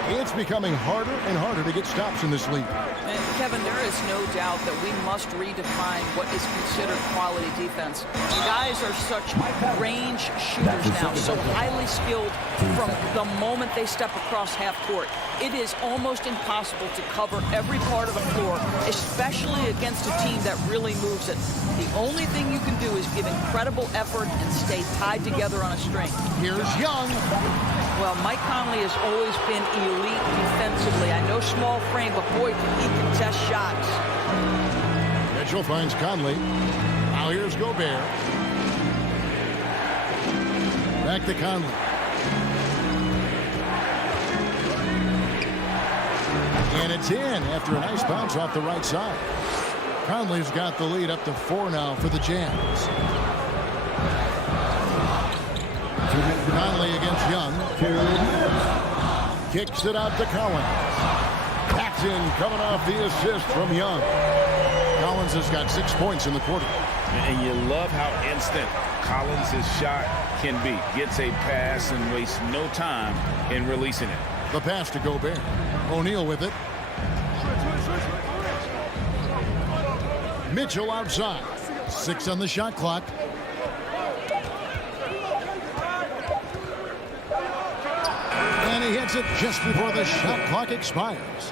It's becoming harder and harder to get stops in this league. And Kevin, there is no doubt that we must redefine what is considered quality defense. Guys are such range shooters now, so highly skilled from the moment they step across half court. It is almost impossible to cover every part of the floor, especially against a team that really moves it. The only thing you can do is give incredible effort and stay tied together on a string. Here's Young. Well, Mike Conley has always been elite defensively. I know small frame, but boy, can he contest shots. Mitchell finds Conley. Now here's Gobert. Back to Conley. And it's in after a nice bounce off the right side. Conley's got the lead up to 4 now for the Jazz. Conley against Young. Kicks it out to Collins. Paxton coming off the assist from Young. Collins has got 6 points in the quarter. And you love how instant Collins' shot can be. Gets a pass and wastes no time in releasing it. The pass to Gobert. O'Neal with it. Mitchell outside. 6 on the shot clock. And he hits it just before the shot clock expires.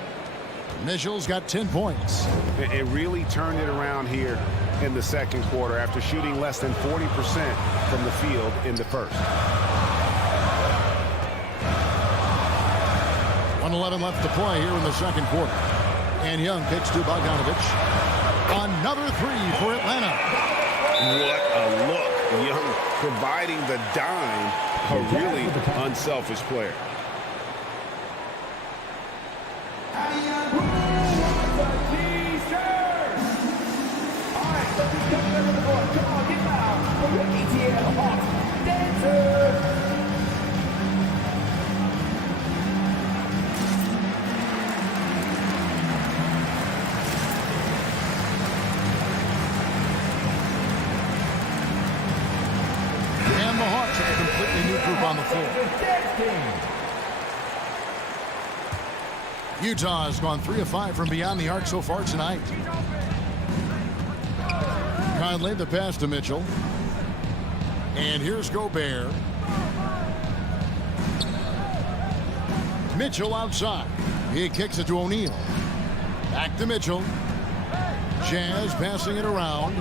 Mitchell's got 10 points. It really turned it around here in the second quarter after shooting less than 40% from the field in the first. 1:11 left to play here in the second quarter. And Young kicks to Bogdanovich. Another three for Atlanta. What a look. Young providing the dime. A really unselfish player. And the Hawks are a completely new group on the floor. Utah has gone 3 of 5 from beyond the arc so far tonight. Conley, the pass to Mitchell. And here's Gobert. Mitchell outside. He kicks it to O'Neal. Back to Mitchell. Jazz passing it around.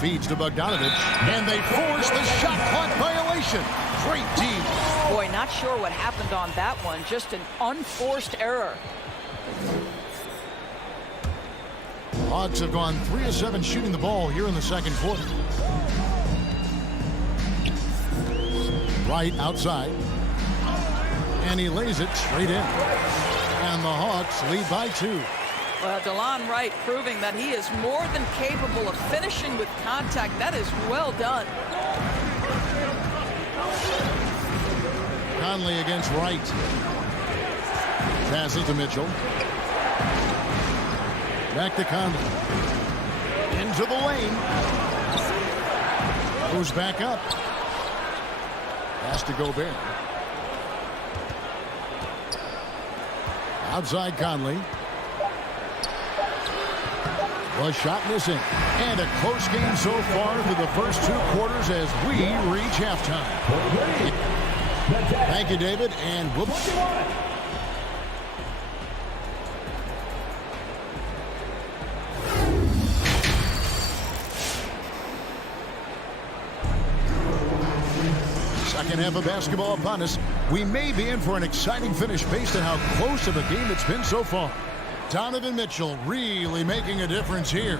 Feeds to Bogdanovich. And they force the shot clock violation. Great team. Boy, not sure what happened on that one. Just an unforced error. Hawks have gone 3 of 7 shooting the ball here in the second quarter. Wright outside. And he lays it straight in. And the Hawks lead by 2. Well, DeLon Wright proving that he is more than capable of finishing with contact. That is well done. Conley against Wright. Passes to Mitchell. Back to Conley. Into the lane. Goes back up. Pass to Gobert. Outside Conley. The shot missing. And a close game so far through the first 2 quarters as we reach halftime. Thank you, David. And whoops. Second half of basketball upon us. We may be in for an exciting finish based on how close of a game it's been so far. Donovan Mitchell really making a difference here.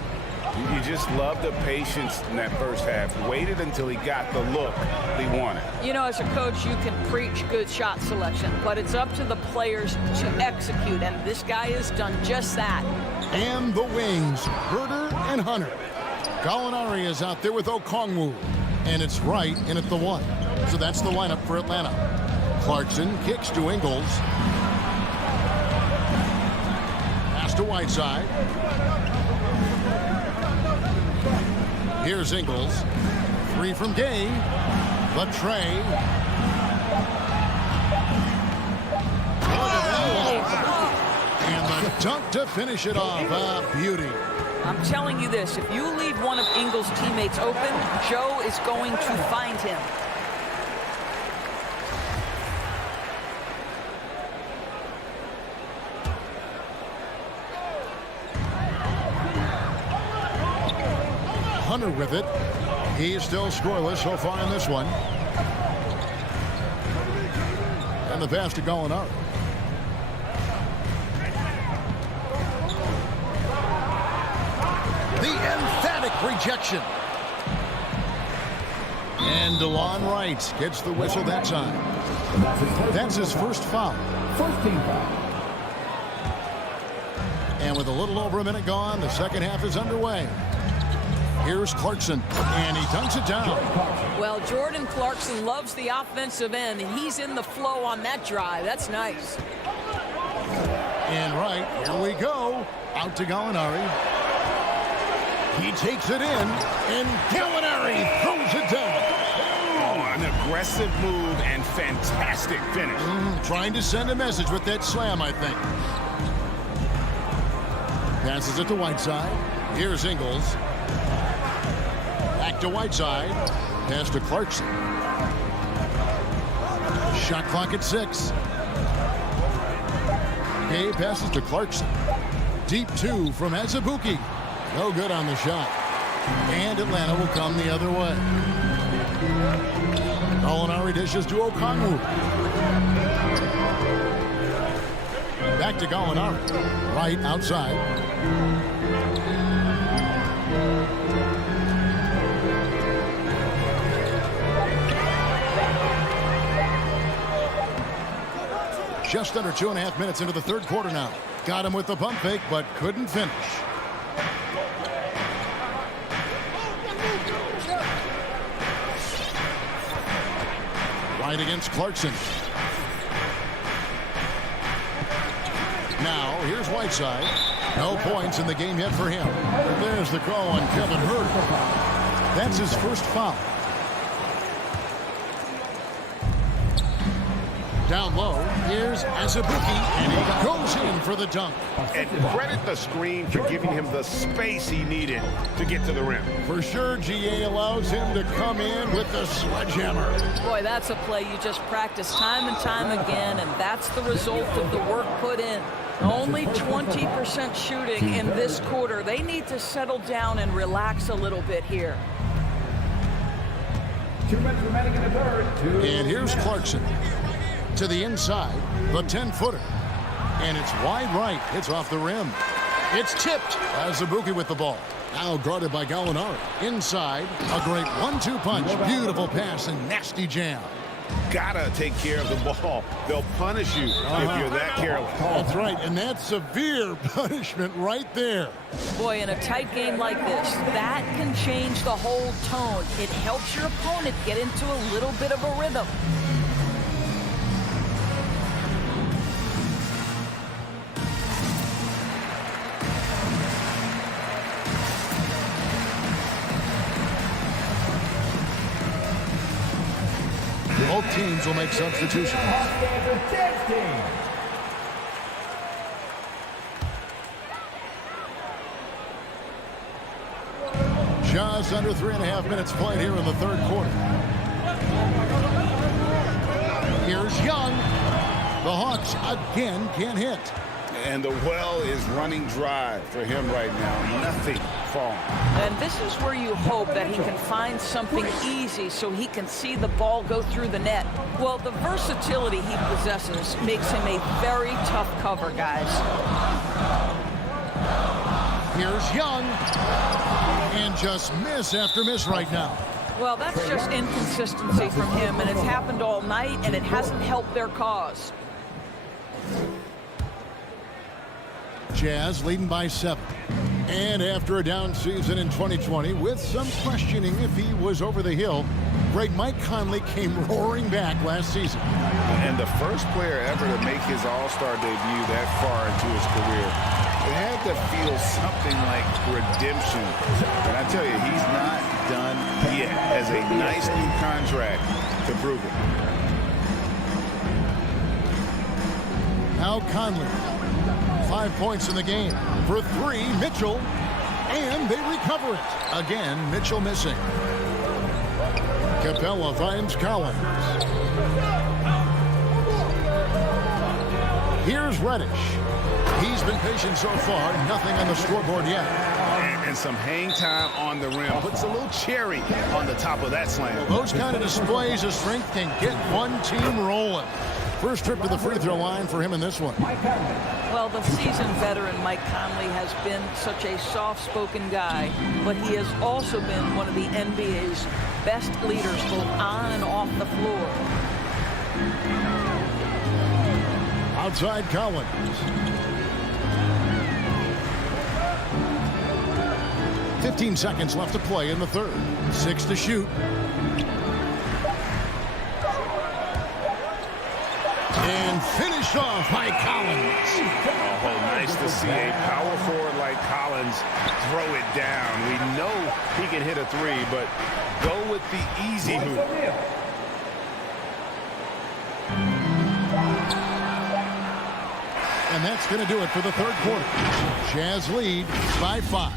You just love the patience in that first half. Waited until he got the look he wanted. You know, as a coach, you can preach good shot selection, but it's up to the players to execute, and this guy has done just that. And the wings, Herter and Hunter. Gallinari is out there with Okongwu, and it's Wright in at the 1. So that's the lineup for Atlanta. Clarkson kicks to Ingles. Pass to Whiteside. Here's Ingles. 3 from Gay. The tray. And the dunk to finish it off. Beauty. I'm telling you this, if you leave one of Ingles' teammates open, Joe is going to find him. Hunter with it. He's still scoreless so far in this one. And the pass to Gallinari. The emphatic rejection. And DeLon Wright gets the whistle that time. That's his first foul. First team foul. And with a little over a minute gone, the second half is underway. Here's Clarkson, and he dunks it down. Well, Jordan Clarkson loves the offensive end, and he's in the flow on that drive. That's nice. And right, here we go. Out to Gallinari. He takes it in, and Gallinari throws it down. Oh, an aggressive move and fantastic finish. Trying to send a message with that slam, I think. Passes it to Whiteside. Here's Ingles. Back to Whiteside. Pass to Clarkson. Shot clock at 6. Gay passes to Clarkson. Deep 2 from Azubuike. No good on the shot. And Atlanta will come the other way. Gallinari dishes to Okongwu. Back to Gallinari. Right outside. Just under 2.5 minutes into the third quarter now. Got him with the pump fake, but couldn't finish. Right against Clarkson. Now, here's Whiteside. No points in the game yet for him. There's the call on Kevin Huerter. That's his first foul. Down low, here's Azubuike, and he goes in for the dunk. And credit the screen for giving him the space he needed to get to the rim. For sure, GA allows him to come in with the sledgehammer. Boy, that's a play you just practice time and time again, and that's the result of the work put in. Only 20% shooting in this quarter. They need to settle down and relax a little bit here. 2 minutes remaining in the third. And here's Clarkson. To the inside, the 10-footer. And it's wide right. It's off the rim. It's tipped. Azubuike with the ball. Now guarded by Gallinari. Inside, a great 1-2 punch. Beautiful pass and nasty jam. Gotta take care of the ball. They'll punish you if you're that careless. That's right, and that's severe punishment right there. Boy, in a tight game like this, that can change the whole tone. It helps your opponent get into a little bit of a rhythm. Both teams will make substitutions. Just under 3.5 minutes played here in the third quarter. Here's Young. The Hawks again can't hit. And the well is running dry for him right now. Nothing falling. And this is where you hope that he can find something easy so he can see the ball go through the net. Well, the versatility he possesses makes him a very tough cover, guys. Here's Young. And just miss after miss right now. Well, that's just inconsistency from him, and it's happened all night, and it hasn't helped their cause. Jazz leading by 7. And after a down season in 2020, with some questioning if he was over the hill, great Mike Conley came roaring back last season. And the first player ever to make his All-Star debut that far into his career. It had to feel something like redemption. And I tell you, he's not done yet. Has a nice new contract to prove it. Now Conley. 5 points in the game. For 3, Mitchell. And they recover it. Again, Mitchell missing. Capella finds Collins. Here's Reddish. He's been patient so far. Nothing on the scoreboard yet. And some hang time on the rim. Puts a little cherry on the top of that slam. Well, those kind of displays of strength can get one team rolling. First trip to the free throw line for him in this one. Well, the seasoned veteran Mike Conley has been such a soft-spoken guy, but he has also been one of the NBA's best leaders both on and off the floor. Outside Collins. "15 seconds left to play in the third. 6 to shoot. And finished off by Collins. Oh, nice to see a power forward like Collins throw it down. We know he can hit a 3, but go with the easy hoop. And that's going to do it for the third quarter. Jazz lead by 5.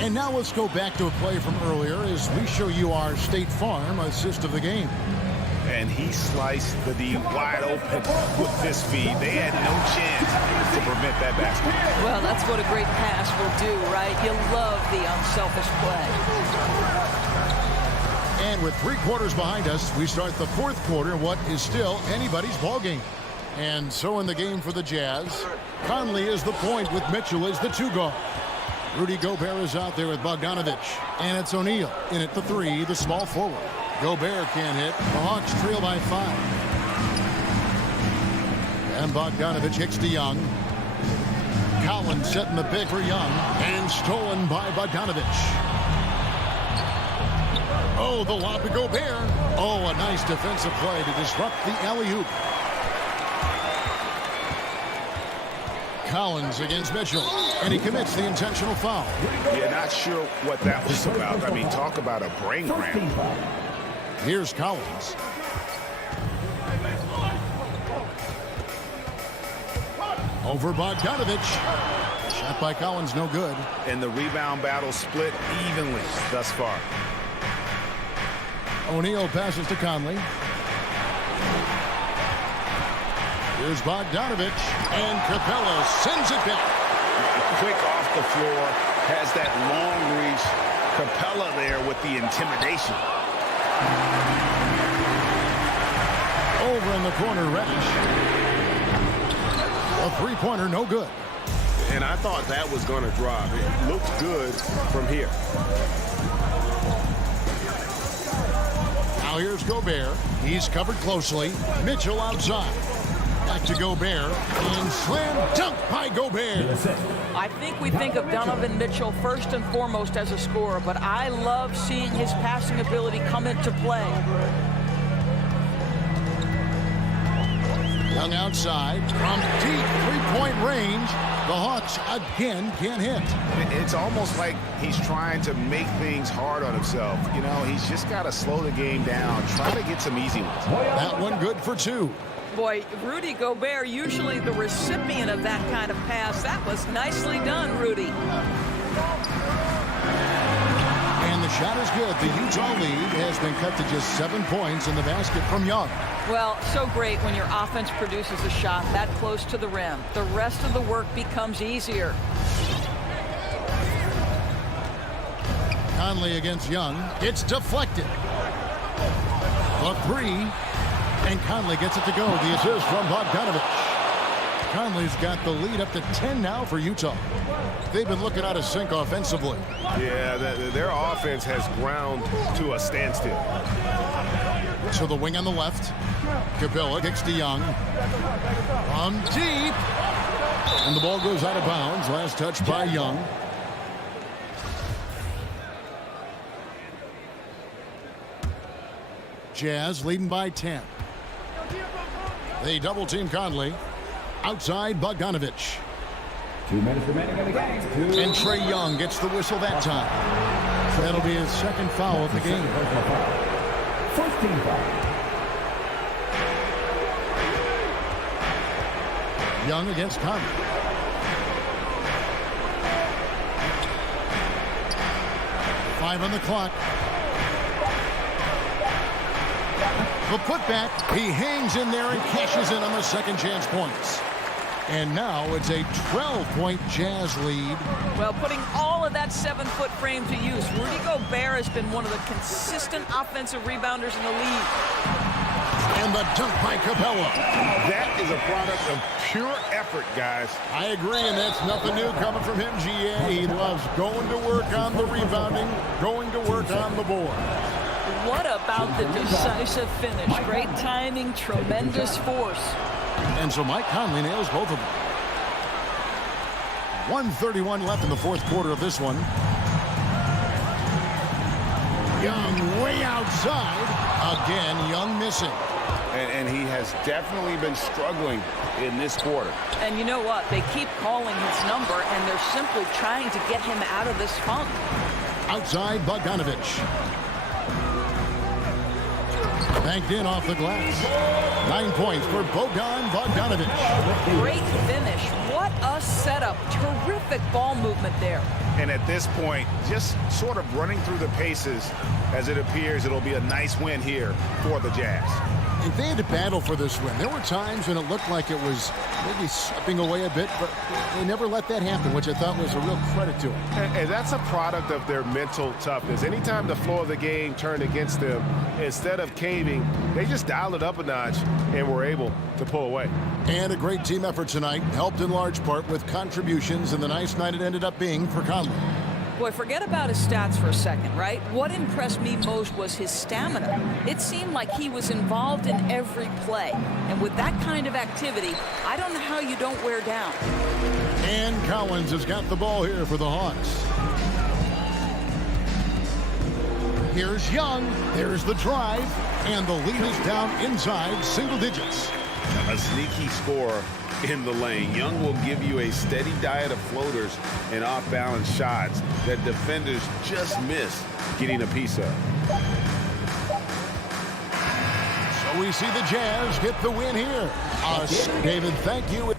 And now let's go back to a play from earlier as we show you our State Farm assist of the game. And he sliced the D wide open with his feet. They had no chance to prevent that basket. Well, that's what a great pass will do, right? You love the unselfish play. And with 3 quarters behind us, we start the 4th quarter, what is still anybody's ball game. And so in the game for the Jazz, Conley is the point with Mitchell as the 2 guard. Rudy Gobert is out there with Bogdanovich. And it's O'Neal in at the 3, the small forward. Gobert can't hit. The Hawks trail by 5. And Bogdanovich kicks to Young. Collins setting the pick for Young. And stolen by Bogdanovich. Oh, the lob to Gobert. Oh, a nice defensive play to disrupt the alley-oop. Collins against Mitchell, and he commits the intentional foul. Yeah, not sure what that was about. I mean, talk about a brain cramp. Here's Collins. Over Bogdanovich. Shot by Collins, no good. And the rebound battle split evenly thus far. O'Neal passes to Conley. Here's Bogdanovich, and Capella sends it back. Quick off the floor, has that long reach. Capella there with the intimidation. Over in the corner, Reddish. A 3-pointer, no good. And I thought that was going to drop. It looked good from here. Now here's Gobert. He's covered closely. Mitchell outside. Back to Gobert. And slam dunk by Gobert. I think we think of Donovan Mitchell first and foremost as a scorer, but I love seeing his passing ability come into play. Young outside from deep 3-point range. The Hawks again can't hit. It's almost like he's trying to make things hard on himself. You know, he's just got to slow the game down, try to get some easy ones. That one good for 2. Boy, Rudy Gobert, usually the recipient of that kind of pass. That was nicely done, Rudy. And the shot is good. The Utah lead has been cut to just 7 points in the basket from Young. Well, so great when your offense produces a shot that close to the rim. The rest of the work becomes easier. Conley against Young. It's deflected. The 3. And Conley gets it to go. The assist from Bogdanovich. Conley's got the lead up to 10 now for Utah. They've been looking out of sync offensively. Yeah, their offense has ground to a standstill. So the wing on the left. Capella kicks to Young. From deep. And the ball goes out of bounds. Last touch by Young. Jazz leading by 10. They double team Conley. Outside Bogdanovich. 2 minutes remaining in the game. And Trae Young gets the whistle that time. That'll be his 2nd foul of the game. First team foul. Young against Conley. Five on the clock. The putback, he hangs in there and cashes in on the second chance points. And now it's a 12-point Jazz lead. Well, putting all of that 7-foot frame to use, Rudy Gobert has been one of the consistent offensive rebounders in the league. And the dunk by Capella. That is a product of pure effort, guys. I agree, and that's nothing new coming from him, GA. He loves going to work on the rebounding, going to work on the board. What about the decisive finish? Great timing, tremendous force. And so Mike Conley nails both of them. 1:31 left in the 4th quarter of this one. Young way outside. Again, Young missing. And he has definitely been struggling in this quarter. And you know what? They keep calling his number, and they're simply trying to get him out of this funk. Outside Bogdanovich. Banked in off the glass. 9 points for Bogdanovich. Great finish. What What a setup. Terrific ball movement there. And at this point, just sort of running through the paces, as it appears it'll be a nice win here for the Jazz. And they had to battle for this win. There were times when it looked like it was maybe slipping away a bit, but they never let that happen, which I thought was a real credit to them. And that's a product of their mental toughness. Anytime the flow of the game turned against them, instead of caving, they just dialed it up a notch and were able to pull away. And a great team effort tonight, helped in large part with contributions, and the nice night it ended up being for Conley. Boy, forget about his stats for a second, right? What impressed me most was his stamina. It seemed like he was involved in every play. And with that kind of activity, I don't know how you don't wear down. And Collins has got the ball here for the Hawks. Here's Young. There's the drive. And the lead is down inside single digits. A sneaky score in the lane. Young will give you a steady diet of floaters and off-balance shots that defenders just miss getting a piece of. So we see the Jazz get the win here. David, thank you.